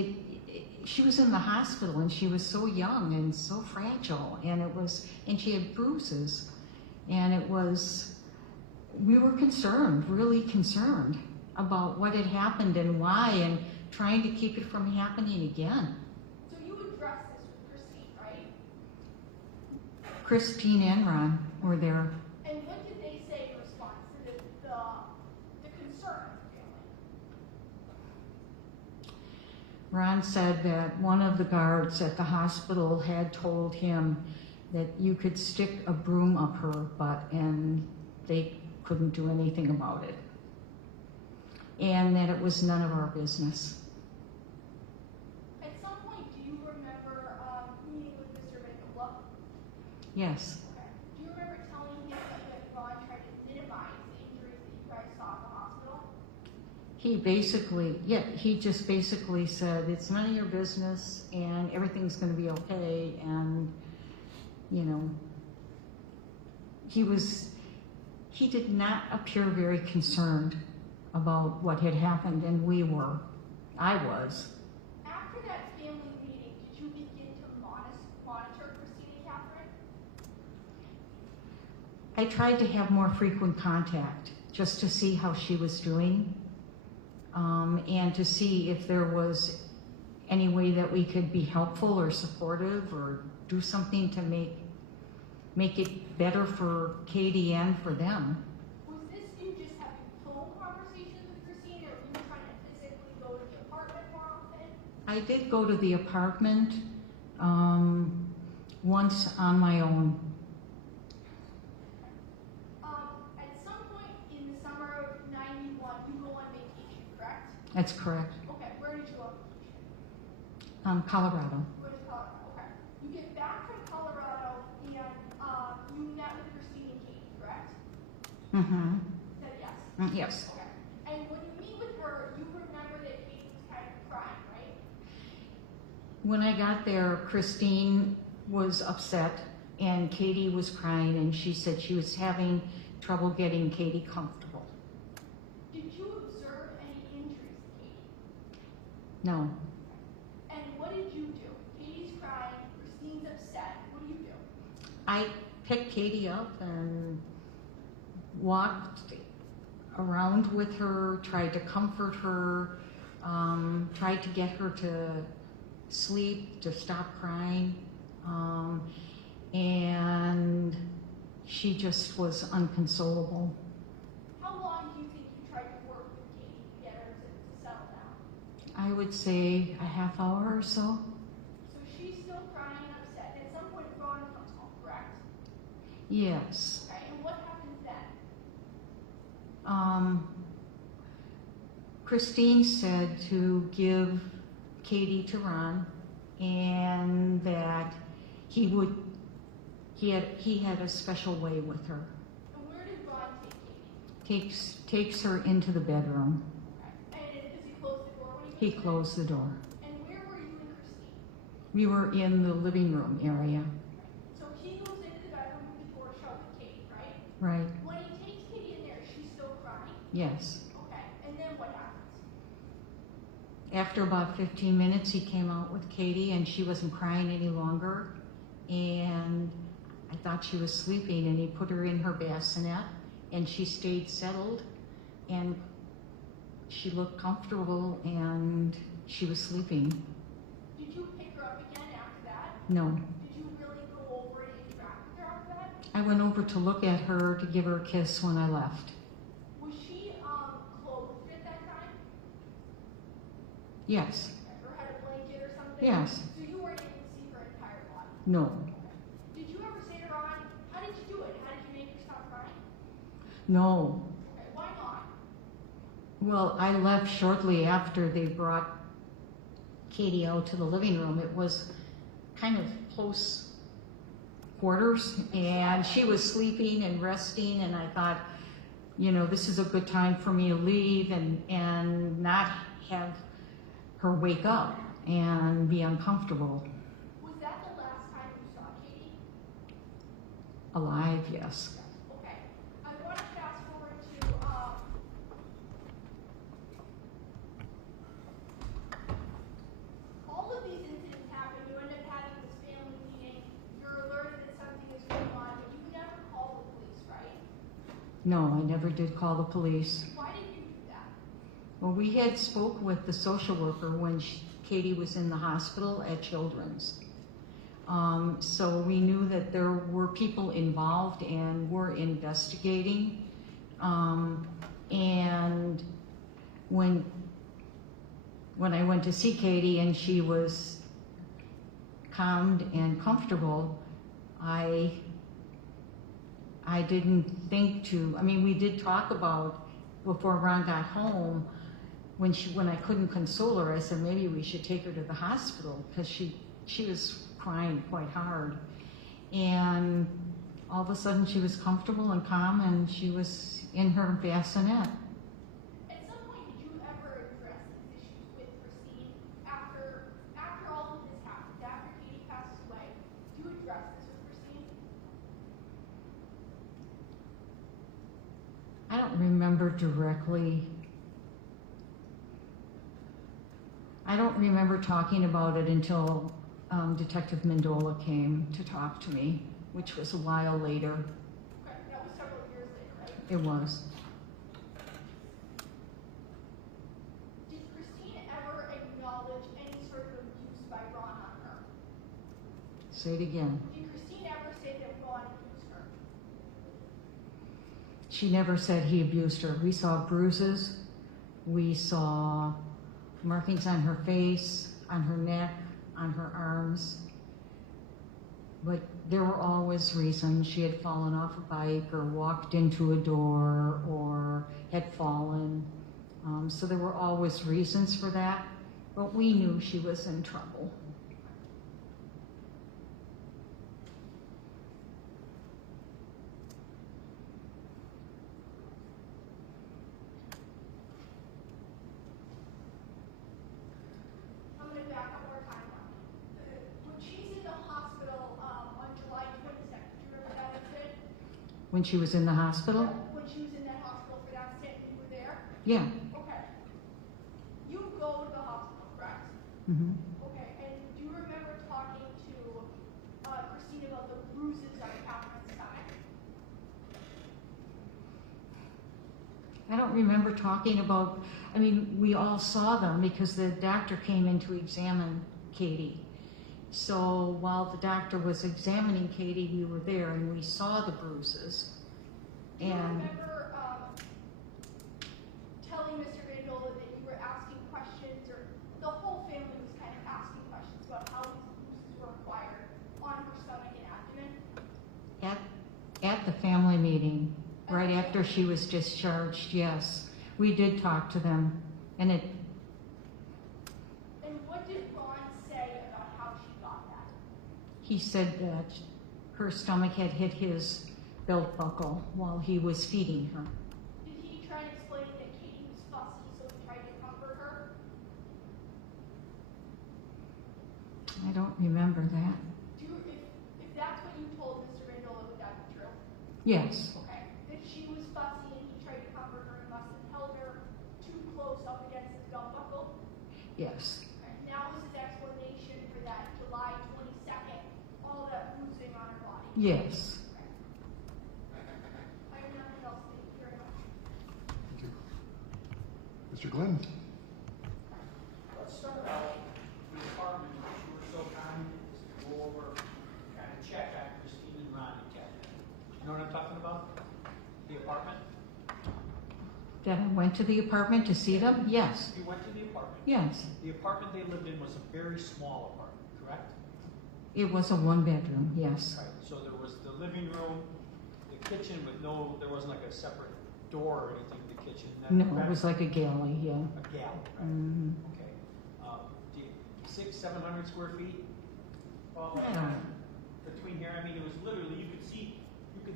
she was in the hospital and she was so young and so fragile, and and she had bruises, and we were concerned, really concerned about what had happened and why, and trying to keep it from happening again. So you addressed this with Christine, right? Christine and Ron were there. And what did they say in response to the concern of the family? Ron said that one of the guards at the hospital had told him that you could stick a broom up her butt and they couldn't do anything about it. And that it was none of our business. At some point, do you remember meeting with Mr. Minola? Yes. Okay. Do you remember telling him that Ron tried to minimize the injuries that you guys saw at the hospital? He just basically said, it's none of your business and everything's gonna be okay, and, you know, he did not appear very concerned about what had happened, and I was. After that family meeting, did you begin to monitor Christine and Catherine? I tried to have more frequent contact just to see how she was doing, and to see if there was any way that we could be helpful or supportive or do something to make it better for Katie and for them. Was this you just having phone conversations with Christine, or were you trying to physically go to the apartment more often? I did go to the apartment once on my own. At some point in the summer of '91, you go on vacation, correct? That's correct. Okay, where did you go on vacation? Colorado. Where to Colorado? Okay. You get back from Colorado and you met with Christine and Katie, correct? Mm-hmm. Said yes. Yes. Okay. And when you meet with her, you remember that Katie was kind of crying, right? When I got there, Christine was upset and Katie was crying, and she said she was having trouble getting Katie comfortable. Did you observe any injuries to Katie? No. And what did you do? Katie's crying, Christine's upset. What do you do? I picked Katie up and walked around with her, tried to comfort her, tried to get her to sleep, to stop crying, and she just was unconsolable. How long do you think you tried to work with Katie to get her to settle down? I would say a half hour or so. So she's still crying and upset. At some point, Ron comes home, correct? Yes. Okay, and what happens then? Christine said to give Katie to Ron, and that he had a special way with her. And where did Ron take Katie? Takes her into the bedroom. Okay. And does he close the door when He goes in? closed the door. And where were you and Christine? We were in the living room area. So he goes into the bedroom with the door shut with Katie, right? Right. When he takes Katie in there, she's still crying. Yes. Okay. And then what happens? After about 15 minutes, he came out with Katie, and she wasn't crying any longer. And I thought she was sleeping, and he put her in her bassinet, and she stayed settled, and she looked comfortable, and she was sleeping. Did you pick her up again after that? No. Did you really go over and interact with her after that? I went over to look at her to give her a kiss when I left. Was she clothed at that time? Yes. Or had a blanket or something? Yes. So you weren't able to see her entire body? No. Did you ever say to Ron, how did you do it? How did you make her stop crying? No. Okay, why not? Well, I left shortly after they brought Katie out to the living room. It was kind of close quarters, and she was sleeping and resting, and I thought, you know, this is a good time for me to leave and not have her wake up and be uncomfortable. Was that the last time you saw Katie? Alive, yes. Okay. I want to fast forward to all of these incidents happen. You end up having this family meeting. You're alerted that something is going on, but you never call the police, right? No, I never did call the police. Why did you do that? Well, we had spoke with the social worker when Katie was in the hospital at Children's. So we knew that there were people involved and were investigating. And when I went to see Katie and she was calmed and comfortable, I didn't think to, I mean, we did talk about, before Ron got home, when I couldn't console her, I said maybe we should take her to the hospital because she was crying quite hard. And all of a sudden she was comfortable and calm and she was in her bassinet. At some point, did you ever address these issues with Christine after all of this happened, after Katie passes away? Do you address this with Christine? I don't remember directly. I don't remember talking about it until Detective Mendola came to talk to me, which was a while later. Okay, that was several years later, right? It was. Did Christine ever acknowledge any sort of abuse by Ron on her? Say it again. Did Christine ever say that Ron abused her? She never said he abused her. We saw bruises. We saw markings on her face, on her neck, on her arms. But there were always reasons. She had fallen off a bike or walked into a door or had fallen. So there were always reasons for that. But we knew she was in trouble. I'm going to back up more time now. When she's in the hospital on July 22nd, do you remember that incident? When she was in the hospital? When she was in that hospital for that incident, you were there? Yeah. Okay. You go to the hospital, correct? Mm-hmm. Okay, and do you remember talking to Christine about the bruises on Catherine's stomach? I don't remember talking about, I mean, we all saw them because the doctor came in to examine Katie. So while the doctor was examining Katie, we were there and we saw the bruises. Do you And remember telling Mr. Vandola that you were asking questions, or the whole family was kind of asking questions about how these bruises were acquired on her stomach and abdomen? at the family meeting, right after she was discharged, yes, we did talk to them. And And what did Ron say about how she got that? he said that her stomach had hit his belt buckle while he was feeding her. Did he try to explain that Katie was fussy, so he tried to comfort her? I don't remember that. If that's what you told Mr. Vandola, would that be true? Yes, Okay. That she was fussy and he tried to comfort her and must have held her too close up against his belt buckle? yes. Okay. Now was his explanation for that July 22nd, all that bruising on her body? Yes. I have nothing else. Thank you very much. Thank you. Mr. Glenn? Let's start out with the apartment. You were so kind as to go over, kind of check on Christine and Ron and Catherine. You know what I'm talking about? The apartment? That I went to the apartment to see them? Yes. You went to the apartment? Yes. The apartment they lived in was a very small apartment, correct? It was a one-bedroom, yes. Right. So there was the living room, the kitchen with there wasn't like a separate door or anything. The kitchen? No, it was like a galley, yeah. A galley, right? Mhm. Okay. Do you, 600-700 square feet? Well, I don't know. between here, I mean, it was literally, you could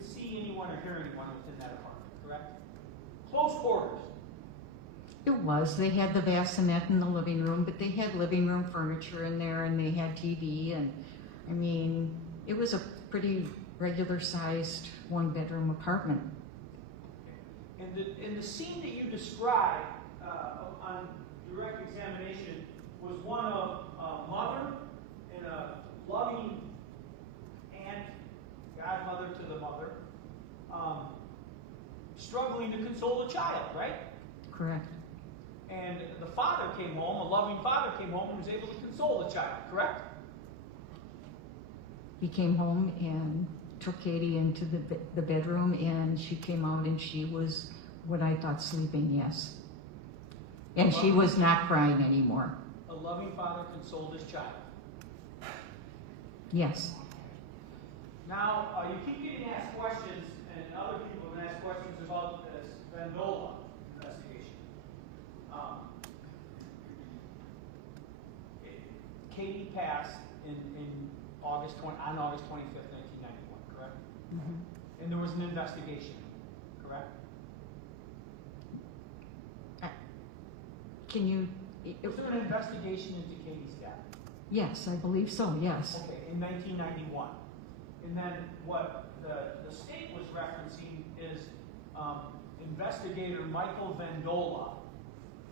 see anyone or hear anyone within that apartment, correct? Close quarters. It was. They had the bassinet in the living room, but they had living room furniture in there, and they had TV, and I mean, it was a pretty regular-sized one-bedroom apartment. And the scene that you described on direct examination was one of a mother and a loving aunt, godmother to the mother, struggling to console a child, right? Correct. And the father came home, a loving father came home and was able to console the child, correct? He came home and took Katie into the bedroom, and she came out, and she was what I thought sleeping, yes. And she was not crying anymore. A loving father consoled his child. Yes. Now, you keep getting asked questions, and other people have been asked questions about this Vendola investigation. Katie passed on August 25th, 1991, correct? Mm-hmm. And there was an investigation, correct? Can you? Was there an investigation into Katie's death? Yes, I believe so, yes. Okay, in 1991. And then what the state was referencing is investigator Michael Vendola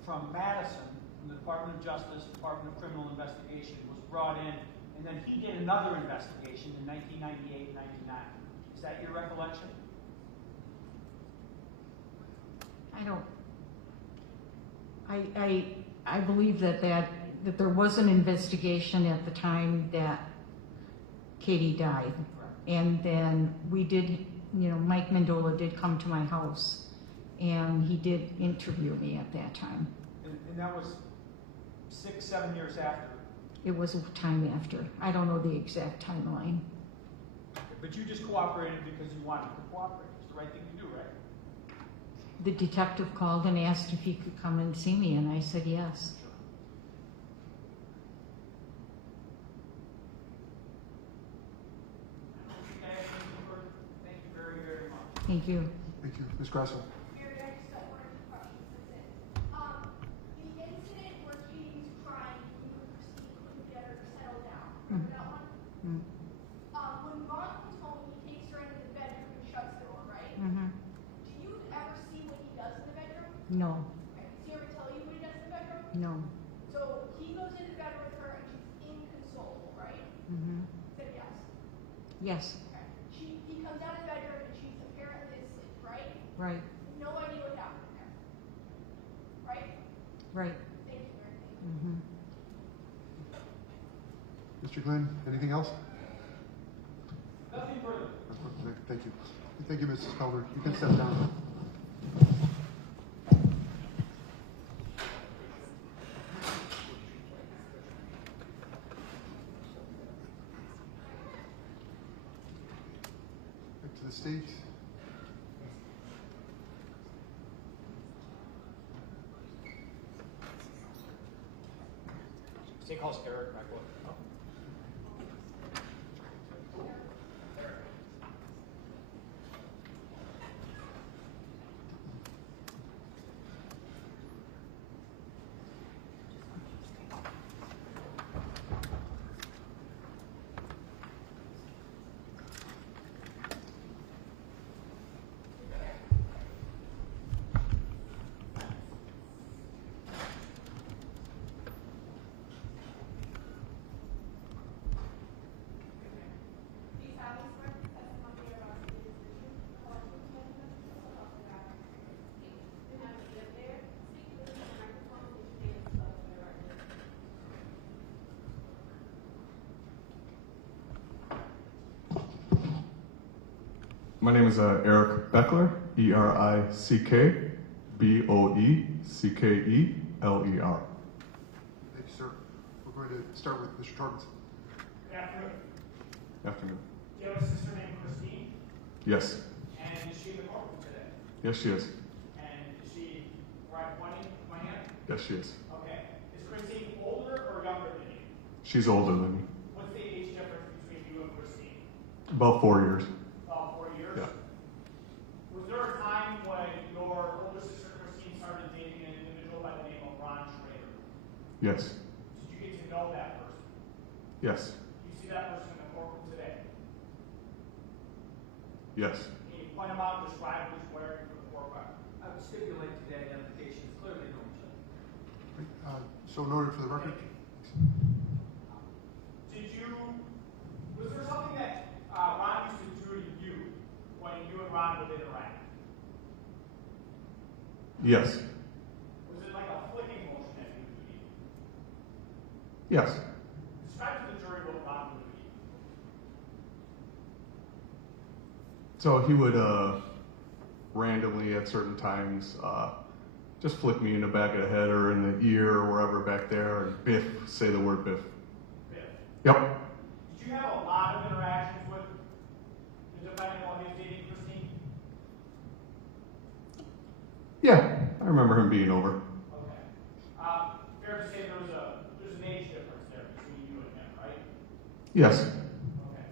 from Madison, from the Department of Justice, Department of Criminal Investigation, was brought in, and then he did another investigation in 1998 and 99. Is that your recollection? I believe that there was an investigation at the time that Katie died. And then we did, Mike Mendola did come to my house, and he did interview me at that time. And that was 6-7 years after. It was a time after. I don't know the exact timeline. But you just cooperated because you wanted to cooperate. It's the right thing to do, right? The detective called and asked if he could come and see me, and I said yes. Thank you very, very much. Thank you. Thank you. Ms. Grasso. Mary, I just got one or two questions, that's it. The incident where Katie was crying and you and Christine couldn't get her to settle down, remember that one? Mm. When Ron comes home, he takes her into the bedroom and shuts the door, right? Mm-hmm. Do you ever see what he does in the bedroom? No, Okay. Does he ever tell you what he does in the bedroom? no. So he goes into the bedroom with her and she's inconsolable, right? Mm-hmm. Said yes. Yes, Okay. He comes out of the bedroom and she's apparently asleep, right? right, No idea what happened there. Right? right. Thank you, Mary. Mm-hmm. Mr. Glenn, anything else? Nothing further. Thank you. Thank you, Mrs. Calder. You can step down. Back to the state. State calls Eric Reckler. My name is Eric Beckler, E-R-I-C-K, B-O-E-C-K-E-L-E-R. Thank you, sir. We're going to start with Mr. Torrance. Good afternoon. Afternoon. Do you have a sister named Christine? Yes. And is she in the courtroom today? Yes, she is. And is she Yes, she is. Okay. Is Christine older or younger than you? She's older than me. What's the age difference between you and Christine? About 4 years. About 4 years? Yeah. Was there a time when your older sister Christine started dating an individual by the name of Ronald Schroeder? Yes. Did you get to know that person? Yes. Do you see that person in the courtroom today? Yes. Can you point him out and describe who's wearing for the court record? I would stipulate today identification is clearly known each other. So noted for the record. Was there something that Ron used to do to you when you and Ron would interact? Yes. Was it like a flicking motion that he would do to you? Yes. Describe to the jury what Ron would do to you. So he would randomly at certain times just flick me in the back of the head or in the ear or wherever back there and biff, say the word biff. Biff. Yep. Did you have a lot of interactions with the defendant while he was dating Christine? Yeah, I remember him being over. Okay. Fair to say there's an age difference there between you and him, right? Yes. Okay.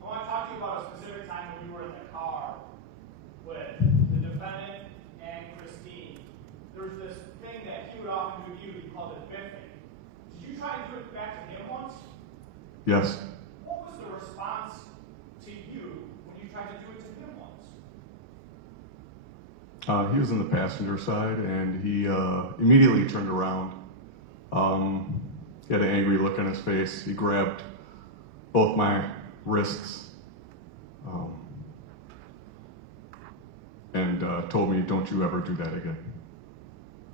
I want to talk to you about a specific time when you were in the car with the defendant and Christine. There's this thing that he would often do to you, he called it biffing. Did you try to do it back to him once? Yes. What was the response to you when you tried to do it to him once? He was in the passenger side and he immediately turned around. He had an angry look on his face. He grabbed both my wrists and told me, "Don't you ever do that again."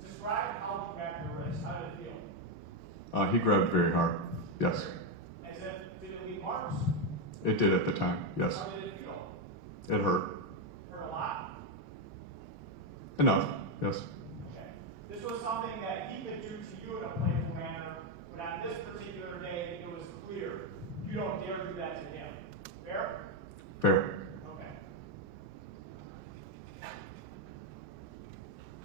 Describe how he grabbed your wrist. How did it feel? He grabbed very hard. Yes. As if, did it leave marks? It did at the time. Yes. How did it feel? It hurt. Hurt a lot? Enough. Yes. Okay. This was something that he could do to you in a playful manner, but on this particular day, it was clear. You don't dare do that to him. Fair? Fair. Okay.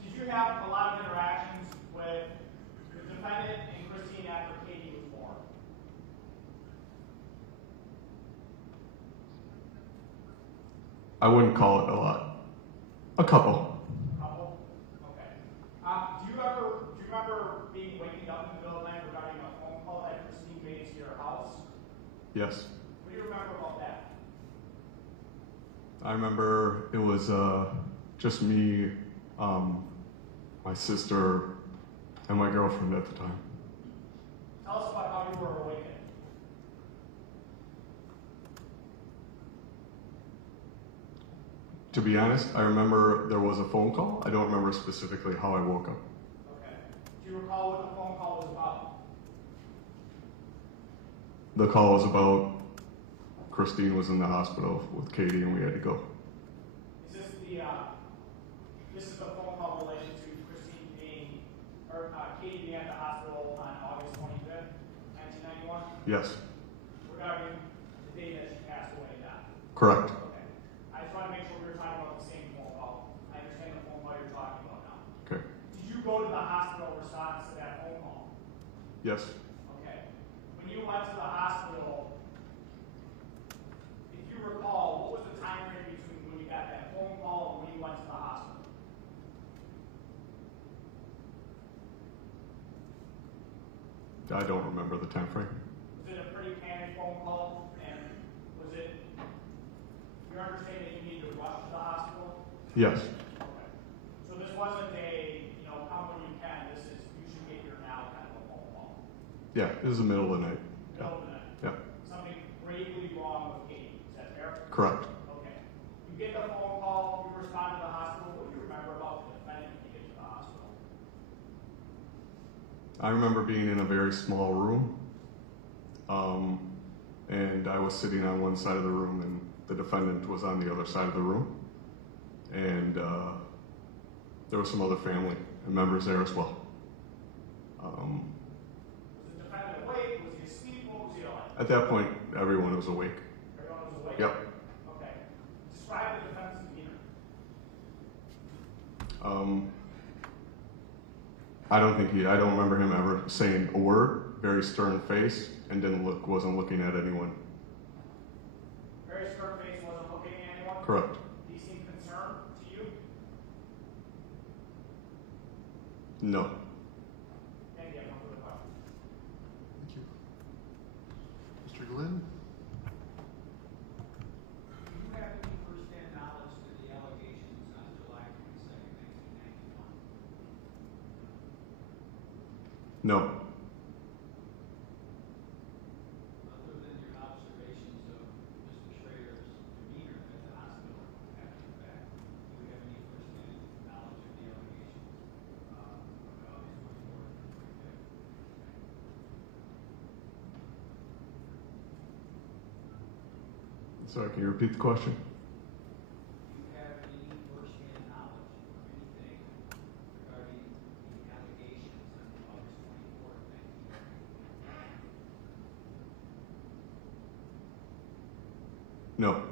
Did you have a lot of interactions with the defendant and Christine after Katie was born? I wouldn't call it a lot. A couple. A couple? Okay. Do you remember being waking up in the middle of the night regarding a phone call that Christine made to your house? Yes. What do you remember about that? I remember it was just me, my sister, and my girlfriend at the time. Tell us about how you were awakened. To be honest, I remember there was a phone call. I don't remember specifically how I woke up. Okay. Do you recall what the phone call was about? The call was about Christine was in the hospital with Katie and we had to go. Is this this is the phone call related to Christine Katie being at the hospital on August 25th, 1991? Yes. Regarding the day that she passed away, yeah? Correct. Okay. I just want to make sure we were talking about the same phone call. I understand the phone call you're talking about now. Okay. Did you go to the hospital in response to that phone call? Yes. Okay. When you went to the hospital, if you recall, what was the time frame between when you got that phone call and when you went to the hospital? I don't remember the time frame. Was it a pretty panicked phone call? And was it your understanding that you needed to rush to the hospital? Yes. Okay. So this wasn't a, come when you can, this is, you should get here now kind of a phone call. Yeah, it was the middle of the night. Middle of the night. Yeah. Something gravely wrong with Katie. Is that fair? Correct. Okay. You get the phone call, you respond to the hospital. What do you remember about the defendant when you get to the hospital? I remember being in a very small room, and I was sitting on one side of the room, and the defendant was on the other side of the room, and there was some other family and members there as well. Was the defendant awake? Was he asleep? What was he like? At that point, everyone was awake. Everyone was awake? Yep. Okay. Describe the defendant's demeanor. I don't remember him ever saying a word, very stern face, and wasn't looking at anyone. Very stern face, wasn't looking at anyone? Correct. Did he seem concerned to you? No. Thank you. I have no further questions. Thank you. Mr. Glenn? Do you have any first-hand knowledge to the allegations on July 22nd, 1991? No. Other than your observations of Mr. Schroeder's demeanor at the hospital after the fact, do you have any first-hand knowledge of the allegations of August 24th and 25th? Sorry, can you repeat the question? Do you have any first-hand knowledge of anything regarding the allegations on August 24th, 1991? No.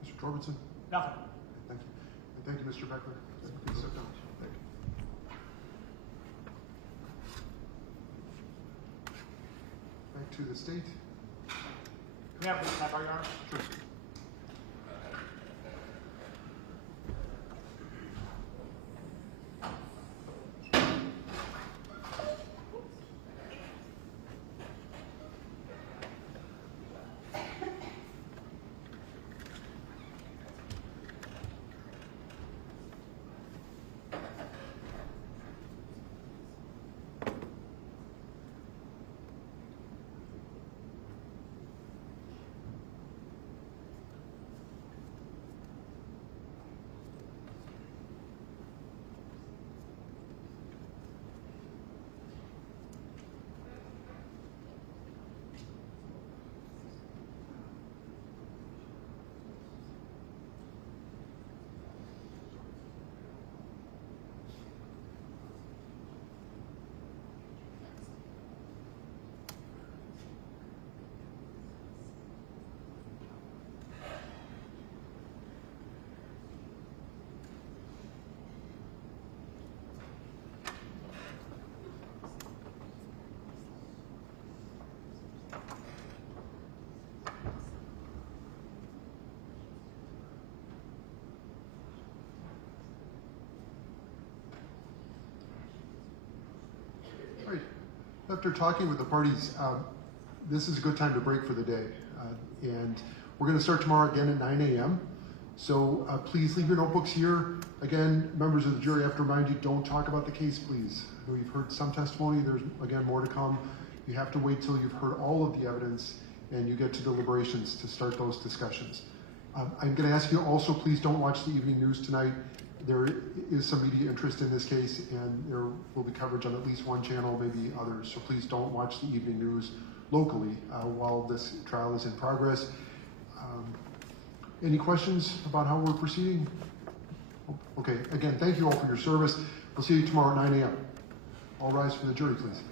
Mr. Torbenson? Nothing. Thank you. And thank you, Mr. Beckler. Please sit down. Thank you. Back to the state. Can we have this back, Your Honor? Sure. Right. After talking with the parties, this is a good time to break for the day. And we're going to start tomorrow again at 9 a.m. So please leave your notebooks here. Again, members of the jury, I have to remind you, don't talk about the case, please. I know you've heard some testimony. There's, again, more to come. You have to wait till you've heard all of the evidence and you get to deliberations to start those discussions. I'm going to ask you also, please don't watch the evening news tonight. There is some media interest in this case, and there will be coverage on at least one channel, maybe others. So please don't watch the evening news locally while this trial is in progress. Any questions about how we're proceeding? Okay, again, thank you all for your service. We'll see you tomorrow at 9 a.m. All rise for the jury, please.